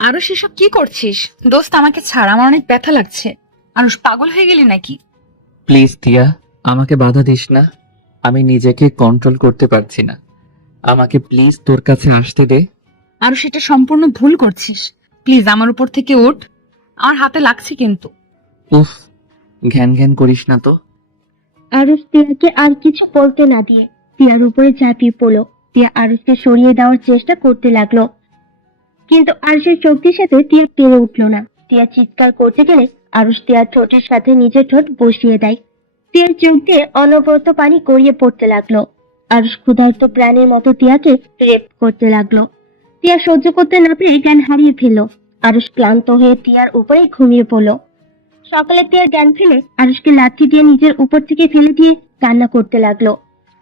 আরো সেসব কি করছিস? দোস্ত আমাকে ছাড়, আমার অনেক ব্যথা লাগছে। আরুষ, পাগল হয়ে গেলি নাকি? প্লিজ টিয়া, আমাকে বাধা দিস না। আমি নিজেকে কন্ট্রোল করতে পারছি না। আমাকে প্লিজ তোর কাছে আসতে দে। আরুষ, এটা সম্পূর্ণ ভুল করছিস। প্লিজ আমার উপর থেকে ওঠ। আমার হাতে লাগছে কিন্তু। উফ, ঘ্যান ঘ্যান করিস না তো। আরুষ টিয়াকে আর কিছু বলতে না দিয়ে টিয়ার উপরে ঝাঁপিয়ে পড়লো। টিয়া আরুষকে সরিয়ে দেওয়ার চেষ্টা করতে লাগলো, কিন্তু আরুষের শক্তির সাথে টিয়া পেরে উঠলো না। টিয়া চিৎকার করতে গেলে আরুষ টিয়ার ঠোঁটের সাথে নিজের ঠোঁট বসিয়ে দেয়। টিয়ার চোখ দিয়ে অনবরত পানি গড়িয়ে পড়তে লাগলো। আরুষ ক্ষুধার্ত প্রাণীর মতো টিয়াকে রেপ করতে লাগলো। টিয়া সহ্য করতে না পেরে জ্ঞান হারিয়ে ফেললো। আরুষ ক্লান্ত হয়ে টিয়ার উপরে ঘুমিয়ে পড়লো। সকালে টিয়ার জ্ঞান ফেলে আরুষকে লাঠি দিয়ে নিজের উপর থেকে ফেলে দিয়ে কান্না করতে লাগলো।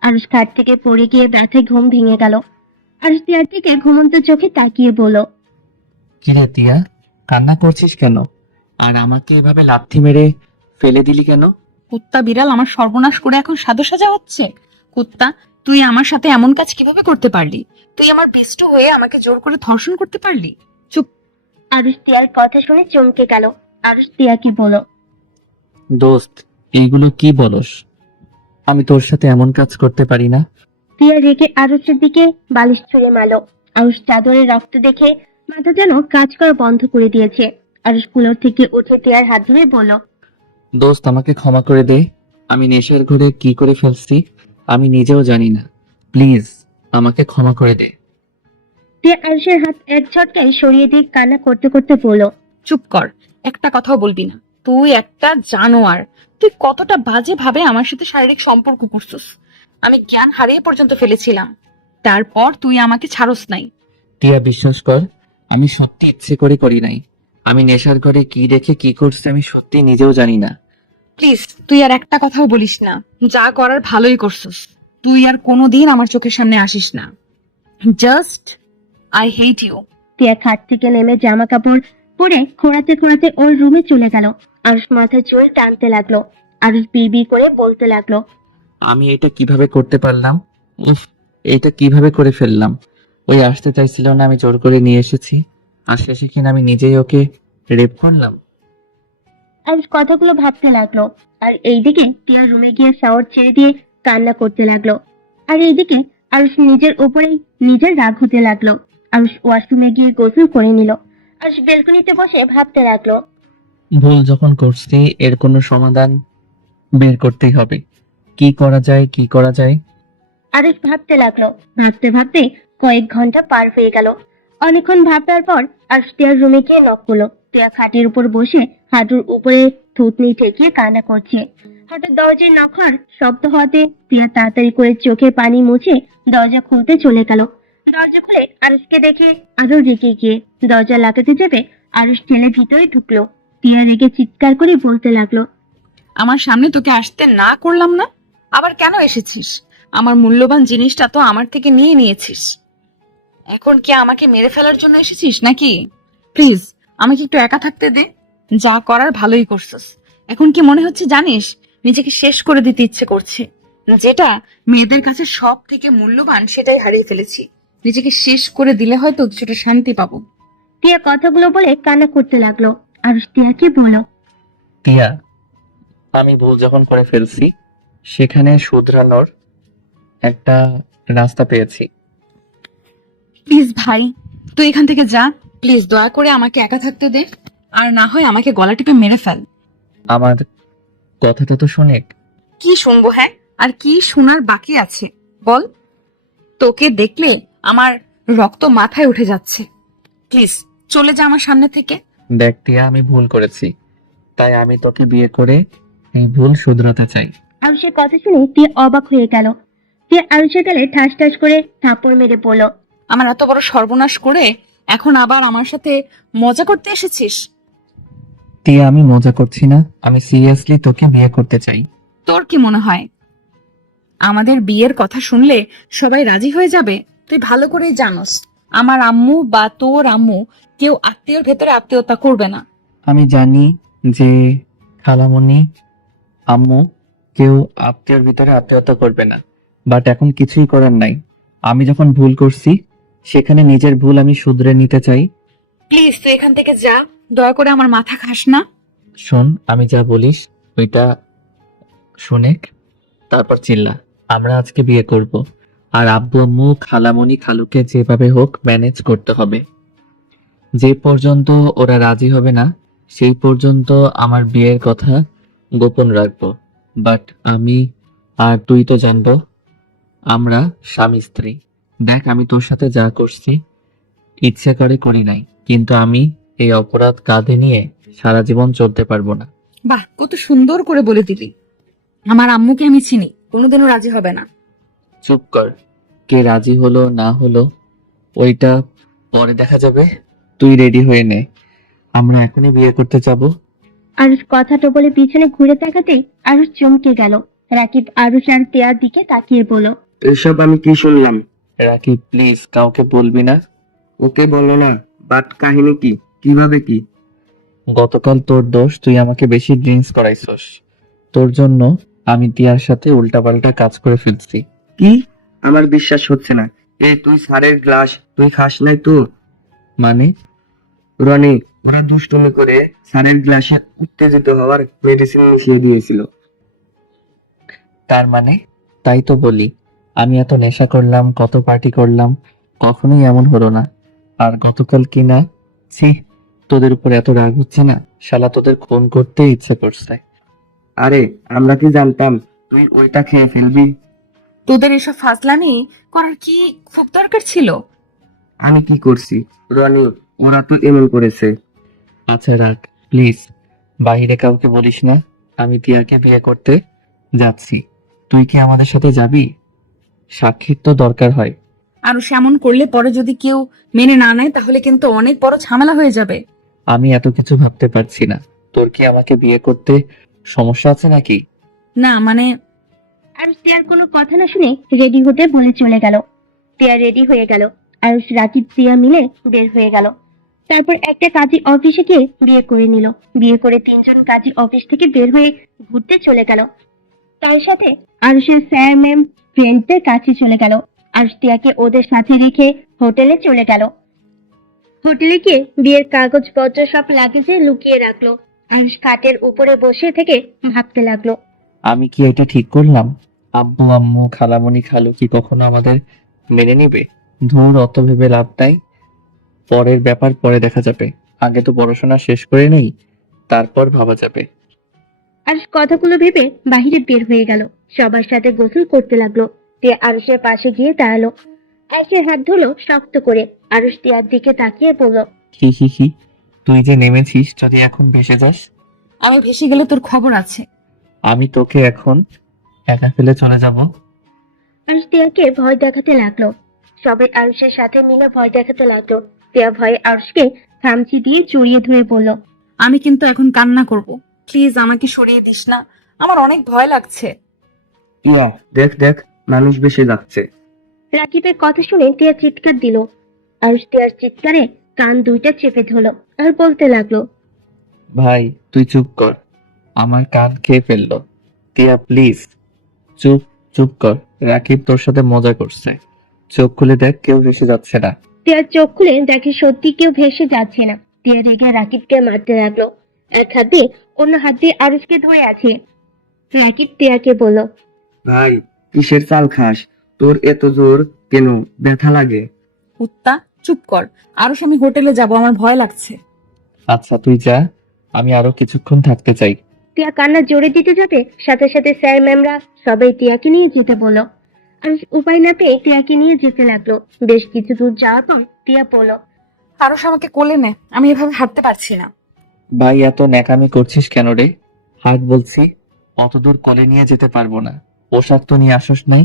আরুষ খাট থেকে পড়ে গিয়ে ব্যথায় ঘুম ভেঙে গেল। আরুষ টিয়ার দিকে ঘুমন্ত চোখে তাকিয়ে বলল, কিরে টিয়া, কান্না করছিস কেন? আর আমাকে এভাবে লাথি মেরে ফেলে দিলি কেন? কুত্তা বিড়াল আমার সর্বনাশ করে এখন সাধু সাজা হচ্ছে। কুত্তা, তুই আমার সাথে এমন কাজ কিভাবে করতে পারলি? তুই আমার বিষ্ট হয়ে আমাকে জোর করে ধর্ষণ করতে পারলি? চুপ। আরুষ টিয়ার কথা শুনে চমকে গেল। আরুষ টিয়াকে বলল, দোস্ত, এইগুলো কি বলস? আমি তোর সাথে এমন কাজ করতে পারি না। টিয়া রেগে আরুষের দিকে বালিশ ছুঁড়ে মারল। আরুষ চাদরে রক্ত দেখে মাথা যেন কাজ করা বন্ধ করে দিয়েছে। আরুষ কুলোর থেকে উঠে টিয়ার হাত ধরে বলল, দোস্ত, আমাকে ক্ষমা করে দে। আমি নেশার ঘরে কি করে ফেলছি আমি নিজেও জানি না। প্লিজ আমাকে ক্ষমা করে দে। টিয়া আরুষের হাত এক ঝটকায় সরিয়ে দিয়ে কান্না করতে করতে বলল, চুপ কর, একটা কথাও বলবি না। তুই একটা জানোয়ার। তুই কতটা বাজে ভাবে আমার সাথে শারীরিক সম্পর্ক করছিস। আমি জ্ঞান হারিয়ে পর্যন্ত ফেলেছিলাম, তারপর তুই আমাকে ছাড়স নাই। টিয়া, বিশ্বাস কর, আমি সত্যি ইচ্ছে করে করি নাই। আমি নেশার ঘরে কি দেখে কি করছি আমি সত্যি নিজেও জানি না। প্লিজ তুই আর একটা কথাও বলিস না। যা করার ভালোই করছিস। তুই আর কোনোদিন আমার চোখের সামনে আসিস না। Just I hate you. টিয়া খাট থেকে নেমে জামা কাপড় পরে খোঁড়াতে খোঁড়াতে ওর রুমে চলে গেল। আরুষ মাথায় চুল টানতে লাগলো। আরুষ বিড়বিড় করে বলতে লাগলো, আমি এটা কিভাবে করতে পারলাম? উফ, এইটা কিভাবে করে ফেললাম? ওই আসতে চাইছিল না, আমি জোর করে নিয়ে এসেছি। আর শেষে কিনা আমি নিজেই ওকে রেপ করলাম। আরুষ কথাগুলো ভাবতে লাগলো। আর এইদিকে টিয়া রুমে গিয়ে শাওয়ার ছেড়ে দিয়ে কান্না করতে লাগলো। আর এইদিকে আরুষ নিজের উপরেই নিজের রাগ হতে লাগলো। আরুষ ওয়াশরুমে গিয়ে গোসল করে নিল। আরুষ বেলকনিতে বসে ভাবতে লাগলো। ভুল যখন করছি এর কোনো সমাধান বের করতেই হবে। কি করা যায়, কি করা যায়? আরুষ ভাবতে লাগলো। ভাবতে ভাবতে কয়েক ঘন্টা পার হয়ে গেল। অনেকক্ষণ ভাববার পর আরুষ টিয়ার রুমে গিয়ে নক করলো। টিয়া খাটের উপর বসে হাঁটুর উপরে থুতনি ঠেকিয়ে কান্না করছে। হঠাৎ দরজায় নক হওয়ার শব্দ হওয়াতে টিয়া তাড়াতাড়ি করে চোখে পানি মুছে দরজা খুলতে চলে গেল। দরজা খুলে আরুষকে দেখে আরো রেগে গিয়ে দরজা লাগাতে যাবে, আরুষ ঠেলে ভিতরে ঢুকলো। টিয়া রেগে চিৎকার করে বলতে লাগলো, আমার সামনে তোকে আসতে না করলাম না, আবার কেন এসেছিস? আমার মূল্যবান জিনিসটা তো আমার থেকে নিয়ে নিয়েছিস। এখন কি আমাকে মেরে ফেলার জন্য এসেছিস নাকি? প্লিজ আমাকে একটু একা থাকতে দে। যা করার ভালোই করছিস। এখন কি মনে হচ্ছে জানিস, নিজেকে শেষ করে দিতে ইচ্ছে করছে। যেটা মেয়েদের কাছে সব থেকে মূল্যবান সেটাই হারিয়ে ফেলেছি। নিজেকে শেষ করে দিলে হয়তো কিছুটা শান্তি পাবো। টিয়া কথাগুলো বলে কান্না করতে লাগলো। আরুষ টিয়াকে বলল, টিয়া, আমি ভুল যখন করে ফেলছি সেখানে শুধরানোর একটা রাস্তা পেয়েছি। প্লিজ ভাই, তুই এখান থেকে যা। প্লিজ দয়া করে আমাকে একা থাকতে দে। আর না হয় আমাকে গলা টিপে মেরে ফেল। আমার কথাটা তো শোনে। কি শুনবো? হ্যাঁ, আর কি শোনার বাকি আছে বল। তোকে দেখলে আমার রক্ত মাথায় উঠে যাচ্ছে। প্লিজ চলে যা আমার সামনে থেকে। দেখ টিয়া, আমি ভুল করেছি, তাই আমি তোকে বিয়ে করে এই ভুল শুধরাতে চাই। আরুষের কথা শুনে টিয়া অবাক হয়ে গেল। টিয়া আরুষের গালে ঠাস ঠাস করে থাপড় মেরে বলল, আমার এত বড় সর্বনাশ করে এখন আবার আমার সাথে মজা করতে এসেছিস? টিয়া, আমি মজা করছি না, আমি সিরিয়াসলি তোকে বিয়ে করতে চাই। তোর কি মনে হয় আমাদের বিয়ের কথা শুনলে সবাই রাজি হয়ে যাবে? তুই ভালো করেই জানোস আমার আম্মু বা তোর আম্মু কেউ আত্মীয়র ভেতরে আত্মীয়তা করবে না। আমি জানি যে খালামণি, আম্মু কেউ আত্মীয়র ভিতরে আত্মীয়তা করবে না, বাট এখন কিছুই করার নাই। আমি যখন ভুল করছি সেখানে নিজের ভুল আমি শুধরে নিতে চাই। প্লিজ তুই এখান থেকে যা, দয়া করে আমার মাথা খাস না। শোন, আমি যা বলিস ওইটা শুনে তারপর চিল্লা। আমরা আজকে বিয়ে করব, আর আব্বু আম্মু খালামণি খালুকে যেভাবে হোক ম্যানেজ করতে হবে। যে পর্যন্ত ওরা রাজি হবে না সেই পর্যন্ত আমার বিয়ের কথা গোপন রাখবো। বাট আমি আর তুই তো জানবো আমরা স্বামী স্ত্রী। দেখ, আমি তোর সাথে যা করছি ইচ্ছে করে করি নাই, কিন্তু আমি এই অপরাধ কাঁধে নিয়ে সারা জীবন চলতে পারবো না। বাহ, কত সুন্দর করে বলে দিলি। আমার আম্মুকে আমি চিনি, কোনোদিনও রাজি হবে না। চুপ কর। কে রাজি হলো না হলো ওইটা পরে দেখা যাবে। তুই রেডি হয়ে নে, আমরা এখনই বিয়ে করতে যাব। আরুষ কথাটা বলে পিছনে ঘুরে তাকাতেই আরুষ চমকে গেল। রাকিব আরুষ আর তিয়ার দিকে তাকিয়ে বলল, এসব আমি কি শুনলাম? রাকিব, প্লিজ কাউকে বলবি না। ওকে বলো না, বাট কাহিনী কি? কিভাবে কি? গতকাল তোর দোষ, তুই আমাকে বেশি ড্রিঙ্কস করাইছস। তোর জন্য আমি টিয়ার সাথে উল্টাপাল্টা কাজ করে ফেলছি। কি? আমার বিশ্বাস হচ্ছে না। তুই সারের গ্লাস তুই খাস নাই তো? মানে? রনি, ওরা দুষ্টুমি করে সারের গ্লাসে উত্তেজিত হওয়ার মেডিসিন মিশিয়ে দিয়েছিল। তার মানে? তাই তো বলি, আমি এত নেশা করলাম, কত পার্টি করলাম, কখনোই এমন হলো না। আর গতকাল কি না, ছি, তোদের উপর এত রাগ হচ্ছে না, শালা তোদের খুন করতে ইচ্ছে করছে। আরে আমরা কি জানতাম তুই ওইটা খেয়ে ফেলবি? তোদের এসব ফাজলামি করার কি খুব দরকার ছিল? আমি কি করছি? রনি, ওরা তো এমন করেছে। আচ্ছা রাখ প্লিজ, বাইরে কাউকে বলিস না। আমি টিয়াকে বিয়ে করতে যাচ্ছি। তুই কি আমাদের সাথে যাবি? সাক্ষীর তো দরকার হয়। আর এমন করলে পরে যদি কেউ মেনে না নেয় তাহলে কিন্তু অনেক বড় ঝামেলা হয়ে যাবে। আমি এত কিছু ভাবতে পারছি না। তোর কি আমাকে বিয়ে করতে সমস্যা আছে নাকি? না মানে, আরুষ তিয়ার কোনো কথা না শুনে রেডি হতে বলে চলে গেল। টিয়া রেডি হয়ে গেল। আরুষ রাকিব টিয়া মিলে বের হয়ে গেল। তারপর একটা কাজী অফিসে গিয়ে বিয়ে করে নিল। বিয়ে করে তিনজন কাজী অফিস থেকে বের হয়ে ঘুরতে চলে গেল। তার সাথে আরুষের স্যার ম্যাম ফ্রেন্ডদের কাছে চলে গেল। আরুষ টিয়াকে ওদের সাথে রেখে হোটেলে চলে গেল। হোটেলে গিয়ে বিয়ের কাগজপত্র সব লাগেজে লুকিয়ে রাখলো। আরুষ খাটের উপরে বসে থেকে ভাবতে লাগলো, আমি কি এটা ঠিক করলাম? আব্বু আম্মু খালামণি খালু কি কখনো আমাদের মেনে নিবে? ধুর, অত ভেবে লাভ নাই। পরের ব্যাপার পরে দেখা যাবে। আগে তো পড়াশোনা শেষ করে নেই, তারপর ভাবা যাবে। আরুষ কথাগুলো ভেবে বাহিরে বের হয়ে গেল। সবার সাথে গোসল করতে লাগলো। টিয়া আরুষের পাশে গিয়ে দাঁড়ালো। আরুষের হাত ধরলো শক্ত করে। আরুষ টিয়ার দিকে তাকিয়ে বলল, হি হি হি, তুই যে নেমেছিস, যদি এখন ভেসে যাস? আমি ভেসে গেলে তোর খবর আছে। আমি তোকে এখন একা ফেলে চলে যাব? আরুষ টিয়াকে ভয় দেখাতে লাগলো। সবাই আরুষের সাথে মিলে ভয় দেখাতে লাগলো। টিয়া ভয়ে আরুষকে খামচি দিয়ে জড়িয়ে ধরে বলল, আমি কিন্তু এখন কান্না করব, প্লিজ আমাকে সরিয়ে দিস না, আমার অনেক ভয় লাগছে। ইয়া, দেখ দেখ, মানুষ বেশি যাচ্ছে। রাকিবের কথা শুনে টিয়া চিৎকার দিল। আরুষ টিয়ার চিৎকারে কান দুইটা চেপে ধরলো আর বলতে লাগলো, ভাই তুই চুপ কর, আমার কান খেয়ে ফেললো। টিয়া প্লিজ চুপ, চুপ কর। রাকিব তোর সাথে মজা করছে, চোখ খুলে দেখ, কেউ ভেসে যাচ্ছে না। টিয়ার চোখ খুলে দেখে সত্যি কেউ ভেসে যাচ্ছে না। টিয়া রেগে রাকিবকে মারতে লাগলো। এক হাত দিয়ে অন্য হাত দিয়ে আরুষকে ধরে আছে। রাকিব টিয়াকে বলল, ভাই, কিসের চাল খাস? তোর এত জোর কেন? ব্যথা লাগে? কুত্তা, চুপ কর। আমি হোটেলে যাব, আমার ভয় লাগছে। আচ্ছা তুই যা, আমি আরো কিছুক্ষণ থাকতে চাই। টিয়া কান্না জোরে দিতে যাবে, সাথে সাথে স্যার ম্যামরা সবাই টিয়াকে নিয়ে যেতে বলল। আরুষ উপায় না পেয়ে টিয়াকে নিয়ে যেতে লাগলো। বেশ কিছু দূর যাওয়ার পর টিয়া বলল, আমাকে কোলে নে, আমি এভাবে হাঁটতে পারছি না। ভাই এত ন্যাকামি করছিস কেন রে? হাট বলছি, অত দূর কোলে নিয়ে যেতে পারবো না। পোশাক তো নিয়ে আসস নাই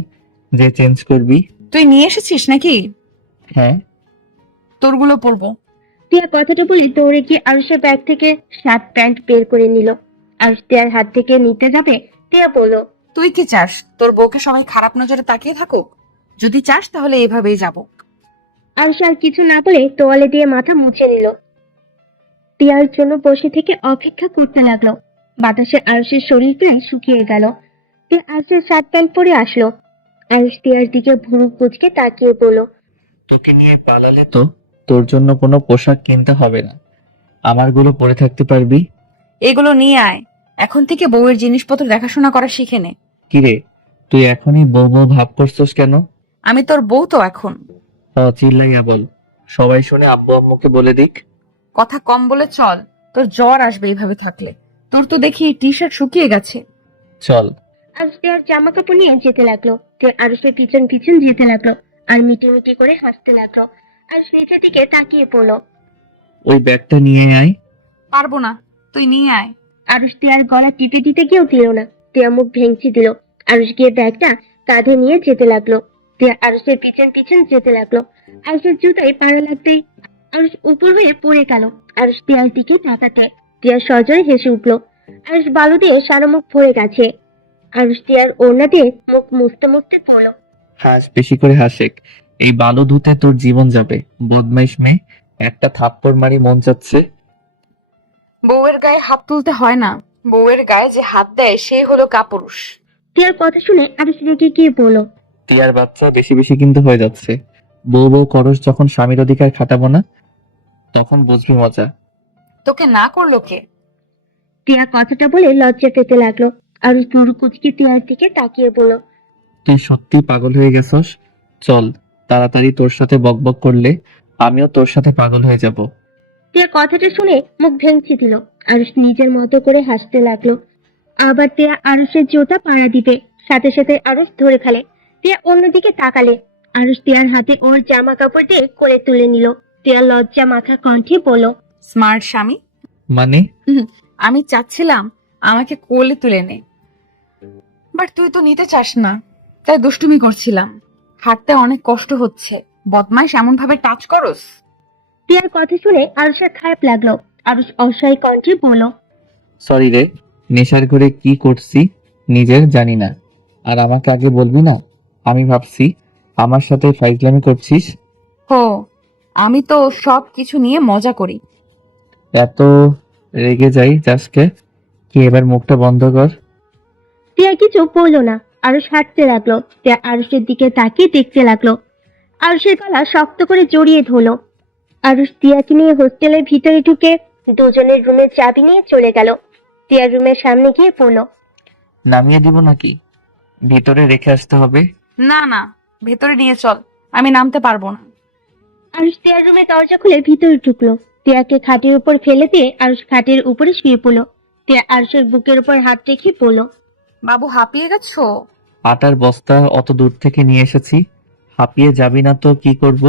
যে চেঞ্জ করবি? তুই নিয়ে এসেছিস নাকি? হ্যাঁ। তোরগুলো পরবো। টিয়া কথাটা বলে দৌড়ে গিয়ে আরুষের ব্যাগ থেকে শার্ট প্যান্ট বের করে নিল। আরুষ টিয়ার হাত থেকে নিতে যাবে, টিয়া বলল, তুই কি চাস তোর বউকে সবাই খারাপ নজরে তাকিয়ে থাকুক? যদি চাস তাহলে এভাবেই যাব। আরুষ আর কিছু না বলে তোয়ালে দিয়ে মাথা মুছে নিল। টিয়ার জন্য বসে থেকে অপেক্ষা করতে লাগলো। বাতাসে আরুষের শরীর প্রায় শুকিয়ে গেল। টিয়া আরুষের শার্ট প্যান্ট পরে আসলো। আরুষ টিয়ার দিকে ভুরু কুচকে তাকিয়ে বলল, তোকে নিয়ে পালালে তো তোর জন্য কোনো পোশাক কিনতে হবে না, আমারগুলো পরে থাকতে পারবি। এগুলো নিয়ে আয়। এখন থেকে বউয়ের জিনিসপত্র দেখাশোনা করা শিখে নে। কিরে, তুই এখনই বউ বউ ভাব করছস কেন? আমি তোর বউ তো এখন। চিল্লাইয়া বল, সবাই শুনে আব্বু আম্মুকে বলে দিক। কথা কম বলে চল, তোর জ্বর আসবে এইভাবে থাকলে। তোর তো দেখি টি শার্ট শুকিয়ে গেছে। চল। আরুষ তিয়ার জামা কাপড় নিয়ে যেতে লাগলো। তিয়া আরুষের পিছন পিছন যেতে লাগলো আর মিটিমিটি করে হাসতে লাগলো। আরুষ নিচের দিকে তাকিয়ে পড়লো। ওই ব্যাগটা নিয়ে আয়। পারবো না, তুই নিয়ে আয়। আরুষ তিয়ার গলা টিপে দিতে গিয়েও দিল না। তিয়া মুখ ভেঙচি দিল। আরুষ গিয়ে ব্যাগটা কাঁধে নিয়ে যেতে লাগলো। তিয়া আরুষের পিছন পিছন যেতে লাগলো। আরুষের জুতায় পাড়া লাগতেই আরুষ উপর হয়ে পড়ে গেল। আরুষ তিয়ার দিকে তাকাতে তিয়া সজোরে হেসে উঠলো। আরুষ বালু দিয়ে সারা মুখ ভরে গেছে। আরুষ তিয়ার ওড়না দিয়ে মুখ মুছতে মুছতে পড়লো। হাস বেশি করে হাসেক, এই বালু ধুতে তোর জীবন যাবে। বদমাইশ মেয়ে, একটা থাপ্পড় মারি মন চাচ্ছে। বউয়ের গায়ে হাত তুলতে হয় না, বউয়ের গায়ে যে হাত দেয় সে হলো কাপুরুষ। তিয়ার কথা শুনে আরুষ রেগে গিয়ে বলল, টিয়ার বাচ্চা বেশি বেশি কিন্তু হয়ে যাচ্ছে। বউ বউ করস যখন স্বামীর অধিকার খাটাবো না, তখন বুঝবি মজা। তোকে না করলো কে? টিয়া কথাটা বলে লজ্জা পেতে লাগলো। আরুষ ভুরু কুচকে টিয়ার দিকে তাকিয়ে বলল, তুই সত্যি পাগল হয়ে গেছস। চল, তাড়াতাড়ি তোর সাথে বকবক করলে আমিও তোর সাথে পাগল হয়ে যাব। টিয়া কথাটা শুনে মুখ ভেঙচি দিল। আরুষ নিজের মতো করে হাসতে লাগলো। আবার টিয়া আরুষের জোতা পাড়া দিবে, সাথে সাথে আরুষ ধরে ফেলে। টিয়া অন্যদিকে তাকালে আরুষ টিয়ার হাতে ওর জামা কাপড় দিয়ে করে তুলে নিল। টিয়া লজ্জা মাখা কণ্ঠে বলল, স্মার্ট স্বামী। মানে? আমি চাচ্ছিলাম আমাকে কোলে তুলে নে, বাট তুই তো নিতে চাস না, তাই দুষ্টুমি করছিলাম। হাঁটতে অনেক কষ্ট হচ্ছে, বদমাইশ এমন ভাবে টাচ করস। টিয়ার কথা শুনে আরুষের খারাপ লাগলো। আরুষ অসহায় কণ্ঠে বলল, সরি রে, নেশার ঘরে কি করছি নিজের জানি না, আর আমাকে আগে বলবি না। আমি ভাবছি আমার সাথে ফাইজলামি করছিস। হো, আমি তো সব কিছু নিয়ে মজা করি। এত রেগে যাই জাস্টকে, কি এবার মুখটা বন্ধ কর। টিয়া কিছু বললো না। আরুষ হাঁটতে লাগলো। টিয়া আরুষের দিকে তাকিয়ে দেখতে লাগলো। আরুষের গলা শক্ত করে জড়িয়ে ধরলো। আরুষ টিয়াকে নিয়ে হোস্টেলের ভিতরে ঢুকে দুজনের রুমের চাবি নিয়ে চলে গেল। টিয়ার রুমের সামনে গিয়ে পড়লো। নামিয়ে দিব নাকি? ভিতরে রেখে আসতে হবে? না না, ভেতরে নিয়ে চল, আমি নামতে পারবো না। আরুষ টিয়ার রুমের দরজা খুলে ভিতরে ঢুকলো। টিয়াকে খাটের উপর ফেলে দিয়ে আরুষ খাটের উপরে শুয়ে পড়লো। টিয়া আরুষের বুকের উপর হাত রেখে পড়লো। বাবু হাঁপিয়ে গেছো? আটার বস্তা অত দূর থেকে নিয়ে এসেছি, হাঁপিয়ে যাবি না তো কি করব?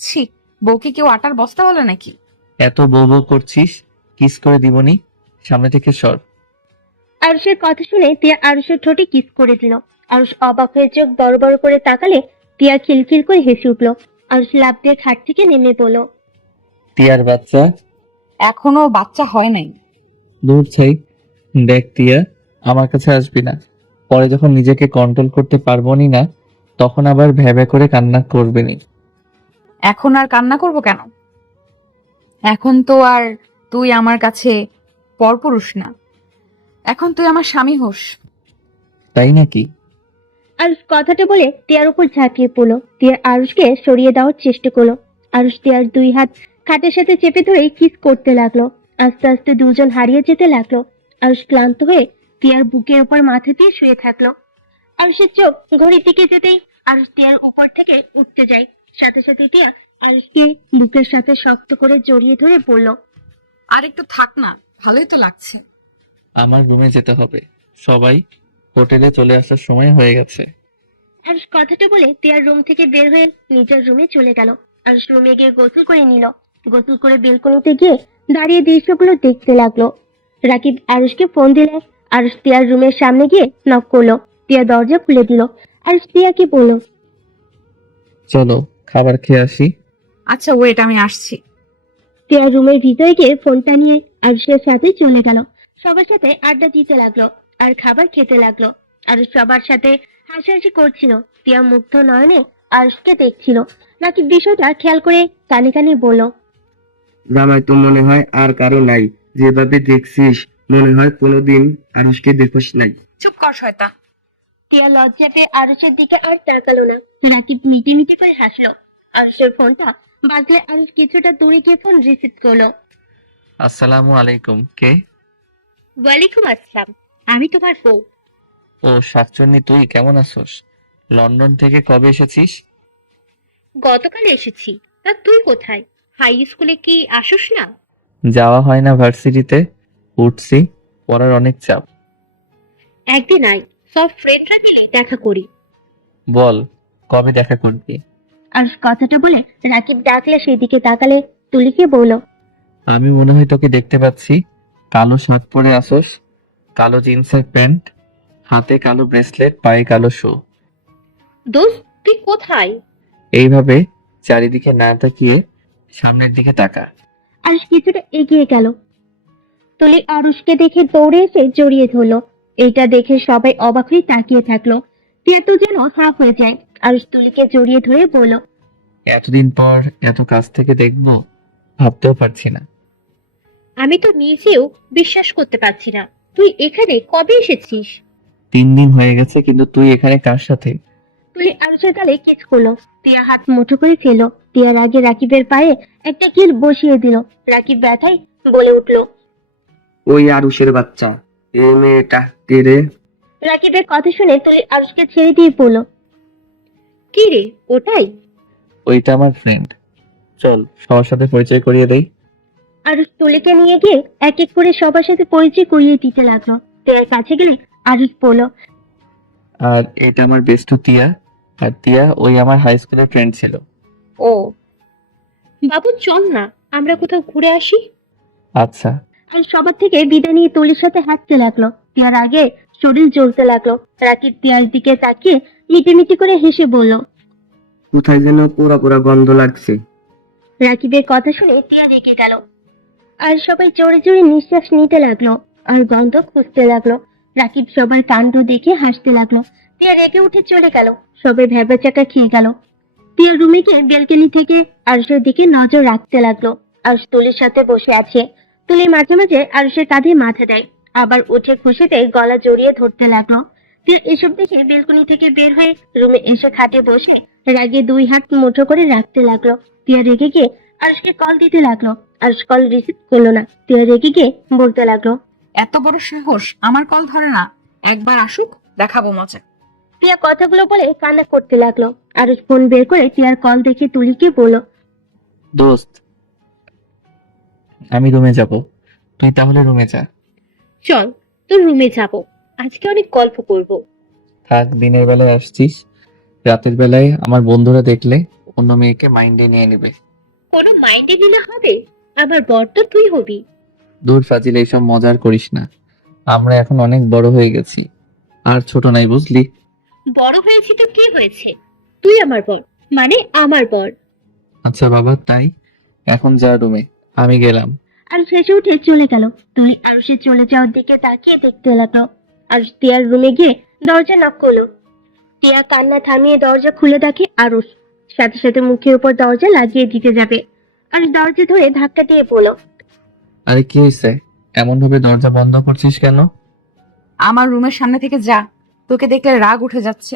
ছি, বউকে কেউ আটার বস্তা বলে নাকি? এত বউ বউ করছিস, কিস করে দিবনি, সামনে থেকে সর। আরুষের কথা শুনে টিয়া আরুষের ঠোঁটে কিস করে দিল। আরুষ অবাক হয়ে চোখ বড় বড় করে তাকালে টিয়া খিলখিল করে হেসে উঠলো। আরুষ লাফ দিয়ে খাট থেকে নেমে পড়লো। টিয়ার বাচ্চা। এখনো বাচ্চা হয় নাই। দূর ছাই, দেখ টিয়া, আমার কাছে আসবি না। পরে যখন নিজেকে কন্ট্রোল করতে পারবো নি না, তখন আবার ভ্যাবে করে কান্না করবে নি। এখন আর কান্না করব কেন? এখন তো আর তুই আমার কাছে পরপুরুষ না, এখন তুই আমার স্বামী হোস। তাই নাকি? আরুষ কথাটা বলে টিয়ার উপর ঝাঁপিয়ে পড়লো। টিয়া আরুষকে সরিয়ে দেওয়ার চেষ্টা করলো। আরুষ টিয়ার দুই হাত খাটের সাথে চেপে ধরে কিস করতে লাগলো। আস্তে আস্তে দুজন হারিয়ে যেতে লাগলো। আরুষ ক্লান্ত হয়ে টিয়ার বুকের উপর মাথা দিয়ে শুয়ে থাকলো। আরুষের চোখ ঘড়ির দিকে যেতেই আরুষ টিয়ার উপর থেকে উঠতে যায়। সাথে সাথে টিয়া আরুষকে বুকের সাথে শক্ত করে জড়িয়ে ধরে পড়লো। আর একটু থাক না, ভালোই তো লাগছে। আমার রুমে যেতে হবে, সবাই হোটেলে চলে আসার সময় হয়ে গেছে। আরুষ কথাটা বলে টিয়ার রুম থেকে বের হয়ে নিজের রুমে চলে গেল। আরুষ রুমে গিয়ে গোসল করে নিল। গোসল করে বেলকনিতে গিয়ে দাঁড়িয়ে দৃশ্যগুলো দেখতে লাগলো। রাকিব আরুষকে ফোন দিলে আরুষ টিয়ার রুমের সামনে গিয়ে নক করলো। টিয়া দরজা খুলে দিল। আরুষ টিয়াকে বলল, চলো খাবার খেয়ে আসি। আচ্ছা ওয়েট, আমি আসছি। টিয়া রুমের ভিতরে গিয়ে ফোনটা নিয়ে আরুষের সাথে চলে গেল। সবার সাথে আড্ডা দিতে লাগলো আর খাবার খেতে লাগলো। আরুষ সবার সাথে হাসাহাসি করছিল। টিয়া মুগ্ধ নয়নে আরুষকে দেখছিল। রাকিব বিষয়টা খেয়াল করে কানে কানে বলল, জামাই তো মনে হয় আর কারো নাই, যেভাবে দেখছিস মনে হয় কোনোদিন আরুষকে দেখোস নাই। চুপ কর শয়তান। টিয়া লজ্জা পেয়ে আরুষের দিকে আর তাকালো না। রাকিব মিটি মিটি করে হাসলো। আরুষের ফোনটা বাজলে আরুষ কিছুটা দূরে গিয়ে ফোন রিসিভ করলো। আসসালামু আলাইকুম। কে? ওয়ালাইকুম আসসালাম, আমি তোমার বউ। ও শাকচুন্নি, তুই কেমন আছোস? লন্ডন থেকে কবে এসেছিস? গতকাল এসেছি। তা তুই কোথায়? হাই স্কুলে কি আসিস না? যাওয়া হয় না ভার্সিটিতে। উঠছি, পড়ার অনেক চাপ। একদিন আয়, সব ফ্রেন্ডরা মিলে দেখা করি। বল, কবে দেখা করবি? আরুষ কথাটা বলে রাকিব ডাকলে সেদিকে তাকালে তুলিকে বলল, আমি মনে হয় তোকে দেখতে পাচ্ছি। কালো শার্ট পরে আসোস, কালো জিন্সের প্যান্ট, হাতে কালো ব্রেসলেট, পায়ে কালো শু। দোস্ত তুই কোথায়? এইভাবে চারিদিকে না তাকিয়ে সামনের দিকে তাকা। আরুষ কিছুটা এগিয়ে গেল। তুলি আরুষকে দেখে দৌড়ে এসে জড়িয়ে ধরলো। এটা দেখে সবাই অবাক হয়ে তাকিয়ে থাকলো। টিয়া তো যেন হাফ হয়ে যায়। আরুষ তুলিকে জড়িয়ে ধরে বলল, এতদিন পর এত কাছ থেকে দেখবো ভাবতেও পারছি না। আমি তো নিজেও বিশ্বাস করতে পারছি না। তুই এখানে কবে এসেছিস? 3 দিন হয়ে গেছে, কিন্তু তুই এখানে কার সাথে? তুলি আরুষের গালে কিস করলো। টিয়া হাত মুঠো করে ফেললো। টিয়ার আগে রাকিবের পায়ে একটা কিল বসিয়ে দিল। রাকিব ব্যথায় বলে উঠলো। ওই আরুষের বাচ্চা, এই মেয়েটা কে রে? রাকিবের কথা শুনে তুলি আরুষকে ছেড়ে দিয়ে বলল, কি রে ওটাই? ওইটা আমার ফ্রেন্ড। চল সবার সাথে পরিচয় করিয়ে দেই। আরুষ তুলিকে নিয়ে গিয়ে এক এক করে সবার সাথে পরিচয় করিয়ে দিতে লাগলো। টিয়ার কাছে গেলে আরুষ বলল, আর এটা আমার বেস্ট তিয়া। আর তিয়া ওই আমার হাই স্কুলের ফ্রেন্ড ছিল। ও বাবু চল না, আমরা কোথাও ঘুরে আসি। আচ্ছা। আর সবার থেকে বিদায় নিয়ে তুলির সাথে হাঁটতে লাগলো। টিয়ার আগে শরীর জ্বলতে লাগলো। রাকিব টিয়ার দিকে তাকিয়ে মিটি মিটি করে হেসে বলল, কোথায় যেন পোড়া পোড়া গন্ধ লাগছে। রাকিবের কথা শুনে টিয়া রেগে গেল। আর সবাই জোরে জোরে নিঃশ্বাস নিতে লাগলো আর গন্ধ খুঁজতে লাগলো। রাকিব সবার কাণ্ড দেখে হাসতে লাগলো। টিয়া রেগে উঠে চলে গেল। সবাই ভ্যাবাচাকা খেয়ে গেল। টিয়া রুমে গিয়ে ব্যালকনি থেকে আরুষের দিকে নজর রাখতে লাগলো। আরুষ তুলির সাথে বসে আছে। তুলি মাঝে মাঝে আরুষের কাঁধে মাথা দেয়, আবার উঠে খুশিতে গলা জড়িয়ে ধরতে লাগলো। টিয়া এসব দেখে ব্যালকনি থেকে বের হয়ে রুমে এসে খাটে বসে রাগে 2 হাত মুঠো করে রাখতে লাগলো। টিয়া রেগে গিয়ে আরুষকে কল দিতে লাগলো। আরুষ কল রিসিভ করলো না। টিয়া রেগে গিয়ে বলতে লাগলো, এত বড় সাহস, আমার কল ধরে না। একবার আসুক, দেখাবো মজা। টিয়া কথাগুলো বলে কান্না করতে লাগলো। আরুষ ফোন বের করে টিয়ার কল দেখে তুলিকে বলল, দোস্ত, আমি রুমে যাব, তুই তাহলে রুমে যা। চল তোর রুমে যাব, আজকে অনেক গল্প করব। থাক, দিনের বেলায় আসছিস, রাতের বেলায় আমার বন্ধুরা দেখলে অন্য মেয়েকে মাইন্ডে নিয়ে নেবে। কোনো মাইন্ডে নিলে হবে? আমার বর তো তুই হবি। দূর ফাজিল, এইসব মজার করিস না। আমরা এখন অনেক বড় হয়ে গেছি, আর ছোট নাই, বুঝলি? বড় হয়েছি তো কি হয়েছে, তুই আমার বর, মানে আমার বর। আচ্ছা বাবা, তাই এখন যা রুমে, আমি গেলাম। আর শেষে উঠে চলে গেল। তুই আরুষে চলে যাওয়ার দিকে তাকিয়ে দেখতে লাগলো। আরুষ টিয়ার রুমে গিয়ে দরজা নক করলো। টিয়া কান্না থামিয়ে দরজা খুলে দেখে আরুষ। সাথে সাথে মুখের উপর দরজা লাগিয়ে দিতে যাবে। আরুষ দরজা ধরে ধাক্কা দিয়ে বলল, আরে কি হয়েছে? এমন ভাবে দরজা বন্ধ করছিস কেন? আমার রুমের সামনে থেকে যা, তোকে দেখলে রাগ উঠে যাচ্ছে।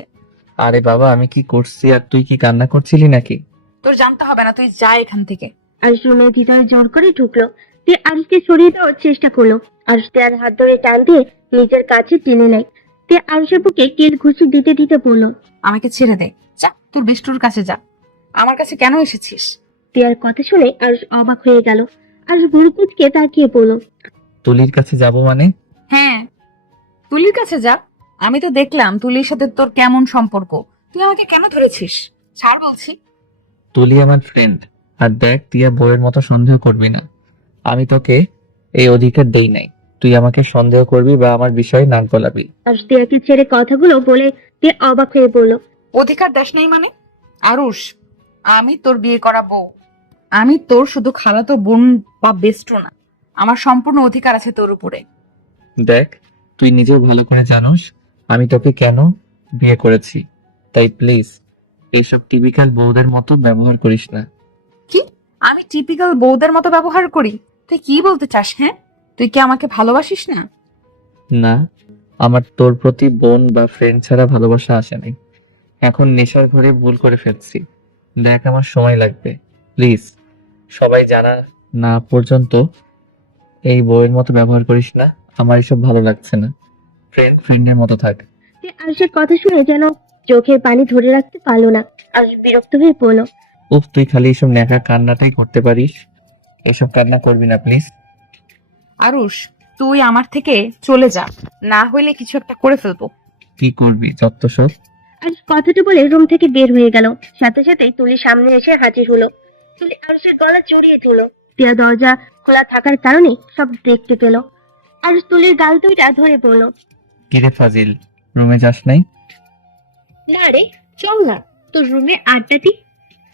আরে বাবা, আমি কি করছি আর তুই কি কান্না করছিলি নাকি? তোর জানতে হবে না, তুই যা এখান থেকে। আরুষ রুমের ভিতরে জোর করে ঢুকলো। তে আরুষকে সরিয়ে দেওয়ার চেষ্টা করলো। আরুষ তার হাত ধরে টান দিয়ে নিজের কাছে টেনে নেয়। তে আরুষের বুকে কিল ঘুষি দিতে দিতে বলল, আমাকে ছেড়ে দে, যা তোর বিষ্টুর কাছে যা। আমার কাছে কেন এসেছিস? টিয়ার কথা শুনে আরুষ অবাক হয়ে গেল। আরুষ ভুরু কুচকে তাকিয়ে বলল, তুলির কাছে যাব মানে? হ্যাঁ, তুলির কাছে যা। আমি তো দেখলাম তুলির সাথে তোর কেমন সম্পর্ক, তুই আমাকে কেন ধরেছিস? ছাড় বলছি। তুলি আমার ফ্রেন্ড, আর দেখ, তিয়া বইয়ের মতো সন্দেহ করবি না। আমি তোকে এই অধিকার দেই নাই তুই আমাকে সন্দেহ করবি বা আমার বিষয়ে নাক গলাবি। আরুষ টিয়াকে ছেড়ে কথাগুলো বলে টিয়া অবাক হয়ে বলল, অধিকার দাস নাই মানে? আরুষ, আমি তোর বিয়ে করা বউ। আমি তোর শুধু খালাতো বোন বা বেস্টও না, আমার সম্পূর্ণ অধিকার আছে তোর উপরে। দেখ, তুই নিজেও ভালো করে জানোস আমি তোকে কেন বিয়ে করেছি, তাই প্লিজ এসব টিপিক্যাল বউদের মতো ব্যবহার করিস না। কি? আমি টিপিক্যাল বউদের মতো ব্যবহার করি? তুই কি বলতে চাস? হ্যাঁ, তুই কি আমাকে ভালোবাসিস না? না, আমার তোর প্রতি বোন বা ফ্রেন্ড ছাড়া ভালোবাসা আসে নাই। এখন নেশার ঘরে ভুল করে ফেলছি। দেখ, আমার সময় লাগবে, প্লিজ সবাই জানা না পর্যন্ত এই বউয়ের মতো ব্যবহার করিস না। আমার এসব ভালো লাগছে না। ফ্রেন্ডের মতো থাক। তিয়া আরুষের কথা শুনে যেন চোখের পানি ধরে রাখতে পারলো না। আরুষ বিরক্ত হয়ে বলল, উফ, তুই খালি এসব ন্যাকা কান্নাটাই করতে পারিস। এসব কান্না করবি না প্লিজ। আরুষ, তুই আমার থেকে চলে যা, না হইলে কিছু একটা করে ফেলবো। কি করবি যত সব। আরুষ কথাটা বলে রুম থেকে বের হয়ে গেল। সাথে সাথেই তুলি সামনে এসে হাজির হলো। তুলি আরুষের গলা জড়িয়ে ধরল। তিয়া দরজা খোলা থাকার কারণে সব দেখতে পেল। আরুষ তুলির গাল দুইটা ধরে বলল, কিরে ফাজিল, রুমে যাস নাই? না রে, চল না তোর রুমে আড্ডা দি।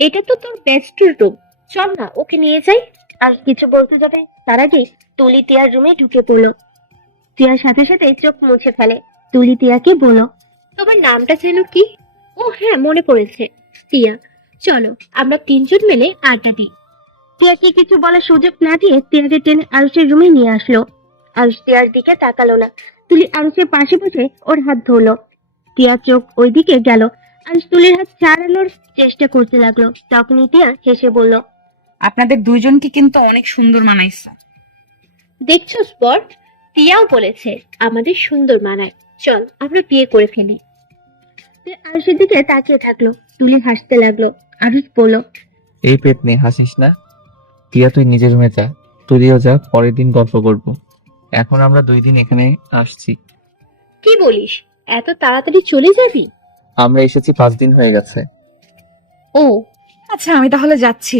এটা তো তোর বেস্ট রুম, চল না ওকে নিয়ে যাই। আর কিছু বলতে যাবে তার আগেই তুলি তিয়ার রুমে ঢুকে পড়লো। তিয়ার সাথে সাথে চোখ মুছে ফেলে। তুলি তিয়াকে বলল, তোমার নামটা যেন কি? ও হ্যাঁ, মনে পড়েছে, তিয়া। চলো আমরা তিনজন মিলে আড্ডা দিই। তিয়াকে কিছু বলার সুযোগ না দিয়ে তিয়াকে টেনে আরুষের রুমে নিয়ে আসলো। আরুষ তিয়ার দিকে তাকালো না। তুলি আরুষের পাশে বসে ওর হাত ধরলো। টিয়া চোখ ওইদিকে গেল। আরুষ তুলির হাত ছাড়ানোর চেষ্টা করতে লাগলো। তখনই টিয়া হেসে বলল, আপনাদের দুইজনকে কিন্তু অনেক সুন্দর মানাইছে। দেখছো স্পট, টিয়াও বলেছে আমাদের সুন্দর মানায়, চল আমরা বিয়ে করে ফেলি। টিয়া আরুষের দিকে তাকিয়ে থাকলো। তুলি হাসতে লাগলো। আরুষ বলল, এই পেট নিয়ে হাসিস না। টিয়া, তুই নিজের রুমে যা। তুইও যা, পরের দিন গল্প করব। এখন আমরা 2 দিন এখানে আসছি। কি বলিস, এত তাড়াতাড়ি চলে যাবি? আমরা এসেছি 5 দিন হয়ে গেছে। ও আচ্ছা, আমি তাহলে যাচ্ছি।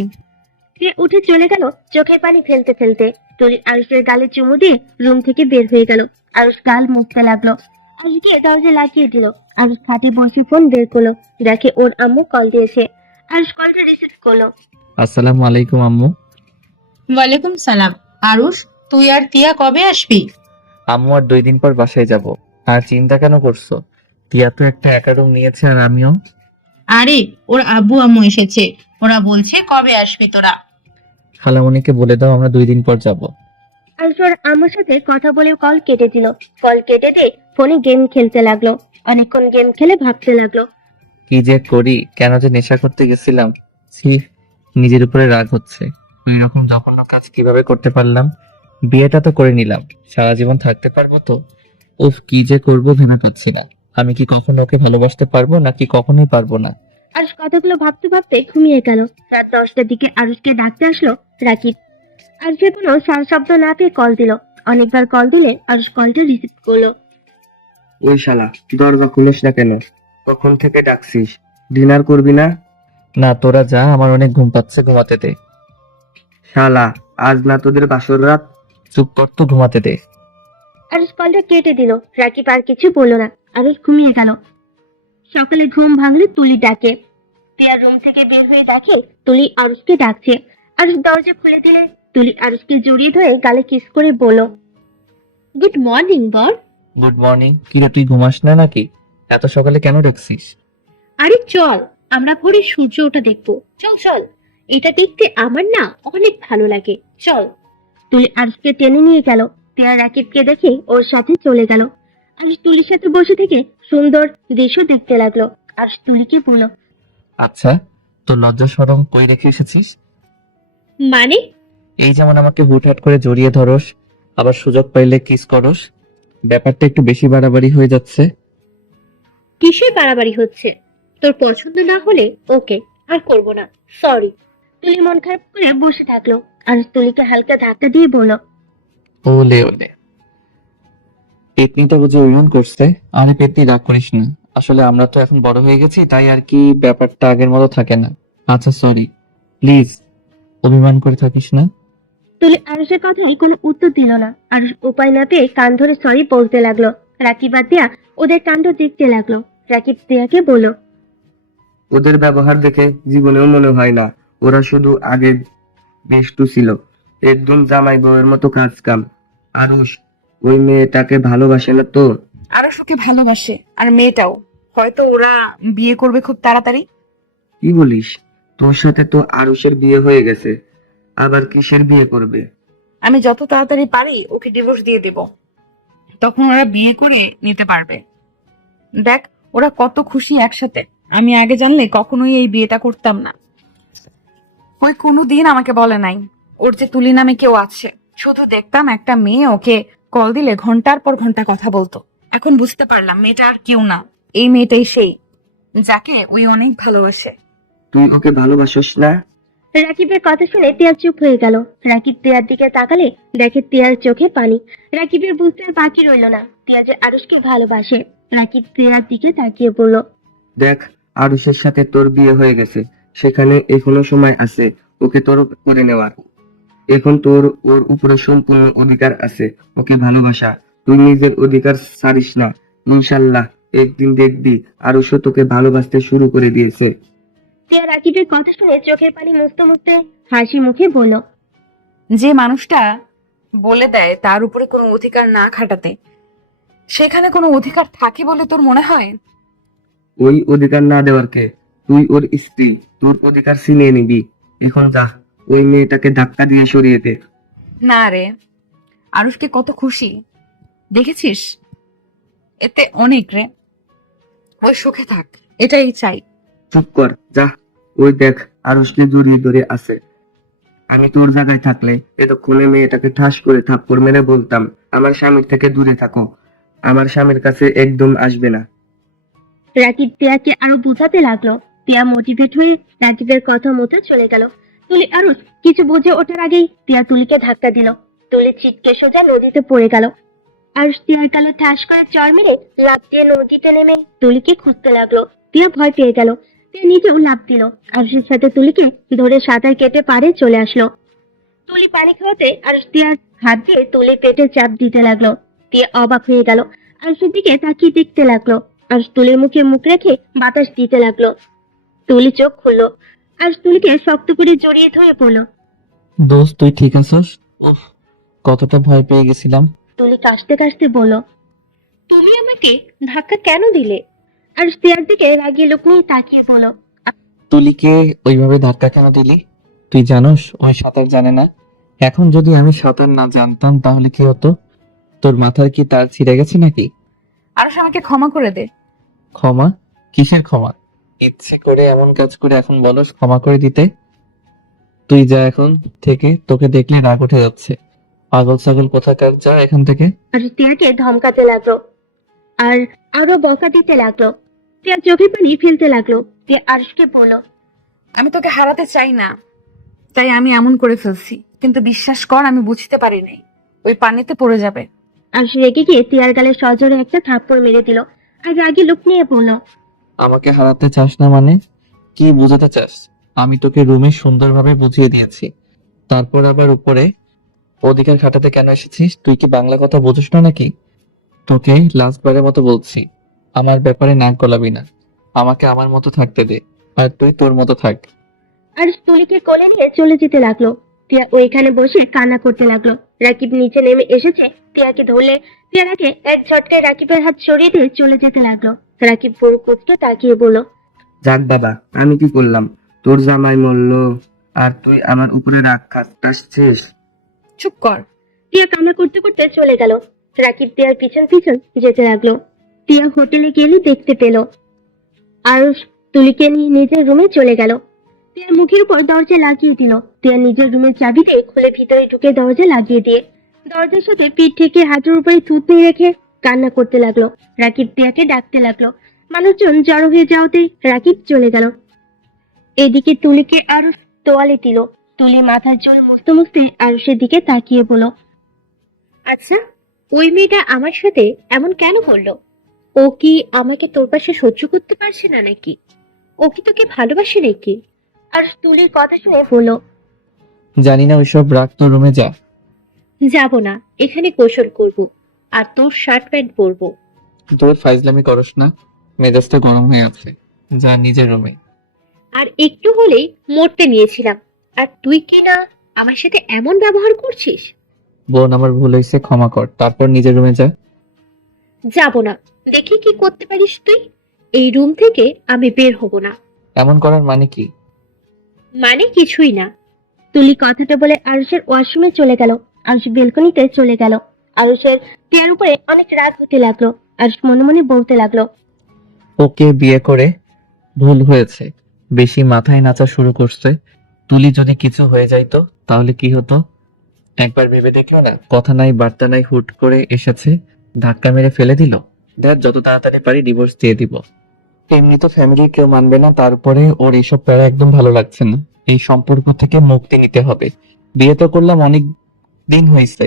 টিয়া উঠে চলে গেল চোখের পানি ফেলতে ফেলতে। তুলি আরুষের গালে চুমু দিয়ে রুম থেকে বের হয়ে গেল। আরুষ গাল মুছতে লাগলো। আরুষকে দরজা লাগিয়ে দিল। আরুষ খাটে বসে ফোন বের করলো। দেখে ওর আম্মু কল দিয়েছে। আরুষ কলটা রিসিভ করলো। আসসালামু আলাইকুম আম্মু। ওয়ালাইকুম সালাম। আরুষ, তুই আর তিয়া কবে আসবি? আম্মু আর 2 দিন পর বাসায় যাব। আর চিন্তা কেন করছো? টিয়া তো একটা একা রুম নিয়েছে আর আমিও। আরে, ওর আব্বু আম্মু এসেছে, ওরা বলছে কবে আসবি তোরা। খালামণিকে বলে দাও আমরা 2 দিন পর যাব। আরুষ ওর আম্মুর সাথে কথা বলে কল কেটে দিল। কল কেটে দিয়ে ফোনে গেম খেলতে লাগলো। অনেকক্ষণ গেম খেলে ভাবতে লাগলো। কি যে করি, কেন যে নেশা করতে গেছিলাম। ছি, নিজের উপরে রাগ হচ্ছে। এরকম জঘন্য কাজ কিভাবে করতে পারলাম? বিয়েটা তো করে নিলাম, সারা জীবন থাকতে পারবো তো? উফ, কি যে করবো ভেবে পাচ্ছি না। আমি কি কখনো ওকে ভালোবাসতে পারবো নাকি কখনোই পারবো না? আরুষ কথাগুলো ভাবতে ভাবতে ঘুমিয়ে গেল। রাত 10টার দিকে আরুষকে ডাকতে আসলো রাকিব। আরুষের কোনো সারা শব্দ না পেয়ে কল দিল। অনেকবার কল দিলে আরুষ কলটা রিসিভ করলো। ওই শালা, দরজা খুলিস না কেন? কখন থেকে ডাকছিস? ডিনার করবি না? না, তোরা যা, আমার অনেক ঘুম পাচ্ছে, ঘুমাতে দে। শালা, আজ না তোদের বাসর রাত? চুপ কর তো, ঘুমাতে দে। আরুষ কলটা কেটে দিল। রাকিব আর কিছু বললো না। আরুষ ঘুমিয়ে গেল। সকালে ঘুম ভাঙলে তুলি ডাকে। টিয়ার রুম থেকে বের হয়ে দেখে তুলি আরুষকে ডাকছে। আরুষ দরজা খুলে দিলে তুলি আরুষকে জড়িয়ে ধরে গালে কিস করে বলল, গুড মর্নিং বর। Good morning. কিরে, তুই ঘুমাস না নাকি? এত সকালে কেন ডাকছিস? আরে চল, আমরা ভোরে সূর্য ওঠা দেখবো। চল চল, এটা দেখতে আমার না অনেক ভালো লাগে, চল। তুলি আরুষকে টেনে নিয়ে গেল। টিয়া রাকিবকে দেখে ওর সাথে চলে গেল। আরুষ তুলির সাথে বসে থেকে সুন্দর দৃশ্য দেখতে লাগলো। আরুষ তুলিকে বলল, আচ্ছা, তোর লজ্জা শরম কই রেখে এসেছিস? মানে? এই যেমন আমাকে হুটহাট করে জড়িয়ে ধরস, আবার সুযোগ পাইলে কিস করস। ব্যাপারটা একটু বেশি বাড়াবাড়ি হয়ে যাচ্ছে। কিসের বাড়াবাড়ি হচ্ছে? তোর পছন্দ না হলে ওকে, আর করবো না, সরি। তুলি মন খারাপ করে বসে থাকলো। আর তুলিকে হালকা ধাক্কা দিয়ে বলল, ওলে ওলে, পেতনিটা বুঝে অভিমান করছে। আরে পেতনি, রাগ করিস না। আসলে আমরা তো এখন বড় হয়ে গেছি, তাই আর কি ব্যাপারটা আগের মতো থাকে না। আচ্ছা সরি, প্লিজ অভিমান করে থাকিস না। তুলি আরুষের কথাই কোনো উত্তর দিল না। আরুষ উপায় না পেয়ে কান ধরে সরি বলতে লাগলো। রাকিব আর দিয়া ওদের কাণ্ড দেখতে লাগলো। রাকিব দিয়াকে বলল, ওদের ব্যবহার দেখে জীবনেও মনে হয় না ওরা শুধু আগে বেষ্টু ছিল, একদম জামাই বউয়ের মতো কাজ কাম। আরুষ ওই মেয়েটাকে ভালোবাসে না তো? আরুষ ওকে ভালোবাসে, আর মেয়েটাও। হয়তো ওরা বিয়ে করবে খুব তাড়াতাড়ি। কি বলিস? তোর সাথে তো আরুষের বিয়ে হয়ে গেছে, আবার কিসের বিয়ে করবে? আমি যত তাড়াতাড়ি পারি ওকে ডিভোর্স দিয়ে দেব, তখন ওরা বিয়ে করে নিতে পারবে। দেখ ওরা কত খুশি একসাথে। আমি আগে জানলে কখনোই এই বিয়েটা করতাম না। ওই কোনোদিন আমাকে বলে নাই ওর যে তুলি নামে কেউ আছে। শুধু দেখতাম একটা মেয়ে ওকে কল দিলে ঘন্টার পর ঘন্টা কথা বলতো। এখন বুঝতে পারলাম মেয়েটা আর কেউ না, এই মেয়েটাই সেই যাকে ওই অনেক ভালোবাসে। তুই ওকে ভালোবাসিস না? রাকিবের কথা শুনে টিয়া চুপ হয়ে গেল। রাকিব টিয়ার দিকে তাকালে দেখে টিয়ার চোখে পানি। রাকিবের বুঝতে আর বাকি রইল না টিয়া যে আরুষকে ভালোবাসে। রাকিব টিয়ার দিকে তাকিয়ে বলল, দেখ, আরুষের সাথে তোর বিয়ে হয়ে গেছে, সেখানে এখনো সময় আছে ওকে তোর করে নেওয়ার। এখন তোর ওর উপরে সম্পূর্ণ অধিকার আছে ওকে ভালোবাসা। তুই নিজের অধিকার ছাড়িস না। ইনশাল্লাহ একদিন দেখবি আরুষও তোকে ভালোবাসতে শুরু করে দিয়েছে। টিয়া রাকিবের কথা শুনে চোখের পানি মুছতে মুছতে হাসি মুখে বলল, যে মানুষটা বলে দেয় তার উপরে কোনো অধিকার না খাটাতে, সেখানে কোনো অধিকার থাকে বলে তোর মনে হয়? ওই অধিকার না দেওয়ার কে? তুই ওর স্ত্রী, তোর অধিকার ছিনিয়ে নিবি। এখন যা, ওই মেয়েটাকে ধাক্কা দিয়ে সরিয়ে দে। না রে, আরুষকে কত খুশি দেখেছিস, এতে অনেক রে। ওই সুখে থাক, এটাই চাই। চুপ কর, যা। ওই দেখ, আরুষকে জড়িয়ে ধরে আছে। আমি তোর জায়গায় থাকলে এতক্ষণে মেয়েটাকে ঠাস করে থাপ্পড় মেরে বলতাম, আমার স্বামীর থেকে দূরে থাকো, আমার স্বামীর কাছে একদম আসবে না। রাকিব টিয়াকে আরো বুঝাতে লাগলো। টিয়া মোটিভেট হয়ে রাকিবের কথা মতো চলে গেল। তুলি আরুষ কিছু বুঝে ওঠার আগেই টিয়া তুলিকে ধাক্কা দিল। তুলি ছিটকে সোজা নদীতে পড়ে গেল। আরুষ টিয়ার গালে ঠাস করে চড় মেরে লাফ দিয়ে নদীতে নেমে তুলিকে খুঁজতে লাগলো। টিয়া ভয় পেয়ে গেল। টিয়া নিজেও লাফ দিল। আরুষের সাথে তুলিকে ধরে সাঁতার কেটে পাড়ে চলে আসলো। তুলি পানি খাওয়াতে আরুষ টিয়ার হাত দিয়ে তুলির পেটে চাপ দিতে লাগলো। টিয়া অবাক হয়ে গেল। আরুষের দিকে তাকিয়ে দেখতে লাগলো। আরুষ তুলির মুখে মুখ রেখে বাতাস দিতে লাগলো। তুলি চোখ খুললো। আরুষ তুলিকে শক্ত করে জড়িয়ে ধরে পড়লো। দোস্ত, তুই ঠিক আছিস? ওহ, কতটা ভয় পেয়ে গেছিলাম। তুলি কাশতে কাশতে বলল, তুমি আমাকে ধাক্কা কেন দিলে? আরুষ টিয়ার দিকে রাগিয়ে লোক নিয়ে তাকিয়ে বলল, তুলিকে ওইভাবে ধাক্কা কেন দিলি? তুই জানোস ওই সাঁতার জানে না। এখন যদি আমি সাঁতার না জানতাম তাহলে কি হতো? তোর মাথার কি তার ছিঁড়ে গেছে নাকি? আরুষ আমাকে ক্ষমা করে দে। ক্ষমা? কিসের ক্ষমা? ইচ্ছে করে এমন কাজ করে এখন বলস ক্ষমা করে দিতে? তুই যা এখান থেকে, তোকে দেখলে রাগ উঠে যাচ্ছে। পাগল ছাগল কোথাকার, যা এখান থেকে। আরুষ টিয়াকে ধমকাতে লাগলো আর আরো বকা দিতে লাগলো। টিয়া চোখে পানি ফেলতে লাগলো। টিয়া আরুষকে বলল, আমি তোকে হারাতে চাই না, তাই আমি এমন করে ফেলছি, কিন্তু বিশ্বাস কর আমি বুঝতে পারি নাই ওই পানিতে পড়ে যাবে। আরুষ রেগে গিয়ে টিয়ার গালে সজোরে একটা থাপ্পড় মেরে দিল আর রাগি লোক নিয়ে বলল, আমাকে হারাতে চাস না মানে? কি বোঝাতে চাস? আমি তোকে রুমে সুন্দরভাবে বুঝিয়ে দিয়েছি, তারপর আবার উপরে অধিকার খাটাতে কেন এসেছিস? তুই কি বাংলা কথা বোঝিস না নাকি? তোকে লাস্ট বারের মতো বলছি, আমার ব্যাপারে নাক গলাবি না। আমাকে আমার মতো থাকতে দে, আর তুই তোর মতো থাক। আরুষ তুলিকে কোলে নিয়ে চলে যেতে লাগলো। টিয়া ওইখানে বসে কান্না করতে লাগলো। রাকিব নিচে নেমে এসেছে। টিয়াকে ধরলে টিয়ার আগে এক ঝটকায় রাকিবের হাত সরিয়ে দিয়ে চলে যেতে লাগলো। রাকিব পুরো কুচকে তাকিয়ে বলল, যাক বাবা, আমি কি করলাম? তোর জামাই মরলো আর তুই আমার উপরে রাগ খাচ্ছিস? চুপ কর। টিয়া কান্না করতে করতে চলে গেল। রাকিব টিয়ার পিছন পিছন যেতে লাগলো। টিয়া হোটেলে গেলে দেখতে পেল আরুষ তুলিকে নিয়ে নিজের রুমে চলে গেল। টিয়ার মুখের উপর দরজা লাগিয়ে দিল। টিয়া নিজের রুমের চাবি দিয়ে খুলে ভিতরে ঢুকে দরজা লাগিয়ে দিয়ে দরজার সাথে পিঠ থেকে হাঁটুর উপরে থুতনি রেখে কান্না করতে লাগলো। রাকিব টিয়াকে ডাকতে লাগলো। মানুষজন জড়ো হয়ে যাওয়াতে রাকিব চলে গেল। এদিকে তুলিকে আরুষ তোয়ালে দিল। তুলি মাথার চুল মুছতে মুছতে আরুষের দিকে তাকিয়ে বলল, আচ্ছা, ওই মেয়েটা আমার সাথে এমন কেন করলো? ও কি আমাকে তোর পাশে সহ্য করতে পারছে না নাকি? ও কি তোকে ভালোবাসে নাকি? আর তুলির কথা শুনে বলল, জানি না, ওইসব রাখ, তোর রুমে যা। যাব না, এখানে গোসল করব আর তোর শার্ট প্যান্ট পরবো। তোর ফাইজলামি করস না, মেজাজটা গরম হয়ে আছে। যা নিজের রুমে। আর একটু হলেই মরতে নিয়েছিলাম, আর তুই কি না আমার সাথে এমন ব্যবহার করছিস? বোন, আমার ভুল হয়েছে, ক্ষমা কর। তারপর নিজের রুমে যা। যাব না, দেখি কি করতে পারিস তুই। এই রুম থেকে আমি বের হব না। এমন করার মানে কি? মানে কিছুই না। তুলি কথাটা বলে আরুষের ওয়াশরুমে চলে গেল। আরুষ বেলকনিতে চলে গেল। আরুষের টিয়ার উপরে অনেক রাগ হতে লাগলো। আরুষ মনে মনে বলতে লাগলো, ওকে বিয়ে করে ভুল হয়েছে, বেশি মাথায় নাচা শুরু করছে। তুলি যদি কিছু হয়ে যাইতো তাহলে কি হতো? একবার ভেবে দেখলো না, কথা নাই বার্তা নাই, হুট করে এসেছে, ধাক্কা মেরে ফেলে দিল। দেখ, যত তাড়াতাড়ি পারি ডিভোর্স দিয়ে দিব। এমনি তো ফ্যামিলির কেউ মানবে না, তারপরে ওর এইসব প্যারা একদম ভালো লাগছে না। এই সম্পর্ক থেকে মুক্তি নিতে হবে। বিয়ে তো করলাম অনেক দিন হয়েছে,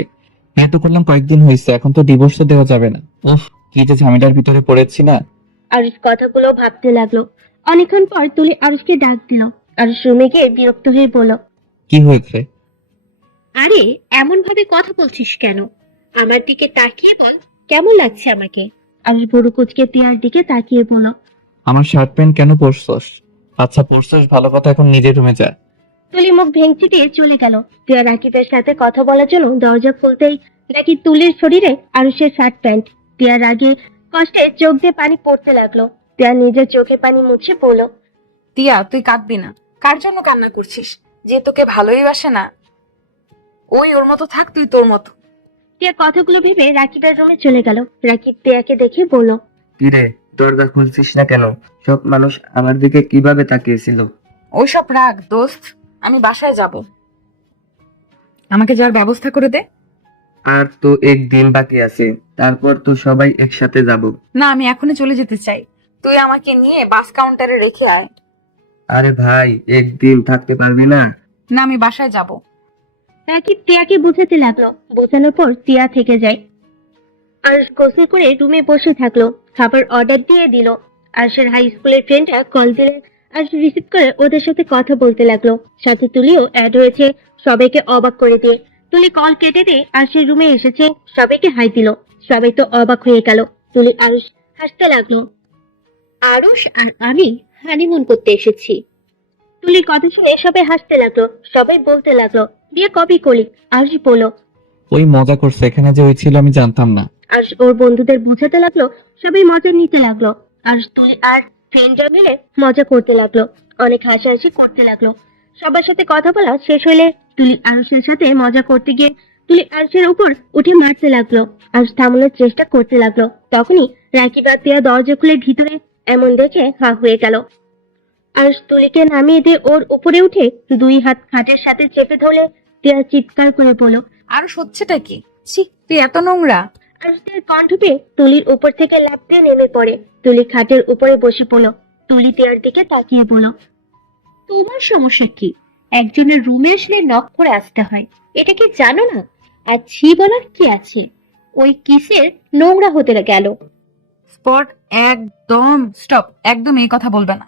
বিয়ে তো করলাম কয়েকদিন হয়েছে, এখন তো ডিভোর্স তো দেওয়া যাবে না। উফ, কি যে ঝামেলার ভিতরে পড়েছি না। আরুষ কথাগুলো ভাবতে লাগলো। অনেকক্ষণ পর তুলি আরুষকে ডাক দিল। আরুষ রুমে গিয়ে বিরক্ত হয়ে বলল, কি হয়েছে? আরে এমন ভাবে কথা বলছিস কেন? আমার দিকে তাকিয়ে বল, কেমন লাগছে আমাকে? আরুষ ভুরু কুচকে তিয়ার দিকে তাকিয়ে বলল, আমার শার্ট প্যান্ট কেন পরছস? আচ্ছা পরছস ভালো কথা, এখন নিজের রুমে যা। তুলি মুখ ভেঙচি দিয়ে চলে গেল। টিয়া রাকিবের সাথে কথা বলার জন্য দরজা খুলতেই রাকিব তুলির শরীরে আরুষের শার্ট প্যান্ট। টিয়ার আগে কষ্টে চোখ দিয়ে পানি পড়তে লাগলো। টিয়া নিজের চোখে পানি মুছে বলল, টিয়া, তুই কাঁদবি না। কার জন্য কান্না করছিস? যে তোকে ভালোই বাসে না, ওই ওর মতো থাক, তুই তোর মতো। টিয়া কথাগুলো ভেবে রাকিবের রুমে চলে গেল। রাকিব টিয়াকে দেখে বলল, কিরে, দরজা খুলছিস না কেন? সব মানুষ আমার দিকে কিভাবে তাকিয়েছিল? ওইসব রাগ দোস্ত, আমি বাসায় যাব। আমাকে যাওয়ার ব্যবস্থা করে দে। আর তো একদিন বাকি আছে, তারপর তো সবাই একসাথে যাব। না, আমি এখনই চলে যেতে চাই। তুই আমাকে নিয়ে বাস কাউন্টারে রেখে আয়। আরে ভাই, একদিন থাকতে পারবি না? না, আমি বাসায় যাব। রাকিব টিয়াকে বোঝাতে লাগলো। বোঝানোর পর টিয়া থেকে যায়। আরশ গোসল করে রুমে বসে থাকলো। খাবার অর্ডার দিয়ে দিল। আরশের হাই স্কুলের ফ্রেন্ডরা কল দিলে আরশ রিসিভ করে ওদের সাথে কথা বলতে লাগলো। সাথে তুলিও অ্যাড হয়েছে, সবাইকে অবাক করে দিয়ে। তুলি কল কেটে দিয়ে আরশের রুমে এসেছে, সবাইকে হাই দিল। সবাই তো অবাক হয়ে গেল। তুলি আরশ হাসতে লাগলো। আরশ আর আমি হানিমুন করতে এসেছি। তুলির কথা শুনে সবাই হাসতে লাগলো। সবাই বলতে লাগলো, বিয়ে কবে করলি? আরশ বলল, ওই মজা করছে, এখানে যে ওই ছিল আমি জানতাম না। আর ওর বন্ধুদের বোঝাতে লাগলো। সবাই মজা নিতে লাগলো। আর তুলি আর ফ্রেন্ডরা মিলে মজা করতে লাগলো। অনেক হাসাহাসি করতে লাগলো। সবার সাথে কথা বলা শেষ হলে তুলি আরুষের সাথে মজা করতে গিয়ে তুলি আরুষের উপর উঠে মারতে লাগলো। আরুষ থামানোর চেষ্টা করতে লাগলো। তখনই রাকিব আত্মীয় দরজা খুলে ভিতরে এমন দেখে হা হয়ে গেল। আরুষ তুলিকে নামিয়ে দিয়ে ওর উপরে উঠে দুই হাত খাটের সাথে চেপে ধরলে টিয়া চিৎকার করে বলল, আর হচ্ছেটা কি? ছি, তুই এত নোংরা। আরুষের কণ্ঠ পেয়ে তুলির উপর থেকে লাফ দিয়ে নেমে পড়ে। তুলি খাটের উপরে বসে পড়ল। তুলি টিয়ার দিকে তাকিয়ে বলল, তোমার সমস্যা কি? একজনের রুমে আসলে নক করে আসতে হয়, এটা কি জানো না? আর ছি বলার কি আছে? ওই কিসের নোংরা হতে গেল। স্পট, একদম স্টপ, একদম এই কথা বলবে না।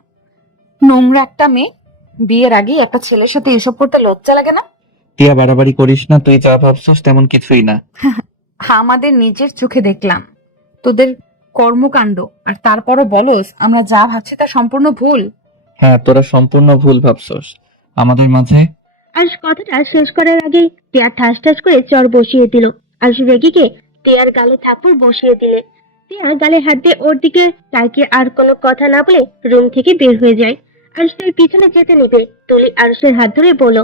নোংরা একটা মেয়ে, বিয়ের আগে একটা ছেলের সাথে এসব করতে লজ্জা লাগে না? টিয়া বাড়াবাড়ি করিস না, তুই যা ভাবছিস তেমন কিছুই না। আমাদের নিজের চোখে দেখলাম তোদের কর্মকাণ্ড, আর তারপরও বলস আমরা যা ভাবছি তা সম্পূর্ণ ভুল। হ্যাঁ, তোরা সম্পূর্ণ ভুল ভাবছস। আমাদের মাঝে আরুষ কথাটা শেষ করার আগেই টিয়া ঠাস ঠাস করে চর বসিয়ে দিল। আরুষ রেগে গিয়ে টিয়ার গালে থাপ্পড় বসিয়ে দিলে। টিয়া গালে হাত দিয়ে ওর দিকে তাকিয়ে আর কোনো কথা না বলে রুম থেকে বের হয়ে যায়। আরুষ তার পিছনে যেতে নেবে, তুলি আরুষের হাত ধরে বলল,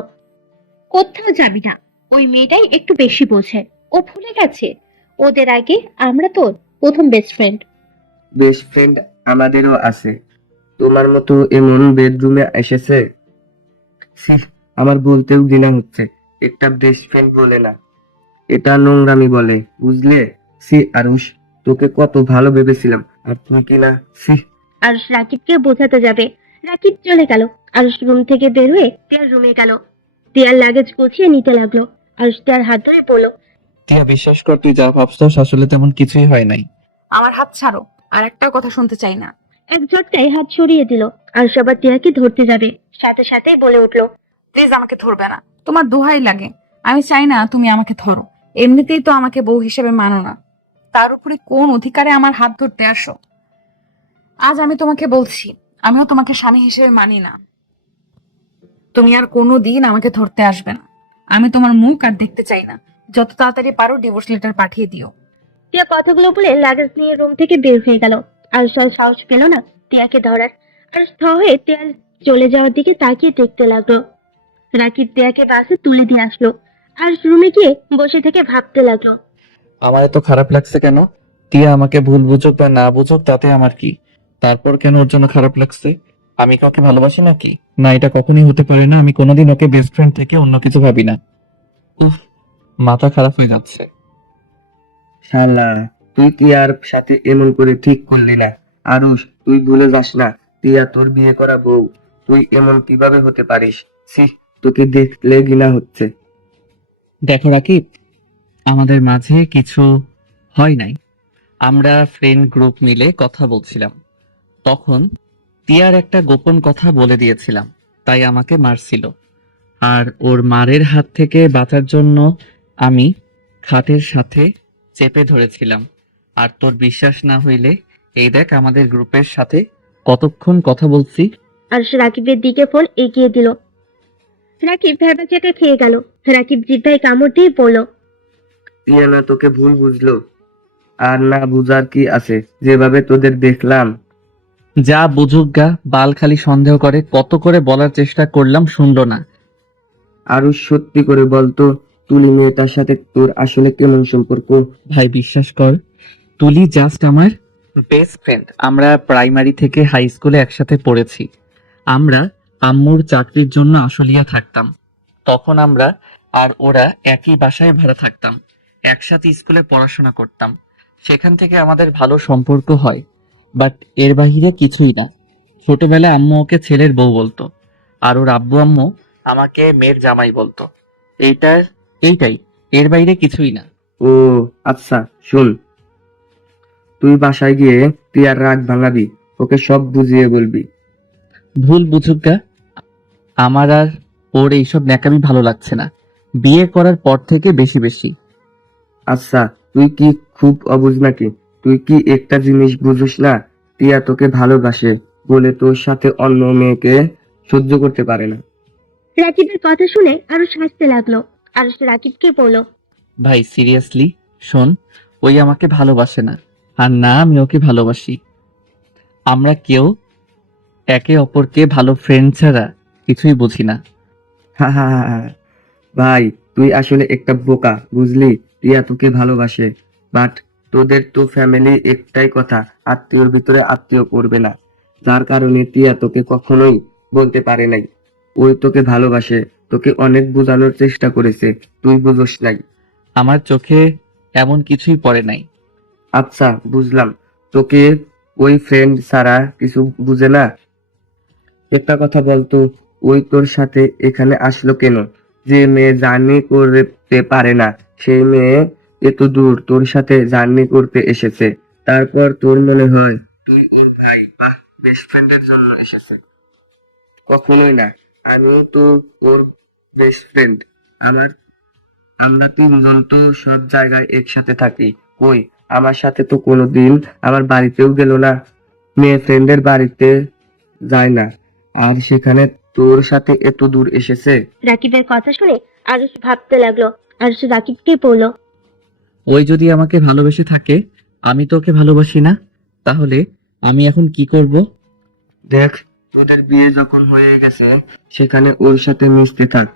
কোথাও যাবি না। ওই মেয়েটাই একটু বেশি বোঝে, ও ভুলে গেছে ওদের আগে আমরা তোর প্রথম বেস্ট ফ্রেন্ড। বেস্ট ফ্রেন্ড আমাদেরও আছে, তোমার মতো এমন বেডরুমে এসেছে। ছিঃ, আমার বলতেও ঘৃণা হচ্ছে। একটা বেস্ট ফ্রেন্ড বলে না, এটা নোংরামি বলে, বুঝলে? সি আরুষ, তোকে কত ভালো ভেবেছিলাম, আর তুই কিনা ছিঃ। আরুষ রাকিবকে বোঝাতে যাবে, রাকিব চলে গেল। আরুষ রুম থেকে বের হয়ে টিয়ার রুমে গেল। টিয়ার লাগেজ গুছিয়ে নিতে লাগলো। আরুষ টিয়ার হাত ধরে বলল, টিয়া বিশ্বাস কর, তুই যা ভাবছস আসলে তেমন কিছুই হয় নাই। আমার হাত ছাড়ো, আর একটা কথা শুনতে চাই না। এক ঝটকায় হাত সরিয়ে দিল। আরুষ আবার টিয়াকে ধরতে যাবে, সাথে সাথেই বলে উঠলো, প্লিজ আমাকে ধরবে না, তোমার দোহাই লাগে। আমি চাই না তুমি আমাকে ধরো। এমনিতেই তো আমাকে বউ হিসেবে মানো না, তার উপরে কোন অধিকারে আমার হাত ধরতে আসো? আজ আমি তোমাকে বলছি, আমিও তোমাকে স্বামী হিসেবে মানি না। তুমি আর কোনো দিন আমাকে ধরতে আসবে না। আমি তোমার মুখ আর দেখতে চাই না। যত তাড়াতাড়ি পারো ডিভোর্স লেটার পাঠিয়ে দিও। টিয়া কথাগুলো বলে লাগেজ নিয়ে রুম থেকে বের হয়ে গেল। আরুষ আর সাহস পেল না টিয়াকে ধরার। আরুষ থ হয়ে টিয়ার চলে যাওয়ার দিকে তাকিয়ে দেখতে লাগলো। রাকিব টিয়াকে বাসে তুলে দিয়ে আসলো। আরুষ রুমে গিয়ে বসে থেকে ভাবতে লাগলো, আমার এত খারাপ লাগছে কেন? টিয়া আমাকে ভুল বুঝুক বা না বুঝুক তাতে আমার কি? তারপর কেন ওর জন্য খারাপ লাগছে? আমি কি ওকে ভালোবাসি নাকি? না, এটা কখনোই হতে পারে না। আমি কোনোদিন ওকে বেস্ট ফ্রেন্ড থেকে অন্য কিছু ভাবি না। উফ, মাথা খারাপ হয়ে যাচ্ছে। শালা, তুই কি আর সাথে এমন করে ঠিক করলি না? আরুষ, তুই ভুলে যাস না, টিয়া তোর বিয়ে করা বউ। তুই এমন কিভাবে হতে পারিস? ছি, তোকে দেখলে ঘৃণা হচ্ছে। দেখো রাকিব, আমাদের মাঝে কিছু হয় নাই। আমরা ফ্রেন্ড গ্রুপ মিলে কথা বলছিলাম। তখন টিয়ার একটা গোপন কথা বলে দিয়েছিলাম, তাই আমাকে মারছিল। আর ওর মারের হাত থেকে বাঁচার জন্য আমি খাটের সাথে চেপে ধরেছিলাম। আর তোর বিশ্বাস না হইলে এই দেখ আমাদের গ্রুপের সাথে কতক্ষণ কথা বলছি। আরুষ রাকিবের দিকে ফোন এগিয়ে দিল। রাকিব ভ্যাবাচ্যাকা খেয়ে গেল। রাকিব জিভ্ভায় কামড় দিয়ে পড়ল। টিয়া না তোকে ভুল বুঝলো? আর না বুঝার কি আছে? যেভাবে তোদের দেখলাম। যা বুঝুক গা, বাল খালি সন্দেহ করে। কত করে বলার চেষ্টা করলাম, শুনলো না। আরুষ, সত্যি করে বলতো, তুলি মেয়েটার সাথে তোর আসলে কেমন সম্পর্ক? ভাই বিশ্বাস কর, তুলি জাস্ট আমার বেস্ট ফ্রেন্ড। আমরা প্রাইমারি থেকে হাই স্কুলে একসাথে পড়েছি। আমরা আম্মুর চাকরির জন্য আশুলিয়া থাকতাম। তখন আমরা আর ওরা একই বাসায় ভাড়া থাকতাম, একসাথে স্কুলে পড়াশোনা করতাম। সেখান থেকে আমাদের ভালো সম্পর্ক হয়, বাট এর বাহিরে কিছুই না। ছোটবেলায় আম্মু ওকে ছেলের বউ বলতো, আর ওর আব্বু আম্মু আমাকে মেয়ের জামাই বলতো। এইটা এইটাই, এর বাইরে কিছুই না। ও আচ্ছা, শোন, তুই বাসায় গিয়ে টিয়ার রাগ ভাঙাবি, ওকে সব বুঝিয়ে বলবি। ভুল বুঝুক গা, আমার আর ওর এইসব ন্যাকামি ভালো লাগছে না, বিয়ে করার পর থেকে বেশি বেশি। আচ্ছা, তুই কি খুব অবুঝ নাকি? তুই কি একটা জিনিস বুঝিস না? টিয়া তোকে ভালোবাসে বলে তোর সাথে অন্য মেয়েকে সহ্য করতে পারে না। রাকিবের কথা শুনে আরুষ হাসতে লাগলো। আরুষ রাকিবকে বলল। ভাই সিরিয়াসলি শোন, ওই আমাকে ভালোবাসে না, আর না আমি ওকে ভালোবাসি। আমরা কেউ একে অপরকে ভালো ফ্রেন্ড ছাড়া কিছুই বুঝি না। হা হা হা হা। ভাই, তুই আসলে একটা বোকা, বুঝলি? টিয়া তোকে ভালোবাসে, বাট তোদের তো ফ্যামিলি একটাই কথা, আত্মীয়র ভিতরে আত্মীয় করবে না। যার কারণে টিয়া তোকে কখনোই বলতে পারে নাই ওই তোকে ভালোবাসে। তোকে অনেক বোঝানোর চেষ্টা করেছে, তুই বুঝোস নাই। আমার চোখে এমন কিছুই পড়ে নাই। আচ্ছা, বুঝলাম, তোকে ওই ফ্রেন্ড ছাড়া কিছু বুঝে না। একটা কথা বলতো, ওই তোর সাথে এখানে আসলো কেন? যে মেয়ে জার্নি করতে পারে না, সেই মেয়ে এত দূর তোর সাথে জার্নি করতে এসেছে। তারপর তোর মনে হয় তুই ওর ভাই, বাহ, বেস্ট ফ্রেন্ডের জন্য এসেছে? কখনোই না। আমিও তো ওর বেস্ট ফ্রেন্ড। আমার আমরা তিনজন তো সব জায়গায় একসাথে থাকি। কই, আমার সাথে তো কোনোদিন আমার বাড়িতেও গেল না, মেয়ে ফ্রেন্ডের বাড়িতে যায় না, আর সেখানে তোর সাথে এত দূর এসেছে। রাকিবের কথা শুনে আরুষ ভাবতে লাগলো। আরুষ রাকিবকে বলল। ওই যদি আমাকে ভালোবেসে থাকে, আমি তো ওকে ভালোবাসি না, তাহলে আমি এখন কি করব? দেখ, তোদের বিয়ে যখন হয়ে গেছে, সেখানে ওর সাথে মিশতে থাক,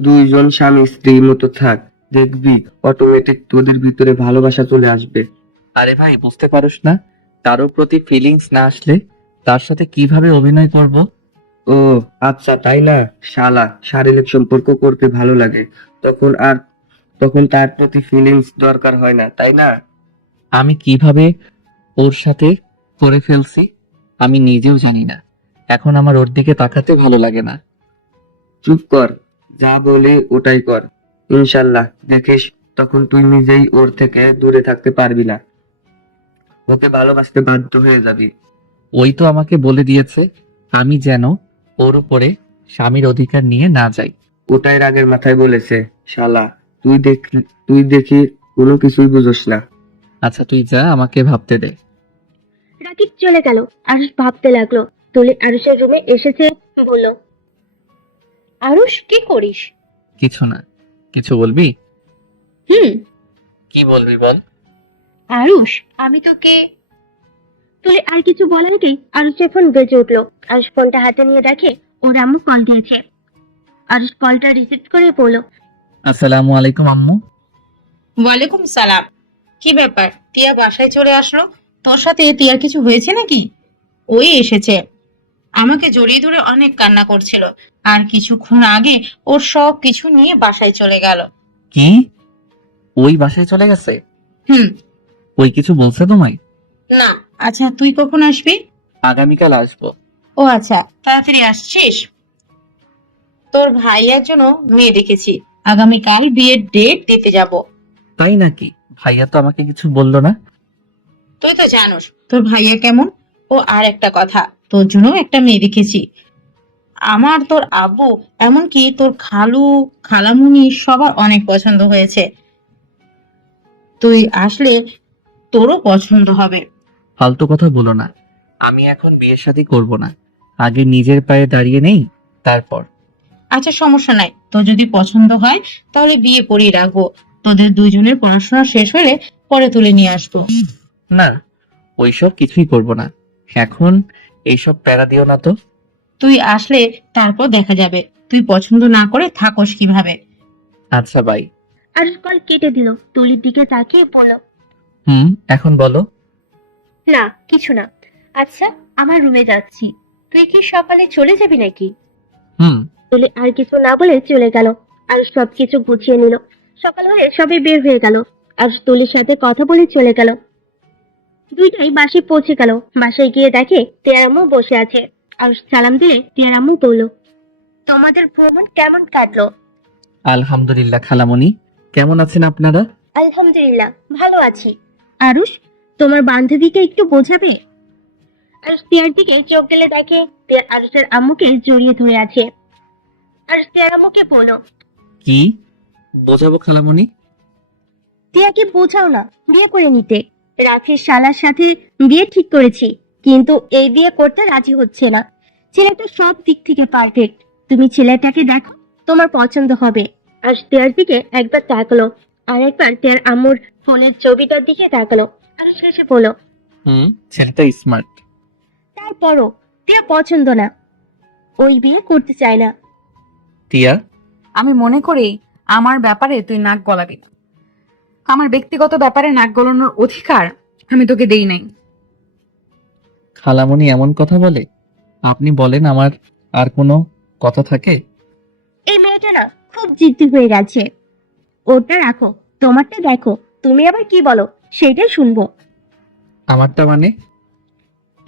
দুইজন স্বামী স্ত্রীর মতো থাক। দেখবি অটোমেটিক তোদের ভিতরে ভালোবাসা চলে আসবে। আরে ভাই বুঝতে পারোস না, কারোর প্রতি ফিলিংস না আসলে তার সাথে কিভাবে অভিনয় করব? ও আচ্ছা, তাই না? শালা, শারীরিক সম্পর্ক করতে ভালো লাগে, তখন তার প্রতি ফিলিংস দরকার হয় না, তাই না? আমি কিভাবে ওর সাথে করে ফেলছি আমি নিজেও জানি না। এখন আমার ওর দিকে তাকাতে ভালো লাগে না। চুপ কর, যা বলি ওটাই কর। ইনশাল্লাহ দেখিস, তখন তুই নিজেই ওর থেকে দূরে থাকতে পারবি না, ওকে ভালোবাসতে বাধ্য হয়ে যাবি। ওই তো আমাকে বলে দিয়েছে আমি যেন ওর উপরে স্বামীর অধিকার নিয়ে না যাই। ওটাই রাগের মাথায় বলেছে। শালা, তুই দেখি কোনো কিছুই বুঝোস না। আচ্ছা তুই যা, আমাকে ভাবতে দে। রাকিব চলে গেল। আরুষ ভাবতে লাগলো। তুলি আরুষের রুমে এসেছে, বলল। আরুষ কি করিস? কিছু না। কিছু বলবি? হুম। কি বলবি বল। আরুষ, আমি তোকে তুলি আর কিছু বলার আগেই আরুষের ফোন বেজে উঠলো। আরুষ ফোনটা হাতে নিয়ে দেখে ওর আম্মু কল দিয়েছে। আরুষ কলটা রিসিভ করে বলল। আসসালামু আলাইকুম আম্মু। ওয়ালাইকুম সালাম। কি ব্যাপার, টিয়া বাসায় চলে আসলো? তোর সাথে টিয়ার কিছু হয়েছে নাকি? ওই এসেছে। আমাকে জড়িয়ে ধরে অনেক কান্না করছিল। আর কিছুক্ষণ আগে ওর সব কিছু নিয়ে বাসায় চলে গেল। কি? ওই বাসায় চলে গেছে? হুম। ওই কিছু বলছে তোমায়? না। আচ্ছা, তুই কখন আসবি? আগামীকাল আসবো। ও আচ্ছা, তাড়াতাড়ি আসছিস? তোর ভাইয়ার জন্য মেয়ে দেখেছি, আগামীকাল বিয়ের ডেট দিতে যাব। তাই নাকি? ভাইয়া তো আমাকে কিছু বললো না। তুই তো জানোস তোর ভাইয়া কেমন। ও আর একটা কথা, তোর জন্য একটা মেয়ে দেখেছি। আমার তোর আব্বু, এমনকি তোর খালু, খালামুনি সবার অনেক পছন্দ হয়েছে। তুই আসলে তোরও পছন্দ হবে। ফালতু কথা বলো না। আমি এখন বিয়ে শাদী করবো না। আগে নিজের পায়ে দাঁড়িয়ে নেই, তারপর। আচ্ছা, সমস্যা নাই। তোর যদি পছন্দ হয় তাহলে বিয়ে পড়িয়ে রাখবো। তোদের দুইজনের পড়াশোনা শেষ হলে পরে তুলে নিয়ে আসবো। না, ওইসব কিছুই করবো না। এখন এইসব প্যারা দিও না তো। তুই আসলে তারপর দেখা যাবে তুই পছন্দ না করে থাকস কিভাবে। আচ্ছা বাই। আরুষ কল কেটে দিল। তুলির দিকে তাকিয়ে বলল, এখন বলো। না কিছু না। আচ্ছা, আমার রুমে যাচ্ছি। তুই কি সকালে চলে যাবি নাকি? হুম। তুলি আর কিছু না বলে চলে গেল। আরুষ সবকিছু গুছিয়ে নিল। সকাল হলে সবাই বের হয়ে গেল। আরুষ তুলির সাথে কথা বলে চলে গেল। দুইটাই বাসায় পৌঁছে গেল। বাসায় গিয়ে দেখে টিয়ার আম্মু বসে আছে। আরুষ সালাম দিলে টিয়ার আম্মু বলল, তোমাদের ভ্রমণ কেমন কাটলো? আলহামদুলিল্লাহ খালামণি, কেমন আছেন আপনারা? আলহামদুলিল্লাহ, ভালো আছি। আরুষ, তোমার বান্ধবীকে একটু বোঝাবে? আরুষ টিয়ার দিকে চোখ গেলে দেখে টিয়া আরুষের আম্মুকে জড়িয়ে ধরে আছে। আরুষ টিয়ার আম্মুকে বলল, কি বোঝাবো খালামণি? টিয়াকে বোঝাও না বিয়ে করে নিতে। রাফির শালার সাথে বিয়ে ঠিক করেছি, কিন্তু এই বিয়ে করতে রাজি হচ্ছে না। ছেলেটা সব দিক থেকে পারফেক্ট। তুমি ছেলেটাকে দেখো, তোমার পছন্দ হবে। আর টিয়ার দিকে একবার তাকালো, আর একবার টিয়ার আম্মুর ফোনের ছবিটার দিকে তাকালো। আর শেষে বলল, ছেলেটা স্মার্ট। তারপরও টিয়া পছন্দ না, ওই বিয়ে করতে চায় না। টিয়া, আমি মনে করি আমার ব্যাপারে তুই নাক গলাবি না। আমার ব্যক্তিগত ব্যাপারে নাক গলানোর অধিকার আমি তোকে দেই নাই। খালামণি এমন কথা বলে? আপনি বলেন, আমার আর কোনো কথা থাকে? এই মেয়েটা না খুব জিদ্দি হয়ে গেছে। ওটা রাখো, তোমারটা দেখো। তুমি আবার কি বলো সেটাই শুনবো। আমারটা মানে?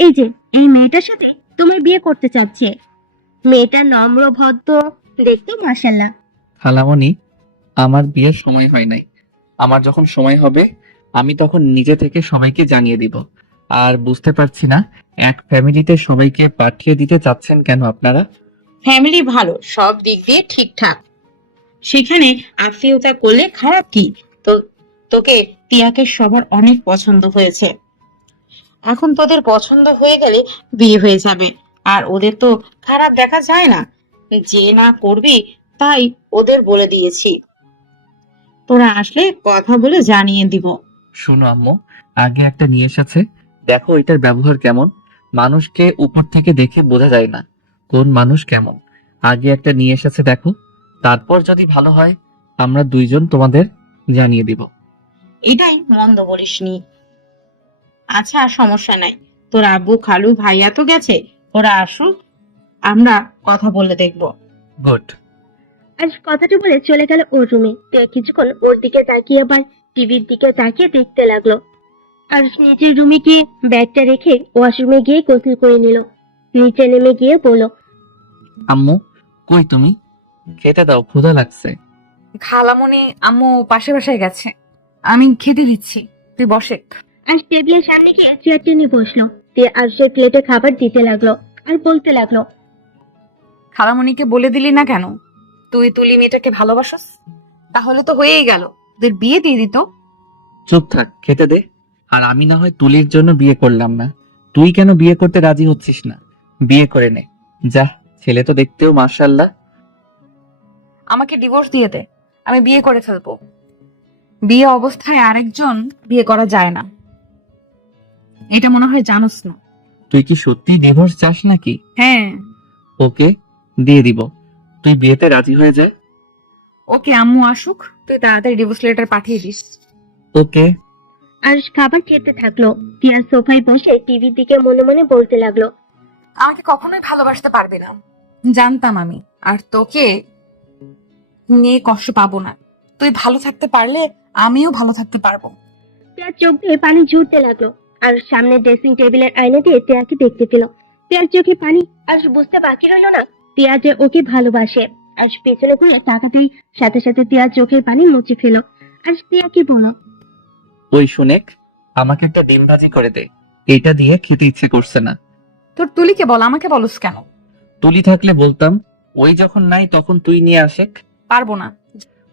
এই যে এই মেয়েটার সাথে তোমার বিয়ে করতে চাচ্ছে। মেয়েটা নম্র, ভদ্র, দেখতে মাশাআল্লাহ। খালামণি, আমার বিয়ের সময় হয় নাই। আমার যখন সময় হবে আমি তখন নিজে থেকে সবাইকে জানিয়ে দিব। আর বুঝতে পারছি না, এক ফ্যামিলিতে সবাইকে পাঠিয়ে দিতে চাচ্ছেন কেন আপনারা? ফ্যামিলি ভালো, সব দিক দিয়ে ঠিকঠাক। সেখানে আত্মীয়তা করলে খারাপ কি? তো তোকে, টিয়াকে সবার অনেক পছন্দ হয়েছে। এখন তোদের পছন্দ হয়ে গেলে বিয়ে হয়ে যাবে। আর ওদের তো খারাপ দেখা যায় না। যে না করবি তাই ওদের বলে দিয়েছি। তোরা আসলে কথা বলে জানিয়ে দিব। শোনো আম্মু, আগে একটা নিয়ে এসেছে, দেখো এটার ব্যবহার কেমন। মানুষকে উপর থেকে দেখে বোঝা যায় না কোন মানুষ কেমন। আগে একটা নিয়ে এসেছে দেখো, তারপর যদি ভালো হয় আমরা দুইজন তোমাদের জানিয়ে দিব। এটাই মন্দ বলিসনি। আচ্ছা, সমস্যা নাই। তোর আব্বু, খালু, ভাইয়া তো গেছে, ওরা আসুক, আমরা কথা বলে দেখবো। গুড। আর কথাটা বলে চলে গেল ওর রুমে। কিছুক্ষণ ওর দিকে তাকিয়ে আবার টিভির দিকে তাকিয়ে দেখতে লাগলো। আর নিজের রুমে গিয়ে ব্যাগটা রেখে ওয়াশরুমে গিয়ে গোসল করে নিল। নিচে নেমে গিয়ে বলল, আম্মু, কই তুমি? খেতে দাও, ক্ষুধা লাগছে। খালামণি আম্মু পাশে বাসায় গেছে, আমি খেতে দিচ্ছি, তুই বসে। আর টেবিলের সামনে গিয়ে চেয়ার টেনে বসলো। আর সে প্লেটে খাবার দিতে লাগলো আর বলতে লাগলো, খালামণিকে বলে দিলি না কেন তুই তুলি মেয়েটাকে ভালোবাসস? তাহলে তো হয়েই গেল, তোদের বিয়ে দিয়ে দিত। চুপ থাক, খেতে দে। আর আমি না হয় তুলির জন্য বিয়ে করলাম না, তুই কেন বিয়ে করতে রাজি হচ্ছিস না? বিয়ে করে নে যা। ছেলে তো দেখতেও মাশাআল্লাহ। আমাকে ডিভোর্স দিয়ে দে, আমি বিয়ে করে ফেলবো। বিয়ে অবস্থায় আরেকজন বিয়ে করা যায় না, এটা মনে হয় জানোস না। তুই কি সত্যি ডিভোর্স চাস নাকি? হ্যাঁ। ওকে, দিয়ে দিব। তুই বিয়েতে রাজি হয়ে যায়। ওকে, আম্মু আসুক, তুই তাড়াতাড়ি ডিভোর্স লেটার পাঠিয়ে দিস। ওকে। আর খাবার খেতে থাকলো। টিয়া সোফায় বসে টিভির দিকে মনে মনে বলতে লাগলো, আমাকে কখনোই ভালোবাসতে পারবি না, জানতাম আমি। আর তোকে নিয়ে কষ্ট পাবো না। তুই ভালো থাকতে পারলে আমিও ভালো থাকতে পারবো। তিয়ার চোখ দিয়ে পানি ঝরতে লাগলো। আর সামনে ড্রেসিং টেবিলের আয়না দিয়ে তিয়াকে দেখতে পেল। তিয়ার চোখে পানি। আর বুঝতে বাকি রইল না তিয়া যে ওকে ভালোবাসে। আর পেছনে ঘুরে তাকাতেই সাথে সাথে তিয়ার চোখের পানি মুছে ফেলো। আর তিয়াকে বলল, ওই শোনেক, আমাকে একটা ডিম ভাজি করে দে, এটা দিয়ে খেতে ইচ্ছে করছে না। তোর তুলিকে বল, আমাকে বলস কেন? তুলি থাকলে বলতাম, ওই যখন নাই তখন তুই নিয়ে আসেক। পারবো না,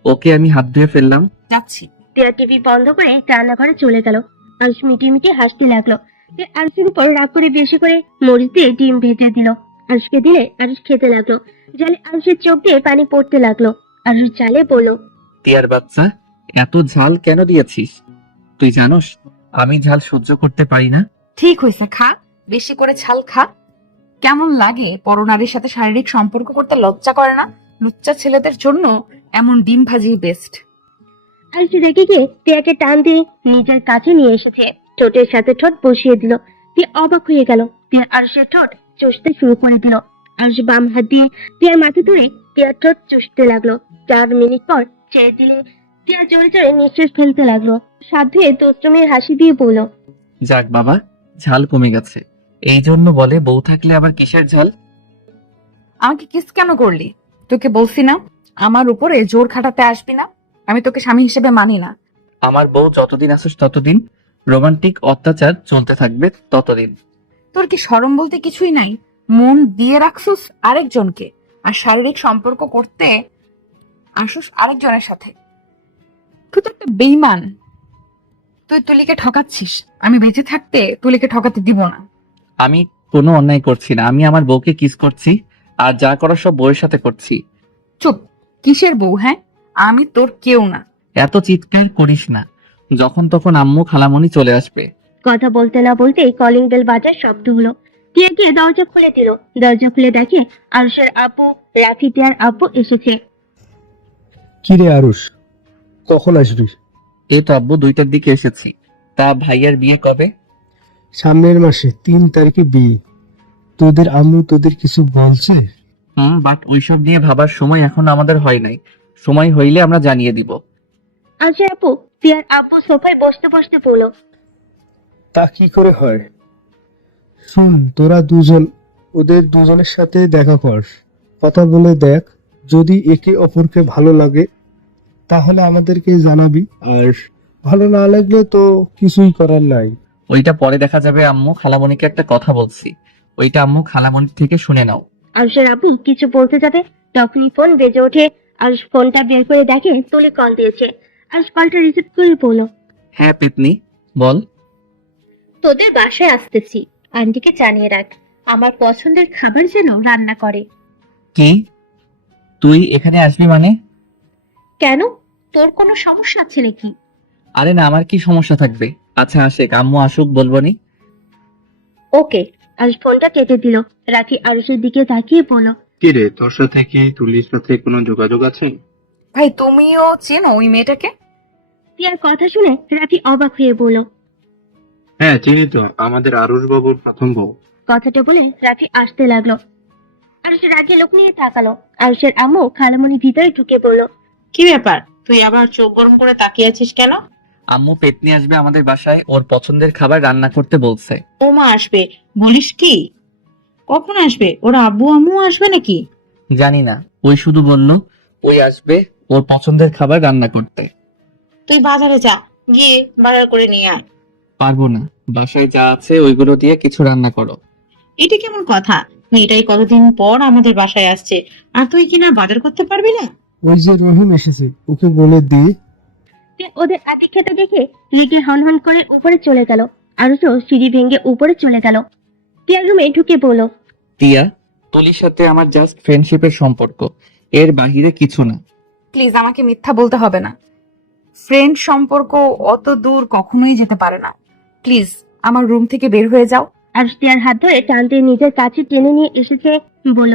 ওকে আমি হাত ধুয়ে ফেললাম। যাচ্ছি। তিয়া টিভি বন্ধ করে রান্নাঘরে চলে গেল। আরুষ মিটি মিটি হাসতে লাগলো। আরুষের উপর রাগ করে বেশি করে মরিচ দিয়ে ডিম ভেজে দিল। আরুষকে দিলে আরুষ খেতে লাগলো। জালে আরুষের চোখ দিয়ে পানি পড়তে লাগলো। আরুষ জালে বলল, টিয়ার বাচ্চা, এত ঝাল কেন দিয়েছিস? তুই জানোস আমি ঝাল সহ্য করতে পারি না। ঠিক হয়েছে, খা, বেশি করে ছাল খা। কেমন লাগে পরনারীর সাথে শারীরিক সম্পর্ক করতে? লজ্জা করে না? লুচ্চা ছেলেদের জন্য এমন ডিম ভাজি বেস্ট। আরুষ রেগে গিয়ে টিয়াকে টান দিয়ে নিজের কাছে নিয়ে এসেছে। ঠোঁটের সাথে ঠোঁট বসিয়ে দিল। টিয়া অবাক হয়ে গেল। টিয়া আরুষের ঠোঁট চুষতে শুরু করে দিল। আরুষ বাম হাত দিয়ে টিয়ার মাথা ধরে টিয়ার ঠোঁট চুষতে লাগলো। 4 মিনিট পর ছেড়ে দিলে টিয়া জোরে জোরে নিঃশ্বাস ফেলতে লাগলো। সাধ্যে তোষ্টমের হাসি দিয়ে বলল, যাক বাবা, ঝাল কমে গেছে। এই জন্য বলে বউ থাকলে আবার কিসের ঝাল। আমাকে কিস কেন করলি? তোকে বলছি না আমার উপরে জোর খাটাতে আসবি না। আমি তোকে স্বামী হিসেবে মানি না। আমার বউ যতদিন আসুস ততদিন রোমান্টিক অত্যাচার চলতে থাকবে ততদিন। তোর কি শরম বলতে কিছুই নাই? মন দিয়ে রাখছুস আরেকজনকে, আর শারীরিক সম্পর্ক করতে আসুস আরেকজনের সাথে। তুই তো একটা বেইমান। তুই তুলিকে ঠকাচ্ছিস। আমি বেঁচে থাকতে তুলিকে ঠকাতে দিব না। আমি কোনো অন্যায় করছি না, আমি আমার বউকে কিস করছি, আর যা করার সব বউয়ের সাথে করছি। চুপ, কিসের বউ? হ্যাঁ, আমি তোর কেউ না। এত চিৎকার করিস না, যখন তখন আম্মু খালামণি চলে আসবে। কথা বলতে না বলতেই কলিং বেল বাজার শব্দ হলো। টিয়া গিয়ে দরজা খুলে দিল। দরজা খুলে দেখে আরুষের আব্বু, রাফি টিয়ার আব্বু এসেছে। কিরে আরুষ, কখন আসবি? এই তো আব্বু 2টার দিকে এসেছি। তা ভাইয়ার বিয়ে কবে? সামনের মাসে 3 তারিখে বিয়ে। তোদের আম্মু তোদের কিছু বলছে? বাট ওইসব নিয়ে ভাবার সময় এখন আমাদের হয় নাই। সময় হইলে আমরা জানিয়ে দিব। আরুষের আপু টিয়ার আব্বু সোফায় বসতে বসতে বলল, তা কি করে হয়? শুন, তোরা দুজন ওদের দুজনের সাথে দেখা কর, কথা বলে দেখ। যদি একে অপরকে ভালো লাগে তাহলে আমাদেরকে জানাবি, আর ভালো না লাগলে তো কিছুই করার নাই। ওইটা পরে দেখা যাবে আম্মু, খালামণিকে একটা কথা বলছি, ওইটা আম্মু খালামণির থেকে শুনে নাও। আরুষের আব্বু কিছু বলতে যাবে তখনই ফোন বেজে ওঠে। আরুষ ফোনটা বের করে দেখে তুলি কল দিয়েছে। আরুষ কলটা রিসিভ করে বলল, হ্যাঁ পেতনি, বল। তোদের বাসায় আসতেছি, আন্টিকে জানিয়ে রাখ আমার পছন্দের খাবার যেন রান্না করে। কি, তুই এখানে আসবি মানে? কেন, তোর কোনো সমস্যা আছে নাকি? আরে না, আমার কি সমস্যা থাকবে? আচ্ছা আসেক, আম্মু আসুক বলবনি। ওকে। আরুষ ফোনটা কেটে দিল। রাখি আরুষের দিকে তাকিয়ে বলল, কি রে, তোর সাথে কি তুলির সাথে কোনো যোগাযোগ আছে? ভাই, তুমিও চেনো ওই মেয়েটাকে? টিয়ার কথা শুনে রাখি অবাক হয়ে বলল, হ্যাঁ চিনি তো, আমাদের আরুষ বাবুর প্রথম বউ। কথাটা বলে রাখি আসতে লাগলো। আরুষের আগে লোক নিয়ে তাকালো। আরুষের আম্মু খালামণি ভিতরে ঢুকে বলল, কি ব্যাপার, তুই আবার চোখ গরম করে তাকিয়ে আছিস কেন? আম্মু পেতনি আসবে আমাদের বাসায়, ওর পছন্দের খাবার রান্না করতে বলছে। ও মা আসবে বলিস কি? কখন আসবে? ওর আব্বু আম্মু আসবে নাকি? জানি না, ওই শুধু বলল ওই আসবে ওর পছন্দের খাবার রান্না করতে। তুই বাজারে যা, গিয়ে বাজার করে নিয়ে আয়। পারবো না, বাসায় যা আছে ওইগুলো দিয়ে কিছু রান্না করো। এটা কেমন কথা? মেয়েটাই কতদিন পর আমাদের বাসায় আসছে, আর তুই কিনা বাজার করতে পারবি না? ওই যে রহিম এসেছে, ওকে বলে দি। টিয়া ওদের আতিথ্যতা দেখে লিগে হনহন করে উপরে চলে গেল। আরুষও সিঁড়ি ভেঙে উপরে চলে গেল। টিয়ার রুমে ঢুকে বলল, টিয়া, তুলির সাথে আমার জাস্ট ফ্রেন্ডশিপের সম্পর্ক, এর বাহিরে কিছু না। প্লিজ, আমাকে মিথ্যা বলতে হবে না। ফ্রেন্ড সম্পর্ক অত দূর কখনোই যেতে পারে না। প্লিজ, আমার রুম থেকে বের হয়ে যাও। আরুষ টিয়ার হাত ধরে টান দিয়ে নিজের কাছে টেনে নিয়ে এসেছে। বলল,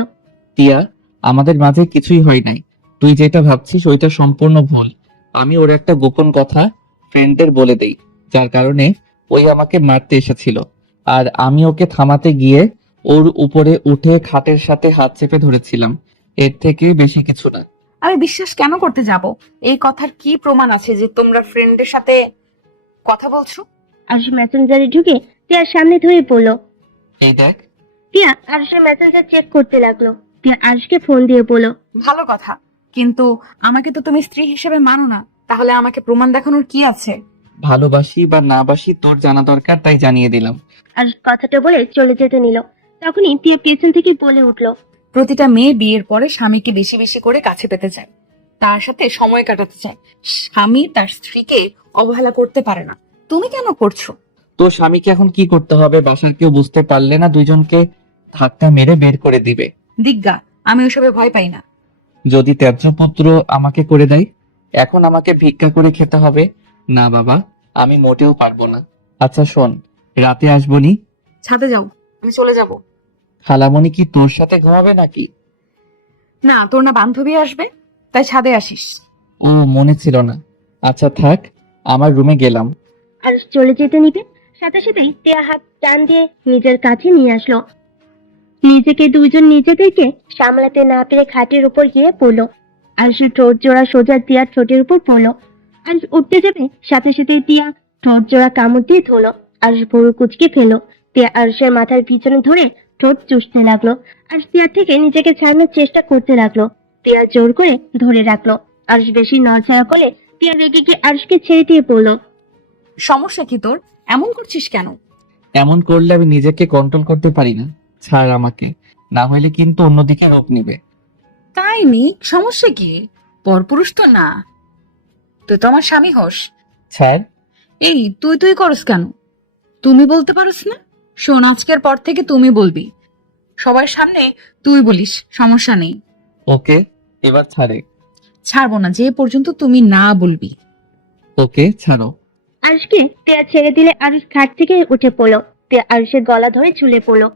টিয়া, আমাদের মাঝে কিছুই হয় নাই। তুই যেটা ভাবছিস ওইটা সম্পূর্ণ ভুল। আমি ওর একটা গোপন কথা ফ্রেন্ডদের বলে দেই, যার কারণে ওই আমাকে মারতে এসেছিল। আর আমি ওকে থামাতে গিয়ে ওর উপরে উঠে খাটের সাথে হাত চেপে ধরেছিলাম, এর থেকে বেশি কিছু না। আমি বিশ্বাস কেন করতে যাব? এই কথার কি প্রমাণ আছে যে তোমরা ফ্রেন্ডের সাথে কথা বলছো? আরুষ মেসেঞ্জারে ঢুকে টিয়ার সামনে ধরে পড়ল। এই দেখ। টিয়া আরুষের মেসেঞ্জার চেক করতে লাগলো। টিয়া আরুষকে ফোন দিয়ে বলল, ভালো কথা, কিন্তু আমাকে তো তুমি স্ত্রী হিসেবে মানো না, তাহলে আমাকে প্রমাণ দেখানোর কি আছে? ভালোবাসি বা না বাসি তোর জানা দরকার, তাই জানিয়ে দিলাম। আরুষ কথাটা বলে চলে যেতে নিল। তখনই টিয়া পেছন থেকে বলে উঠল, প্রতিটা মেয়ে বিয়ের পরে স্বামীকে বেশি বেশি করে কাছে পেতে চায়, তার সাথে সময় কাটাতে চায়। স্বামী তার স্ত্রীকে অবহেলা করতে পারে না। তুমি কেন করছো? তোর স্বামীকে এখন কি করতে হবে বাসার কেউ বুঝতে পারলে না দুইজনকে ধাক্কা মেরে বের করে দিবে। দিগ্গা, আমি ওসবে ভয় পাই না। যদি ত্যায্য পুত্র আমাকে করে দেয়, এখন আমাকে ভিক্ষা করে খেতে হবে? না বাবা, আমি মোটেও পারবো না। আচ্ছা শোন, রাতে আসবনি। ছাদে যাও, আমি চলে যাব। খালামণি কি তোর সাথে ঘুমাবে নাকি? না, তোর না বান্ধবী আসবে, তাই ছাদে আসিস। ও, মনে ছিল না। আচ্ছা থাক, আমার রুমে গেলাম। আরুষ চলে যেতে নিবে সাথে সাথেই টিয়া হাত টান দিয়ে নিজের কাছে নিয়ে আসলো। নিজেকে দুজন নিজেদেরকে সামলাতে না পেরে খাটের উপর গিয়ে পড়লো। আরুষের ঠোঁট জোড়া সোজা টিয়ার ঠোঁটের উপর পড়লো। আরুষ উঠতে যাবে, সাথে সাথে টিয়া ঠোঁট জোড়া কামড় দিয়ে ধরলো। আরুষ ভুরু কুচকে ফেলো। টিয়া আরুষের মাথার পিছনে ধরে ঠোঁট চুষতে লাগলো। আরুষ টিয়ার থেকে নিজেকে ছাড়ানোর চেষ্টা করতে লাগলো। টিয়া জোর করে ধরে রাখলো। আরুষ বেশি নড়াচড়া করলে টিয়া রেগে গিয়ে আরুষকে ছেড়ে দিয়ে পড়লো। সমস্যা কি তোর? এমন করছিস কেন? এমন করলে আমি নিজেকে কন্ট্রোল করতে পারি না। ছাড় আমাকে, না হইলে কিন্তু অন্যদিকে রূপ নিবে। তাই নি, সমস্যা কি? পরপুরুষ তো না, তুই তো আমার স্বামী হোস। ছাড়। এই তুই তুই করস কেন? তুমি বলতে পারস না? শোন, আজকের পর থেকে তুমি বলবি, সবার সামনে তুই বলিস, সমস্যা নেই। ওকে, এবার ছাড়ে। ছাড়বো না যে পর্যন্ত তুমি না বলবি। ওকে, ছাড়ো। আরুষকে টিয়া ছেড়ে দিলে আরুষ খাট থেকে উঠে পড়লো। টিয়া আরুষের গলা ধরে ঝুলে পড়লো।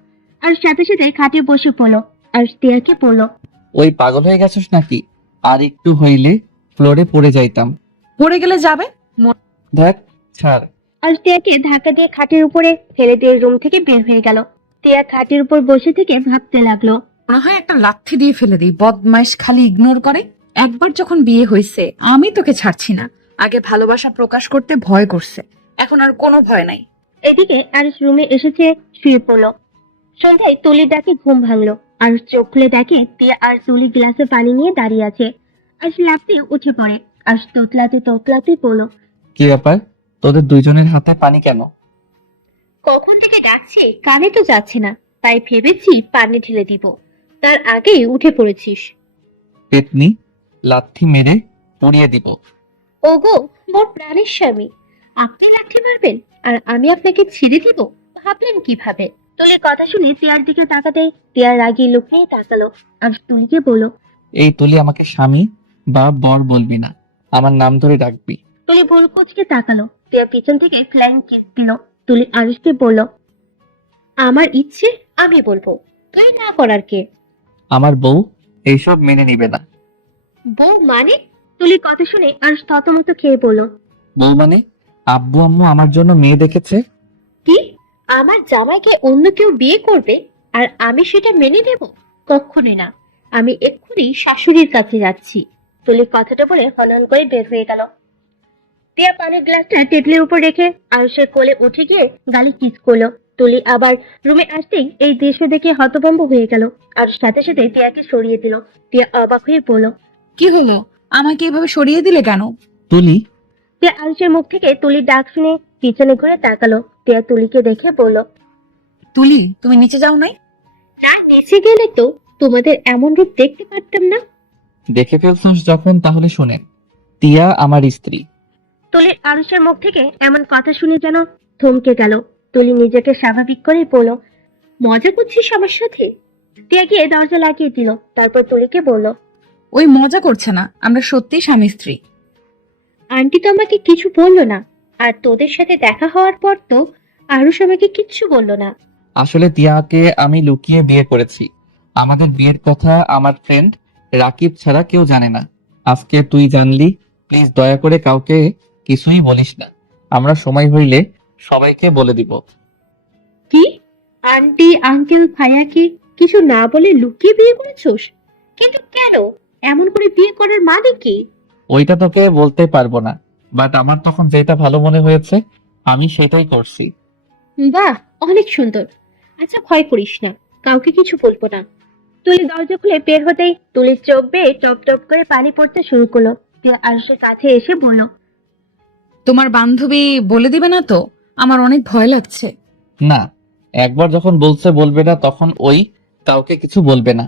আরুষ সাথে সাথে খাটে বসে পড়লো। আরুষ টিয়াকে পড়লো, ওই পাগল হয়ে গেছিস নাকি? আর একটু হইলে ফ্লোরে পড়ে যাইতাম। পড়ে গেলে যাবে। দেখ, ছাড়। আরুষ টিয়াকে ধাক্কা দিয়ে খাটের উপরে ফেলে দিয়ে রুম থেকে বের হয়ে গেল। টিয়া খাটের উপর বসে থেকে ভাবতে লাগলো, মনে হয় একটা লাথি দিয়ে ফেলে দিই, বদমাইশ খালি ইগনোর করে। একবার যখন বিয়ে হয়েছে আমি তোকে ছাড়ছি না। আগে ভালোবাসা প্রকাশ করতে ভয় করছে, এখন আর কোনো ভয় নাই। এদিকে আরুষ রুমে এসেছে, শুয়ে পড়লো। সন্ধ্যায় তুলির ডাকে ঘুম ভাঙলো। আরুষ চোখ খুলে দেখে টিয়া আর তুলি গ্লাসে পানি নিয়ে দাঁড়িয়ে আছে। আরুষ লাফতে উঠে পড়ে। আরুষ তোতলাতে তোতলাতে পড়লো, কি ব্যাপার, তোদের দুইজনের হাতে পানি কেন? কখন থেকে ডাকছি কানে তো যাচ্ছে না, তাই ভেবেছি পানি ঢেলে দিব, তার আগেই উঠে পড়েছিস। পেতনি, লাথি মেরে উড়িয়ে দিব। ওগো, মোর প্রাণের স্বামী, আপনি লাঠি মারবেন আর আমি আপনাকে ছেড়ে দিব? ভাবলেন কিভাবে? তুলির কথা শুনে টিয়ার দিকে তাকাতে টিয়ার রাগী লোক নিয়ে তাকালো। আর তুলিকে বলল, এই তুলি আমাকে স্বামী বা বর বলবি না, আমার নাম ধরে ডাকবি। তুলি ভুল কুচকে তাকালো। টিয়া পিছন থেকে ফ্লাইং কিস দিল। তুলি আরুষকে বলল, আমার ইচ্ছে আমি বলবো, তুই না করার কে? আমার বউ এইসব মেনে নিবে না। বউ মানে? তুলির কথা শুনে আরুষ থতমত খেয়ে বলল, বউ মানে আব্বু আম্মু আমার জন্য মেয়ে দেখেছে। কি? আমার জামাইকে অন্য কেউ বিয়ে করবে আর আমি সেটা মেনে নেব? কখনোই না। আমি এক্ষুনি শাশুড়ির কাছে যাচ্ছি। তুলি কথাটা বলে হনন করে বের হয়ে গেল। টিয়া পানির গ্লাসটা টেবিলের উপর রেখে আরুষের কোলে উঠে গিয়ে গালে কিস করলো। তুলি আবার রুমে আসতেই এই দৃশ্য দেখে হতভম্ব হয়ে গেল। আরুষ সাথে সাথে টিয়াকে সরিয়ে দিল। টিয়া অবাক হয়ে বলল, কি হলো? আমাকে এভাবে সরিয়ে দিলে কেন? তুলি, টিয়া আরুষের মুখ থেকে তুলির ডাক শুনে পিছনে ঘুরে তাকালো। টিয়া তুলিকে দেখে বলল, তুলি, তুমি নিচে যাও নাই? না, নিচে গেলে তো তোমাদের এমন রূপ দেখতে পারতাম না। দেখে ফেলছিস যখন তাহলে শোনেন, টিয়া আমার স্ত্রী। তুলির আরুষের মুখ থেকে এমন কথা শুনে যেন থমকে গেল। তুলি নিজেকে স্বাভাবিক করে বলল, মজা করছিস আমার সাথে? টিয়া গিয়ে দরজা লাগিয়ে দিল। তারপর তুলিকে বলল, ওই মজা করছে না, আমরা সত্যিই স্বামী স্ত্রী। আন্টি তো আমাকে কিছু বললো না, আর তোদের সাথে দেখা হওয়ার পর তো আরুষ আমাকে কিচ্ছু বললো না। আসলে টিয়াকে আমি লুকিয়ে বিয়ে করেছি। আমাদের বিয়ের কথা আমার ফ্রেন্ড রাকিব ছাড়া কেউ জানে না। আজকে তুই জানলি, প্লিজ দয়া করে কাউকে কিছুই বলিস না। আমরা সময় হইলে সবাইকে বলে দিব। কি? আন্টি আঙ্কেল ভাইয়াকে কিছু না বলে লুকিয়ে বিয়ে করেছোস? কিন্তু কেন? এমন করে বিয়ে করার মানে কি? ওইটা তোকে বলতে পারবো না, বাট আমার তখন যেটা ভালো মনে হয়েছে আমি সেটাই করছি। বাহ, অনেক সুন্দর। আচ্ছা, ভয় করিস না, কাউকে কিছু বলবো না। তুলি দরজা খুলে বের হতেই তুলির চোখ বেয়ে টপ টপ করে পানি পড়তে শুরু করলো। তিয়া আরুষের কাছে এসে বলল, তোমার বান্ধবী বলে দিবে না তো? আমার অনেক ভয় লাগছে। না, একবার যখন বলছে বলবে না, তখন ওই কাউকে কিছু বলবে না।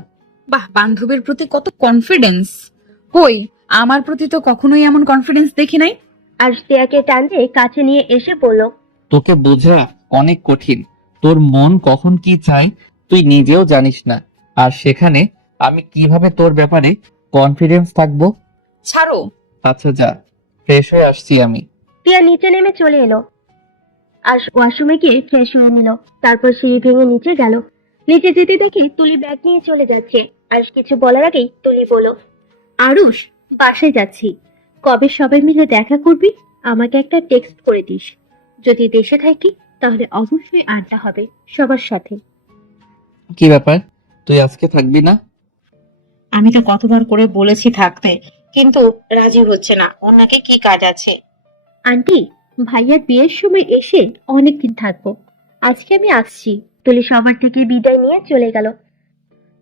বাহ, বান্ধবীর প্রতি কত কনফিডেন্স! কই, আমার প্রতি তো কখনোই এমন কনফিডেন্স দেখি নাই। আরুষ তিয়াকে টানতে কাছে নিয়ে এসে বলল, তোকে বোঝা অনেক কঠিন। তোর মন কখন কি চায় তুই নিজেও জানিস না, আর সেখানে আমি কিভাবে তোর ব্যাপারে কনফিডেন্স থাকবো? ছাড়ো। আচ্ছা যা, ফ্রেশ হয়ে আসছি আমি। তিয়া নিচে নেমে চলে এলো আর ওয়াশরুমে গিয়ে ফ্রেশ হয়ে নিল। তারপর সিঁড়ি ভেঙে নিচে গেল। নিচে যেতে দেখে তুলি ব্যাগ নিয়ে চলে যাচ্ছে। আরুষ কিছু বলার আগেই তুলি বলল, আরুষ, বাসায় যাচ্ছি। কবে সবাই মিলে দেখা করবি? আমাকে একটা টেক্সট করে দিস। যদি দেশে থাকি তাহলে অবশ্যই আড্ডা হবে সবার সাথে। কি ব্যাপার, তুই আজকে থাকবি না? আমি তো কতবার করে বলেছি থাকতে, কিন্তু রাজি হচ্ছে না। ওনাকে কি কাজ আছে? আন্টি, ভাইয়ার বিয়ের সময় এসে অনেকদিন থাকবো। আজকে আমি আসছি। তুলি সবার থেকে বিদায় নিয়ে চলে গেল।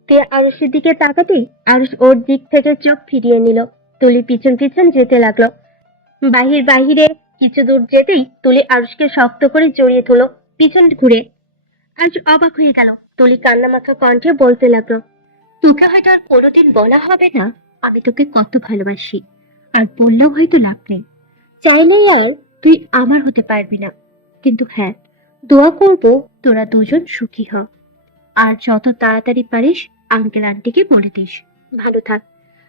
তে আরুষের দিকে তাকাতেই আরুষ ওর দিক থেকে চোখ ফিরিয়ে নিল। তুলি পিছন পিছন যেতে লাগলো। বাহিরে কিছু দূর যেতেই তুলি আরুষকে শক্ত করে জড়িয়ে ধরলো পিছন ঘুরে। আরুষ অবাক হয়ে গেল। তুলি কান্নামাখা কণ্ঠে বলতে লাগলো, তোকে হয়তো আর কোনোদিন বলা হবে না আমি তোকে কত ভালোবাসি, আর বললেও হয়তো লাভ নেই। চাইলেই আর তুই আমার হতে পারবি না। কিন্তু হ্যাঁ, দোয়া করব তোরা দুজন সুখী হ। আর যত তাড়াতাড়ি পারিস আঙ্কেল আন্টিকে বলে দিস। ভালো থাক।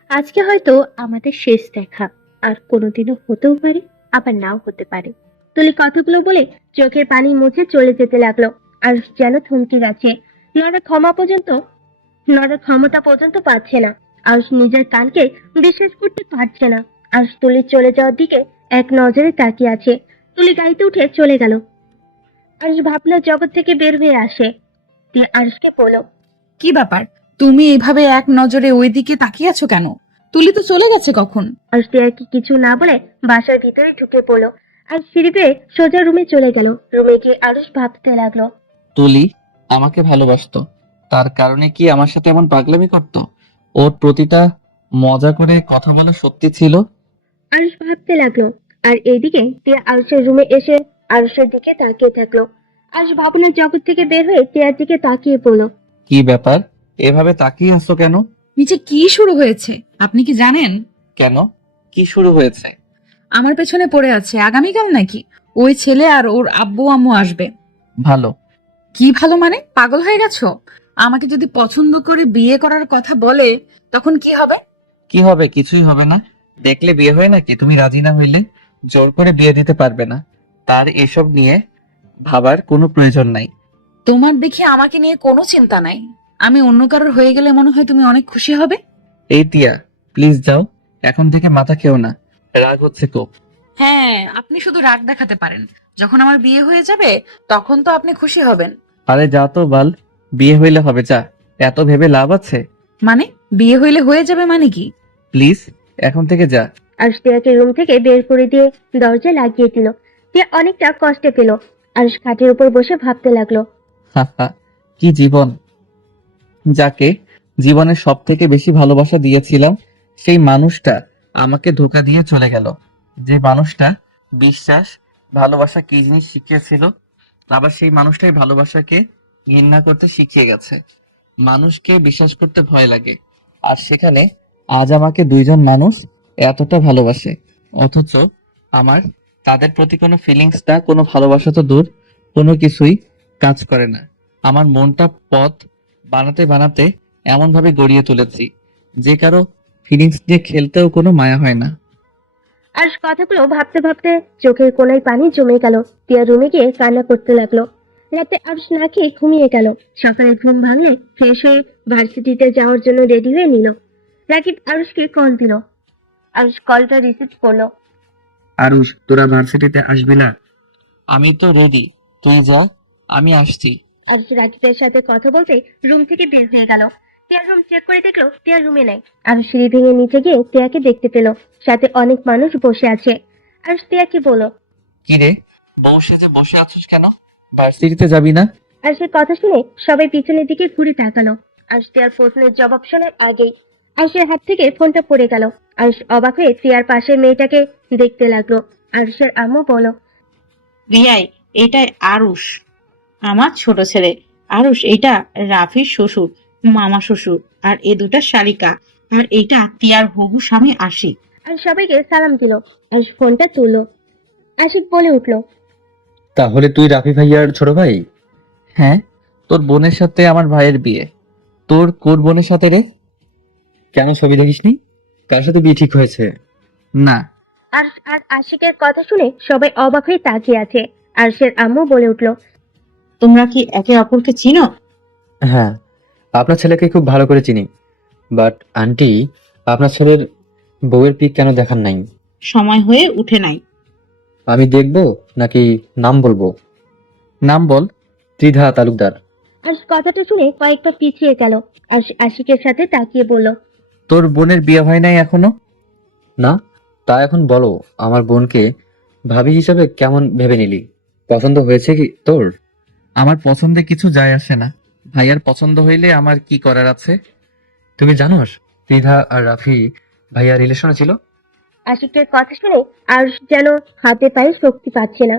আজকে হয়তো আমাদের শেষ দেখা, আর কোনোদিনও হতেও পারে, আবার নাও হতে পারে। তুলি কথাগুলো বলে চোখের পানি মুছে চলে যেতে লাগলো। আর যেন থমকে গেছে। নড়ার ক্ষমতা পর্যন্ত পাচ্ছে না। আর নিজের কানকে বিশ্বাস করতে পারছে না। আর তুলি চলে যাওয়ার দিকে এক নজরে তাকিয়ে আছে। তুলি গাড়িতে উঠে চলে গেল। আরুষ ভাবনার জগৎ থেকে বের হয়ে আসে। দিয়ে আরুষকে বলল, কি ব্যাপার, তুমি এইভাবে এক নজরে ওই দিকে তাকিয়ে আছো কেন? তুলি তো চলে গেছে কখন। আরুষ টিয়াকে কিছু না বলে বাসার ভিতরে ঢুকে পড়লো। আর সিঁড়ি বেয়ে সোজা রুমে চলে গেল। রুমে গিয়ে আরুষ ভাবতে লাগলো। তুলি আমাকে ভালোবাসতো, তার কারণে কি আমার সাথে এমন পাগলামি করতো? ওর প্রতিটা মজা করে কথা বলা সত্যি ছিল? আরুষ ভাবতে লাগলো। আর এইদিকে টিয়া আরুষের রুমে এসে আরুষের দিকে তাকিয়ে থাকলো। আরুষ ভাবনার জগৎ থেকে বের হয়ে টিয়ার দিকে তাকিয়ে পড়লো। কি ব্যাপার, এভাবে তাকিয়ে আছো কেন? নিচে কি শুরু হয়েছে আপনি কি জানেন? কেন, কি শুরু হয়েছে? আমার পেছনে পড়ে আছে আগামীকাল নাকি ওই ছেলে আর ওর আব্বু আম্মু আসবে। ভালো। কি ভালো মানে, পাগল হয়ে গেছো? আমাকে যদি পছন্দ করে বিয়ে করার কথা বলে তখন কি হবে? কি হবে? কিছুই হবে না। দেখলে বিয়ে হয় নাকি? তুমি রাজি না হইলে জোর করে বিয়ে দিতে পারবে না। তার এসব নিয়ে ভাবার কোনো প্রয়োজন নাই। তোমার দেখি আমাকে নিয়ে কোনো চিন্তা নাই। আমি অন্য কারোর হয়ে গেলে মনে হয় তুমি অনেক খুশি হবে। এই টিয়া, প্লিজ যাও, এখন থেকে মাথা খেও না। রাগ হচ্ছে খুব। হ্যাঁ, আপনি শুধু রাগ দেখাতে পারেন। যখন আমার বিয়ে হয়ে যাবে তখন তো আপনি খুশি হবেন। আরে যা তো বাল, বিয়ে হইলে হবে, যা। এত ভেবে লাভ আছে? মানে, বিয়ে হইলে হয়ে যাবে মানে কি? প্লিজ এখন থেকে যা। আরুষ টিয়াকে রুম থেকে বের করে দিয়ে দরজা লাগিয়ে দিল। টিয়া অনেকটা কষ্টে পেল। আরুষ খাটের উপর বসে ভাবতে লাগলো। হাহা, কি জীবন! যাকে জীবনের সব থেকে বেশি ভালোবাসা দিয়েছিলাম সেই মানুষটা আমাকে ধোঁকা দিয়ে চলে গেল। যে মানুষটা বিশ্বাস, ভালোবাসা কি জিনিস শিখিয়েছিল, আবার সেই মানুষটাই ভালোবাসাকে ঘৃণা করতে শিখিয়ে গেছে। মানুষকে বিশ্বাস করতে ভয় লাগে, আর সেখানে আজ আমাকে দুইজন মানুষ এতটা ভালোবাসে, অথচ আমার তাদের প্রতি কোনো ফিলিংসটা, কোনো ভালোবাসা তো দূর, কোনো কিছুই কাজ করে না। আমার মনটা পথ বানাতে বানাতে এমন ভাবে গড়িয়ে তুলেছি যে কারো ফিলিংস নিয়ে খেলতেও কোনো মায়া হয় না। আরুষ কথাগুলো ভাবতে ভাবতে চোখের কোণায় পানি জমে গেল। টিয়া রুমে গিয়ে কান্না করতে লাগলো। রাতে আরুষ না খেয়ে ঘুমিয়ে গেল। সকালে ঘুম ভাঙলে ফ্রেশ হয়ে ভার্সিটিতে যাওয়ার জন্য রেডি হয়ে নিল। রাকিব আরুষকে কল দিল। আরুষ কলটা রিসিভ করলো। আরুষ, তোরা ভার্সিটিতে আসবি না? আমি তো রেডি, তুই যা, আমি আসছি। আরুষ রাকিবের সাথে কথা বলতে রুম থেকে বের হয়ে গেল। টিয়ার রুম চেক করে দেখলো টিয়ার রুমে নেই। আরুষ সিঁড়ি ভেঙে নিচে গিয়ে টিয়াকে দেখতে পেল, সাথে অনেক মানুষ বসে আছে। আরুষ টিয়াকে বলল, কি রে, বউ সেজে বসে আছিস কেন? ভার্সিটিতে যাবি না? আরুষের কথা শুনে সবাই পিছনের দিকে ঘুরে তাকালো। আরুষ টিয়ার প্রশ্নের জবাব শোনার আগেই আরুষের হাত থেকে ফোনটা পড়ে গেল। আরুষ অবাক হয়ে টিয়ার পাশের মেয়েটাকে দেখতে লাগলো। আরুষের আম্মু বলল, রিয়াই, এটাই আরুষ, আমার ছোট ছেলে। আরুষ, এটা রাফির শ্বশুর, মামা শ্বশুর, আর এ দুটা শালিকা, আর এইটা তিয়ার হবু স্বামী আশিক। আর সবাইকে সালাম দিল। আরুষ ফোনটা তুললো। আশিক বলে উঠলো, তাহলে তুই রাফি ভাইয়ার ছোট ভাই? হ্যাঁ, তোর বোনের সাথে আমার ভাইয়ের বিয়ে। তোর কোন বোনের সাথে রে? কেন ছবি দেখিসনি? কার সাথে বিয়ে ঠিক হয়েছে? না। আর আশিকের কথা শুনে সবাই অবাক হয়ে তাকিয়ে আছে। আরুষের আম্মু বলে উঠলো, তোমরা কি একে অপরকে চিনো? হ্যাঁ, আপনার ছেলেকে খুব ভালো করে চিনি। বাট আন্টি, আপনার ছেলের বউয়ের পিক কেন দেখান নাই? সময় হয়ে উঠে নাই। আমি দেখবো নাকি নাম বলবো? নাম বল। ত্রিধা তালুকদার। আরুষ কথাটা শুনে কয়েকটা পিছিয়ে গেল। আশিকের সাথে তাকিয়ে বলল, তোর বোনের বিয়ে হয় নাই এখনো? না, তা এখন বলো, আমার বোনকে ভাবি হিসাবে কেমন ভেবে নিলি? পছন্দ হয়েছে কি তোর? আমার পছন্দে কিছু যায় আসে না। ভাইয়ার পছন্দ হইলে আমার কি করার আছে? তুমি জানোস ত্রিধা আর রাফি ভাইয়া রিলেশনে ছিল? আশিকের কথা শুনে আরুষ যেন হাতে পায়ে শক্তি পাচ্ছে না।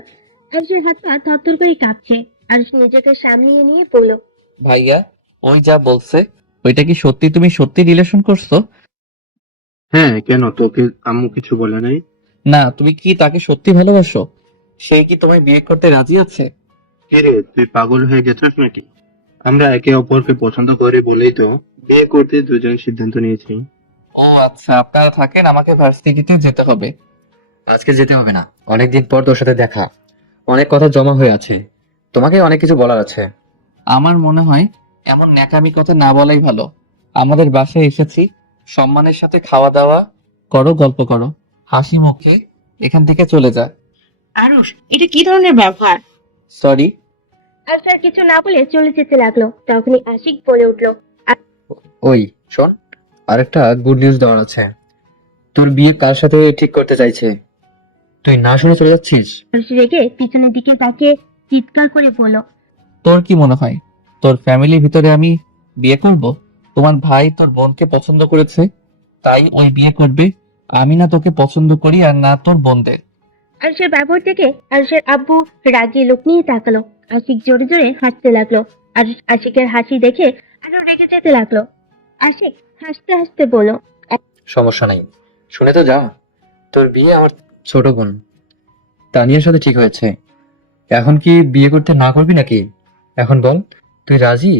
আরুষের হাত পা থরথর করে কাঁপছে। আরুষ নিজেকে সামলিয়ে নিয়ে বলল, ভাইয়া, ওই যা বলছে, ওইটা কি সত্যি? তুমি সত্যি রিলেশন করছো? হ্যাঁ, কেন, তোকে আম্মু কিছু বলে নাই? না, তুমি কি তাকে সত্যি ভালোবাসো? সে কি তোমায় বিয়ে করতে রাজি আছে? কে রে, তুই পাগল হয়ে গেছিস নাকি? আমরা একে অপরকে পছন্দ করি বলেই তো বিয়ে করতে দুজন সিদ্ধান্ত নিয়েছি। ও আচ্ছা, আপনারা থাকেন, আমাকে ভার্সিটিতে যেতে হবে। আজকে যেতে হবে না, অনেকদিন পর তোর সাথে দেখা, অনেক কথা জমা হয়ে আছে, তোমাকে অনেক কিছু বলার আছে। আমার মনে হয় এমন ন্যাকামি কথা না বলাই ভালো। আমাদের বাসায় এসেছি, সম্মানের সাথে খাওয়া দাওয়া করো, গল্প করো, হাসি মুখে এখান থেকে চলে যা। আরুষ, এটা কি ধরনের ব্যবহার? সরি। আরুষ আর কিছু না বলে চলে যেতে লাগলো। তখনই আশিক বলে উঠলো, ওই শোন, আরেকটা গুড নিউজ দেওয়ার আছে। তোর বিয়ে কার সাথে ঠিক করতে চাইছে? তুই না শুনে চলে যাচ্ছিস? আরুষ রেগে পিছনের দিকে তাকিয়ে চিৎকার করে বলল, তোর কি মনে হয় তোর ফ্যামিলির ভিতরে আমি বিয়ে করব? তোমার ভাই তোর বোনকে পছন্দ করেছে, তাই ওই বিয়ে করবে। আমি না তোকে পছন্দ করি, আর না তোর বোনদের। আরুষের ব্যবহার থেকে আরুষের আব্বু রাগী লোক নিয়ে তাকালো। আশিক জোরে জোরে হাসতে লাগলো। আরুষ আশিকের হাসি দেখে আরো রেগে যেতে লাগলো। আশিক হাসতে হাসতে বলল, সমস্যা নাই, শুনে তো যা। তোর বিয়ে আমার ছোট বোন তানিয়ার সাথে ঠিক হয়েছে। এখন কি বিয়ে করতে না করবি নাকি? এখন বল, তুই রাজি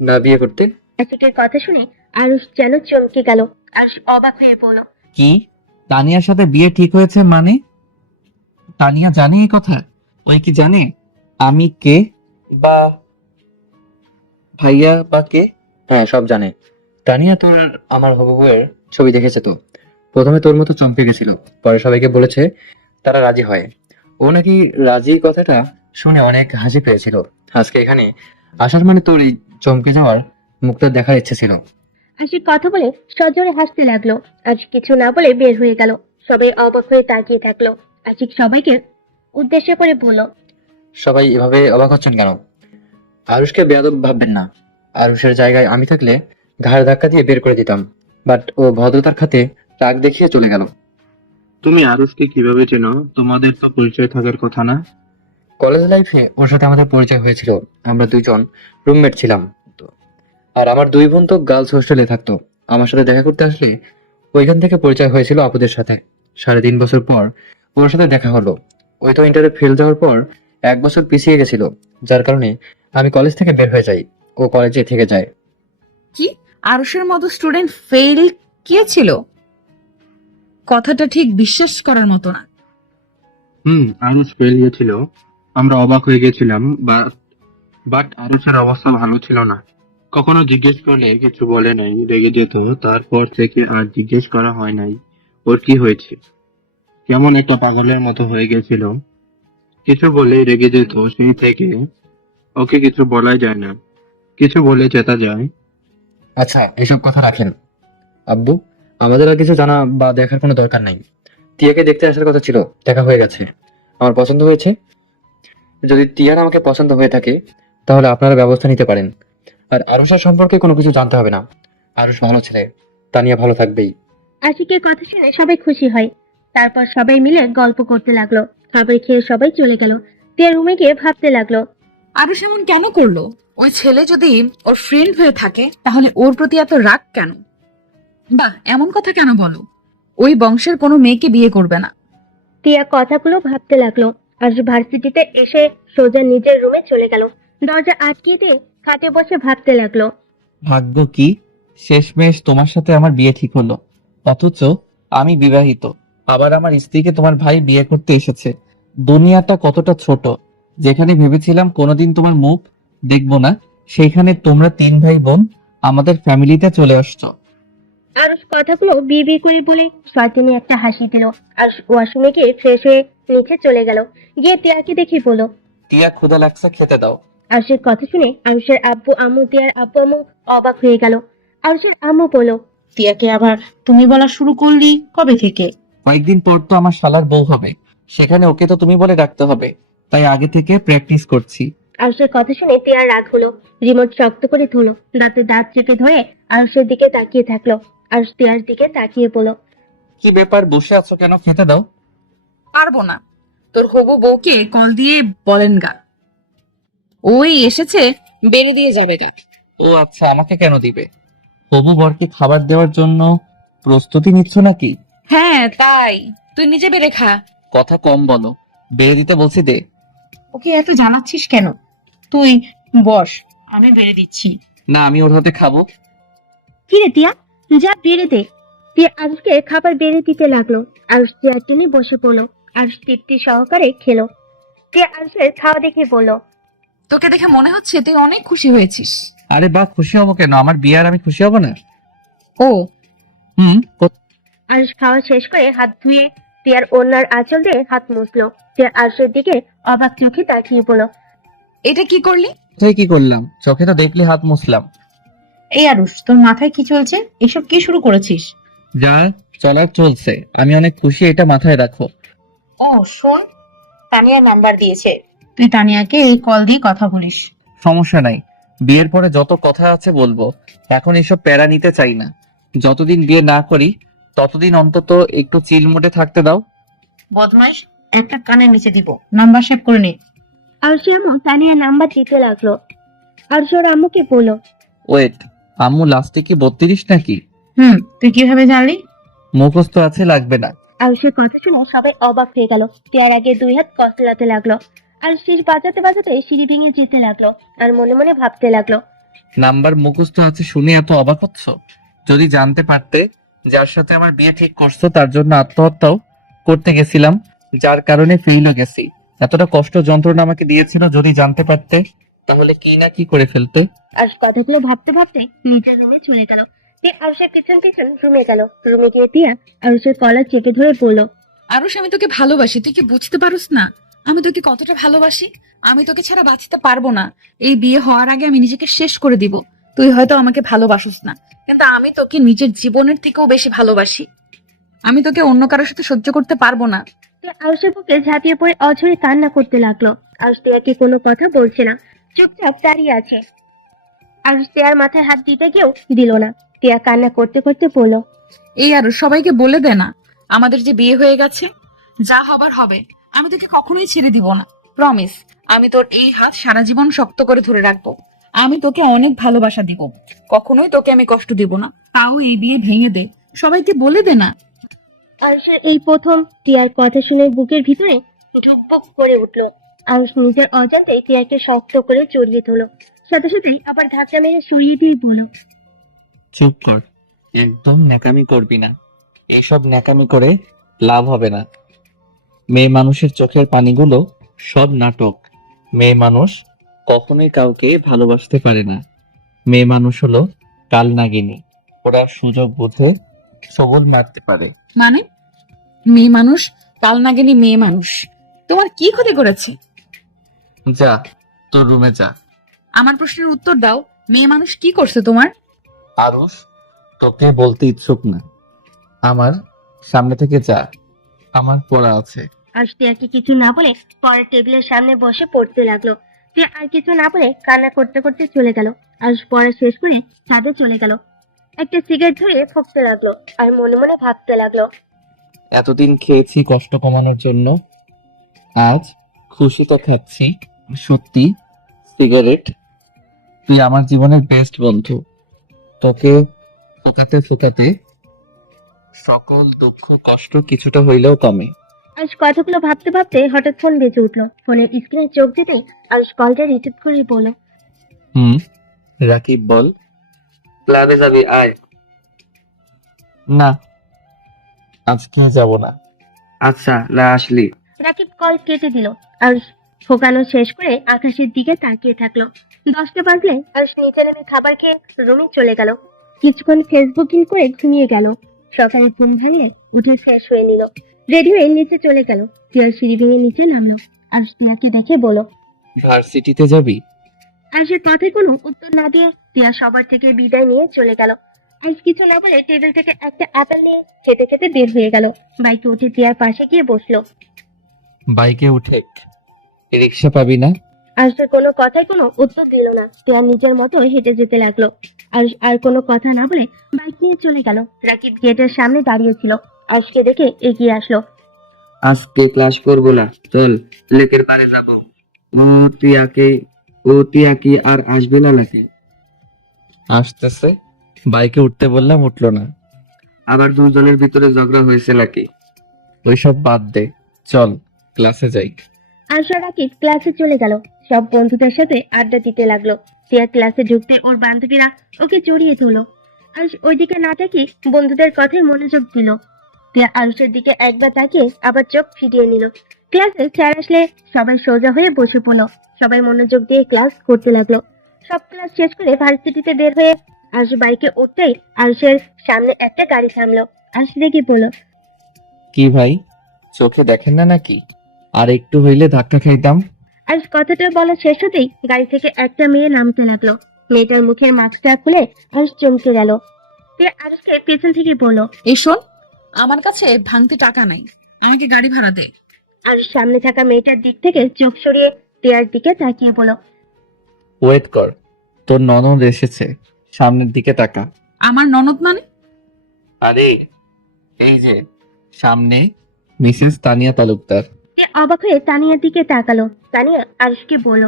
না বিয়ে করতে? আশিকের কথা শুনে আরুষ যেন চমকে গেল। আরুষ অবাক হয়ে বলল, কি? তানিয়ার সাথে বিয়ে ঠিক হয়েছে মানে? তানিয়া জানে এই কথা? ওই কি জানে আমি কে, বা ভাইয়া বা কে? হ্যাঁ, সব জানে। তানিয়া তোর আমার হবু বউয়ের ছবি দেখেছে তো, প্রথমে তোর মতো চমকে গেছিল, পরে সবাইকে বলেছে, তারা রাজি হয়। ও নাকি রাজি কথাটা শুনে অনেক হাসি পেয়েছিল। আজকে এখানে আসার মানে তোর এই চমকে যাওয়ার মুখটা দেখার ইচ্ছে ছিল। আশিক কথা বলে সজোরে হাসতে লাগলো। আশিক কিছু না বলে বের হয়ে গেল। সবাই অবাক হয়ে তাকিয়ে থাকলো। আশিক সবাইকে উদ্দেশ্য করে বলল, সবাই এভাবে অবাক হচ্ছেন কেন? আরুষকে বেয়াদব ভাববেন না। আরুষের জায়গায় আমি থাকলে ঘাড় ধাক্কা দিয়ে বের করে দিতাম, বাট ও ভদ্রতার খাতে রাগ দেখিয়ে চলে গেল। তুমি আরুষকে কিভাবে চেনো? তোমাদের তো পরিচয় থাকার কথা না? কলেজ লাইফে ওর সাথে আমাদের পরিচয় হয়েছিল, আমরা দুইজন রুমমেট ছিলাম তো। আর আমার দুই বোন তো গার্লস হোস্টেলে থাকতো, আমার সাথে দেখা করতে আসলে ওইখান থেকে পরিচয় হয়েছিল আপুদের সাথে। 3.5 বছর পর ওর সাথে দেখা হলো। ওই তো ইন্টারে ফেল দেওয়ার পর 1 বছর পিছিয়ে গেছিল, যার কারণে আমি কলেজ থেকে বের হয়ে যাই, ও কলেজে থেকে যায়। কি? আরুষের মতো স্টুডেন্ট ফেল কে ছিল? কথাটা ঠিক বিশ্বাস করার মতো না। আরুষ ফেল গেছিল, আমরা অবাক হয়ে গেছিলাম। বাট আরুষের অবস্থা ভালো ছিল না। কখনো জিজ্ঞেস করলে কিছু বলে নাই, রেগে যেত। তারপর থেকে আর জিজ্ঞেস করা হয় নাই ওর কি হয়েছে। কেমন একটা পাগলের মতো হয়ে গেছিল, কিছু বলে রেগে যেত। সেই থেকে ওকে কিছু বলাই যায় না, কিছু বলে চেতা যায়। আচ্ছা, এসব কথা রাখেন আব্বু। আমাদের আর কিছু জানা বা দেখার কোনো দরকার নাই। টিয়াকে দেখতে আসার কথা ছিল, দেখা হয়ে গেছে। আমার পছন্দ হয়েছে। যদি টিয়ার আমাকে পছন্দ হয়ে থাকে তাহলে আপনারা ব্যবস্থা নিতে পারেন। আর আরুষার সম্পর্কে কোনো কিছু জানতে হবে না। আরুষ ভালো ছেলে, তানিয়া ভালো থাকবেই। আশিকের কথা শুনে সবাই খুশি হয়। তারপর সবাই মিলে গল্প করতে লাগলো। খাবার খেয়ে সবাই চলে গেল। টিয়া রুমে গিয়ে ভাবতে লাগলো। আরুষ এমন কেন করলো? ওই ছেলে যদি ওর ফ্রেন্ড হয়ে থাকে তাহলে ওর প্রতি এত রাগ কেন? বাহ, এমন কথা কেন বলো? ওই বংশের কোনো মেয়েকে বিয়ে করবে না। টিয়া কথাগুলো ভাবতে লাগলো। আর ভার্সিটিতে এসে সোজা নিজের রুমে চলে গেল। দরজা আটকে দিয়ে খাটে বসে ভাবতে লাগলো। ভাগ্য কি, শেষমেশ তোমার সাথে আমার বিয়ে ঠিক হলো। অথচ আমি বিবাহিত, আবার আমার স্ত্রীকে তোমার ভাই বিয়ে করতে এসেছে। দুনিয়াটা কতটা ছোট। যেখানে ভেবেছিলাম কোনোদিন তোমার মুখ দেখবো না, সেইখানে তোমরা 3 ভাই বোন আমাদের ফ্যামিলিতে চলে আসছো। আরুষ কথাগুলো বিড়বিড় করে বলে শয়তানি একটা হাসি দিল। আর ওয়াশরুমে গিয়ে ফ্রেশ হয়ে নিচে চলে গেল। গিয়ে টিয়াকে দেখে বলল। টিয়া ক্ষুধা লাগছে, খেতে দাও। আরুষের কথা শুনে আরুষের আব্বু আম্মু টিয়ার আব্বু আম্মু অবাক হয়ে গেল। আরুষের আম্মু বলল। টিয়াকে আবার তুমি বলা শুরু করলি কবে থেকে? কয়েকদিন পর তো আমার শালার বউ হবে, সেখানে ওকে তো তুমি বলে ডাকতে হবে, তাই আগে থেকে প্র্যাকটিস করছি। আরুষের কথা শুনে টিয়ার রাগ হলো। রিমোট শক্ত করে ধরলো। দাঁতে দাঁত চেপে ধরে আরুষের দিকে তাকিয়ে থাকলো। আরুষ টিয়ার দিকে তাকিয়ে বলল। কি ব্যাপার, বসে আছো কেন? খেতে দাও। পারবো না। তোর হবু বউকে কল দিয়ে বলেন গা, ওই এসেছে, বেড়ে দিয়ে যাবে গা। ও আচ্ছা, আমাকে কেন দিবে? হবু বরকে খাবার দেওয়ার জন্য প্রস্তুতি নিচ্ছ নাকি? হ্যাঁ তাই, তুই নিজে বেড়ে খা। কথা কম বলো, বেড়ে দিতে বলছি দে। ওকে এত জ্বালাচ্ছিস কেন? তুই বস, আমি বেড়ে দিচ্ছি। না, আমি ওর হাতে খাবো। কিরে টিয়া, যা বেড়ে দে। টিয়া আরুষকে খাবার বেড়ে দিতে লাগলো। আরুষ চেয়ার টেনে বসে পড়লো। আরুষ তৃপ্তি সহকারে খেলো। টিয়া আরুষের খাওয়া দেখে বলল। তোকে দেখে মনে হচ্ছে তুই অনেক খুশি হয়েছিস। আরে বাহ, খুশি হবো কেন? আমার বিয়ে আর আমি খুশি হব না? ও, আরুষ খাওয়া শেষ করে হাত ধুয়ে টিয়ার ওড়নার আঁচল দিয়ে হাত মুছলো। টিয়া আরুষের দিকে অবাক চোখে তাকিয়ে বলল। এটা কি করলি? কোথায় কি করলাম? চোখে তো দেখলে হাত মুছলাম। এই আরুষ, তোর মাথায় কি চলছে? এসব কি শুরু করেছিস? যা চলার চলছে, আমি অনেক খুশি, এটা মাথায় রাখো। ও শোন, তানিয়া নাম্বার দিয়েছে, তুই তানিয়াকে এই কল দিয়ে কথা বলিস। সমস্যা নাই, বিয়ের পরে যত কথা আছে বলবো। এখন এসব প্যারা নিতে চাই না। যতদিন বিয়ে না করি ততদিন অন্তত একটু চিল মোডে থাকতে দাও। বদমাইশ, একটা কানের নিচে দিব, নাম্বার সেভ করে নে। আরুষের আম্মু তানিয়ার নাম্বার দিতে লাগলো। আরুষ ওর আম্মুকে বলল। ওয়েট, আম্মু লাস্টে কি 32 নাকি? তুই কিভাবে জানলি? মুখস্থ আছে, লাগবে না। আরুষের কথা শুনে সবাই অবাক হয়ে গেল। টিয়ার আগে 2 হাত কসলাতে লাগলো। আর শেষ বাজাতে বাজাতে সিঁড়ি ভেঙে যেতে লাগলো। আর মনে মনে ভাবতে লাগলো। নাম্বার মুখস্থ আছে শুনে এত অবাক হচ্ছ? যদি জানতে পারতে যার সাথে আমার বিয়ে ঠিক করছো তার জন্য আত্মহত্যাও করতে গেছিলাম, যার কারণে ফেইলও গেছি, এতটা কষ্ট যন্ত্রণা আমাকে দিয়েছিল, যদি জানতে পারতে তাহলে কি না কি করে ফেলতে। আর কথাগুলো ভাবতে ভাবতে নিজের রুমে চলে গেল। টিয়া আরুষের পিছন পিছন রুমে গেল। রুমে গিয়ে টিয়া আরুষের কলার চেপে ধরে বলল। আরুষ, আমি তোকে ভালোবাসি, তুই কি বুঝতে পারুস না? আমি তোকে কতটা ভালোবাসি। আমি তোকে ছাড়া বাঁচতে পারবো না। এই বিয়ে হওয়ার আগে আমি নিজেকে শেষ করে দিব। তুই হয়তো আমাকে ভালোবাসিস না, কিন্তু আমি তোকে নিজের জীবনের থেকেও বেশি ভালোবাসি। আমি তোকে অন্য কারোর সাথে সহ্য করতে পারবো না। টিয়া আরুষের বুকে ঝাঁপিয়ে পড়ে অঝরে কান্না করতে লাগলো। আরুষ টিয়াকে কোনো কথা বলছে না, চুপচাপ দাঁড়িয়ে আছে। আরুষ টিয়ার মাথায় হাত দিতে গিয়েও দিল না। টিয়া কান্না করতে করতে বলল। এই আরুষ, সবাইকে বলে দে না আমাদের যে বিয়ে হয়ে গেছে। যা হবার হবে, আমি তোকে কখনোই ছেড়ে দিব না। প্রমিস, আমি তোর এই হাত সারা জীবন শক্ত করে ধরে রাখবো। আমি তোকে অনেক ভালোবাসা দিব, কখনোই তোকে আমি কষ্ট দিব না। তাও এই বিয়ে ভেঙে দে, সবাইকে বলে দে না। আরুষের এই প্রথম টিয়ার কথা শুনে বুকের ভিতরে ঢুকবুক করে উঠলো। আরুষ নিজের অজান্তে টিয়াকে শক্ত করে জড়িয়ে ধরলো। সাথে সাথেই আবার ধাক্কা মেরে সরিয়ে দিয়ে বলল। চুপ কর, একদম ন্যাকামি করবি না। এসব ন্যাকামি করে লাভ হবে না। মেয়ে মানুষের চোখের পানিগুলো সব নাটক। মেয়ে মানুষ কখনোই কাউকে ভালোবাসতে পারে না। মেয়ে মানুষ হলো কাল নাগিনী, ওরা সুযোগ বুঝে সবল মারতে পারে। মানে মেয়ে মানুষ কাল নাগিনী? মেয়ে মানুষ তোমার কি ক্ষতি করেছে? যা তোর রুমে যা, আমার প্রশ্নের উত্তর দাও, মেয়ে মানুষ কি করছে তোমার? আরুষ, তোকে বলতে ইচ্ছুক না। আমার সামনে থেকে যা, আমার পড়া আছে। আজ টিয়াকে কিছু না বলে পরের টেবিলের সামনে বসে পড়তে লাগলো। টিয়া আর কিছু না বলে কান্না করতে করতে চলে গেল। আজ পড়া শেষ করে ছাদে চলে গেল। একটা সিগারেট ধরে ফুঁকতে লাগলো আর মনে মনে ভাবতে লাগলো। এতদিন খেয়েছি কষ্ট কমানোর জন্য, আজ খুশিতে খাচ্ছি। সত্যি সিগারেট, তুই আমার জীবনের বেস্ট বন্ধু। তোকে ফুকাতে ফুকাতে সকল দুঃখ কষ্ট কিছুটা হইলেও কমে। আজ কথাগুলো ভাবতে ভাবতে হঠাৎ ফোন বেজে উঠলো। ফোনের স্ক্রিনে চোখ দিতেই আজ কলটা রিসিভ করে বলল, রাকিব বল। ক্লাবে যাবি, আয়। না, আজকে যাব না। আচ্ছা, না আসলি। রাকিব কল কেটে দিল। আর ফোকানো শেষ করে আকাশের দিকে তাকিয়ে থাকলো। 10টা বাজলে আর নিচে নেমে খাবার খেয়ে রুমে চলে গেল। কিছুক্ষণ ফেসবুকিং করে ঘুমিয়ে গেল। সকালে ঘুম ভাঙলে উঠে ফ্রেশ হয়ে নিল। রেডি হয়ে নিচে চলে গেল। টিয়ার সিঁড়ি ভেঙে নিচে নামলো। আর টিয়াকে দেখে বলো, ভার্সিটিতে যাবি? আজের কথায় কোনো উত্তর না দিয়ে টিয়া সবার থেকে বিদায় নিয়ে চলে গেল। আজ কিছু না বলে টেবিল থেকে একটা আপেল নিয়ে খেতে খেতে বের হয়ে গেল। বাইকে উঠে টিয়ার পাশে গিয়ে বসলো। বাইকে উঠে রিক্সা পাবি না? আরশের কোনো কথায় কোনো উত্তর দিল না। টিয়া নিজের মতো হেঁটে যেতে লাগলো। আর কোনো কথা না বলে বাইক নিয়ে চলে গেল। রাকিব গেটের সামনে দাঁড়িয়ে ছিল। আরশকে দেখে এগিয়ে আসলো। আজকে ক্লাস করব না, চল লেকের পাড়ে যাব। ও টিয়া কি আর আসবে না নাকি? আসতেছে। বাইকে উঠতে বললাম, উঠলো না। আবার দুজনের ভিতরে ঝগড়া হয়েছে নাকি? ওইসব বাদ দে, চল ক্লাসে যাই। আরশ আর রাকিব ক্লাসে চলে গেল। সব বন্ধুদের সাথে আড্ডা দিতে লাগলো। টিয়া ক্লাসে ঢুকতে ওর বান্ধবীরা ওকে জড়িয়ে ধরলো। আরশ ওইদিকে না তাকিয়ে বন্ধুদের কথায় মনোযোগ দিল। টিয়া আরশের দিকে একবার তাকিয়ে আবার চোখ ফিরিয়ে নিল। ক্লাসে স্যার আসলে সবাই সোজা হয়ে বসে পড়লো। সবাই মনোযোগ দিয়ে ক্লাস করতে লাগলো। সব ক্লাস শেষ করে ভার্সিটিতে বের হয়ে আরশ বাইকে উঠতেই আরশের সামনে একটা গাড়ি থামলো। আরশ দেখে বলল, কি ভাই, চোখে দেখেন না নাকি? আর একটু হইলে ধাক্কা খাইতাম। আর কথাটা বলা শেষ হতেই গাড়ি থেকে একটা মেয়ে নামতে লাগলো। মেয়েটার মুখের মাস্কটা খুলে আরশ চমকে গেল। সে আরশকে পেছন থেকে বলল, এই শোন, আমার কাছে ভাঙতি টাকা নেই, আমাকে গাড়ি ভাড়া দে। আর সামনে থাকা মেয়েটার দিক থেকে চোখ সরিয়ে টিয়ার দিকে তাকিয়ে বলল, ওয়েট কর, তোর ননদ এসেছে, সামনের দিকে তাকা। আমার ননদ মানে? আরে এই যে সামনে মিসেস তানিয়া তালুকদার। সে অবাক হয়ে তানিয়ার দিকে তাকালো। তানিয়া আরশকে বলল,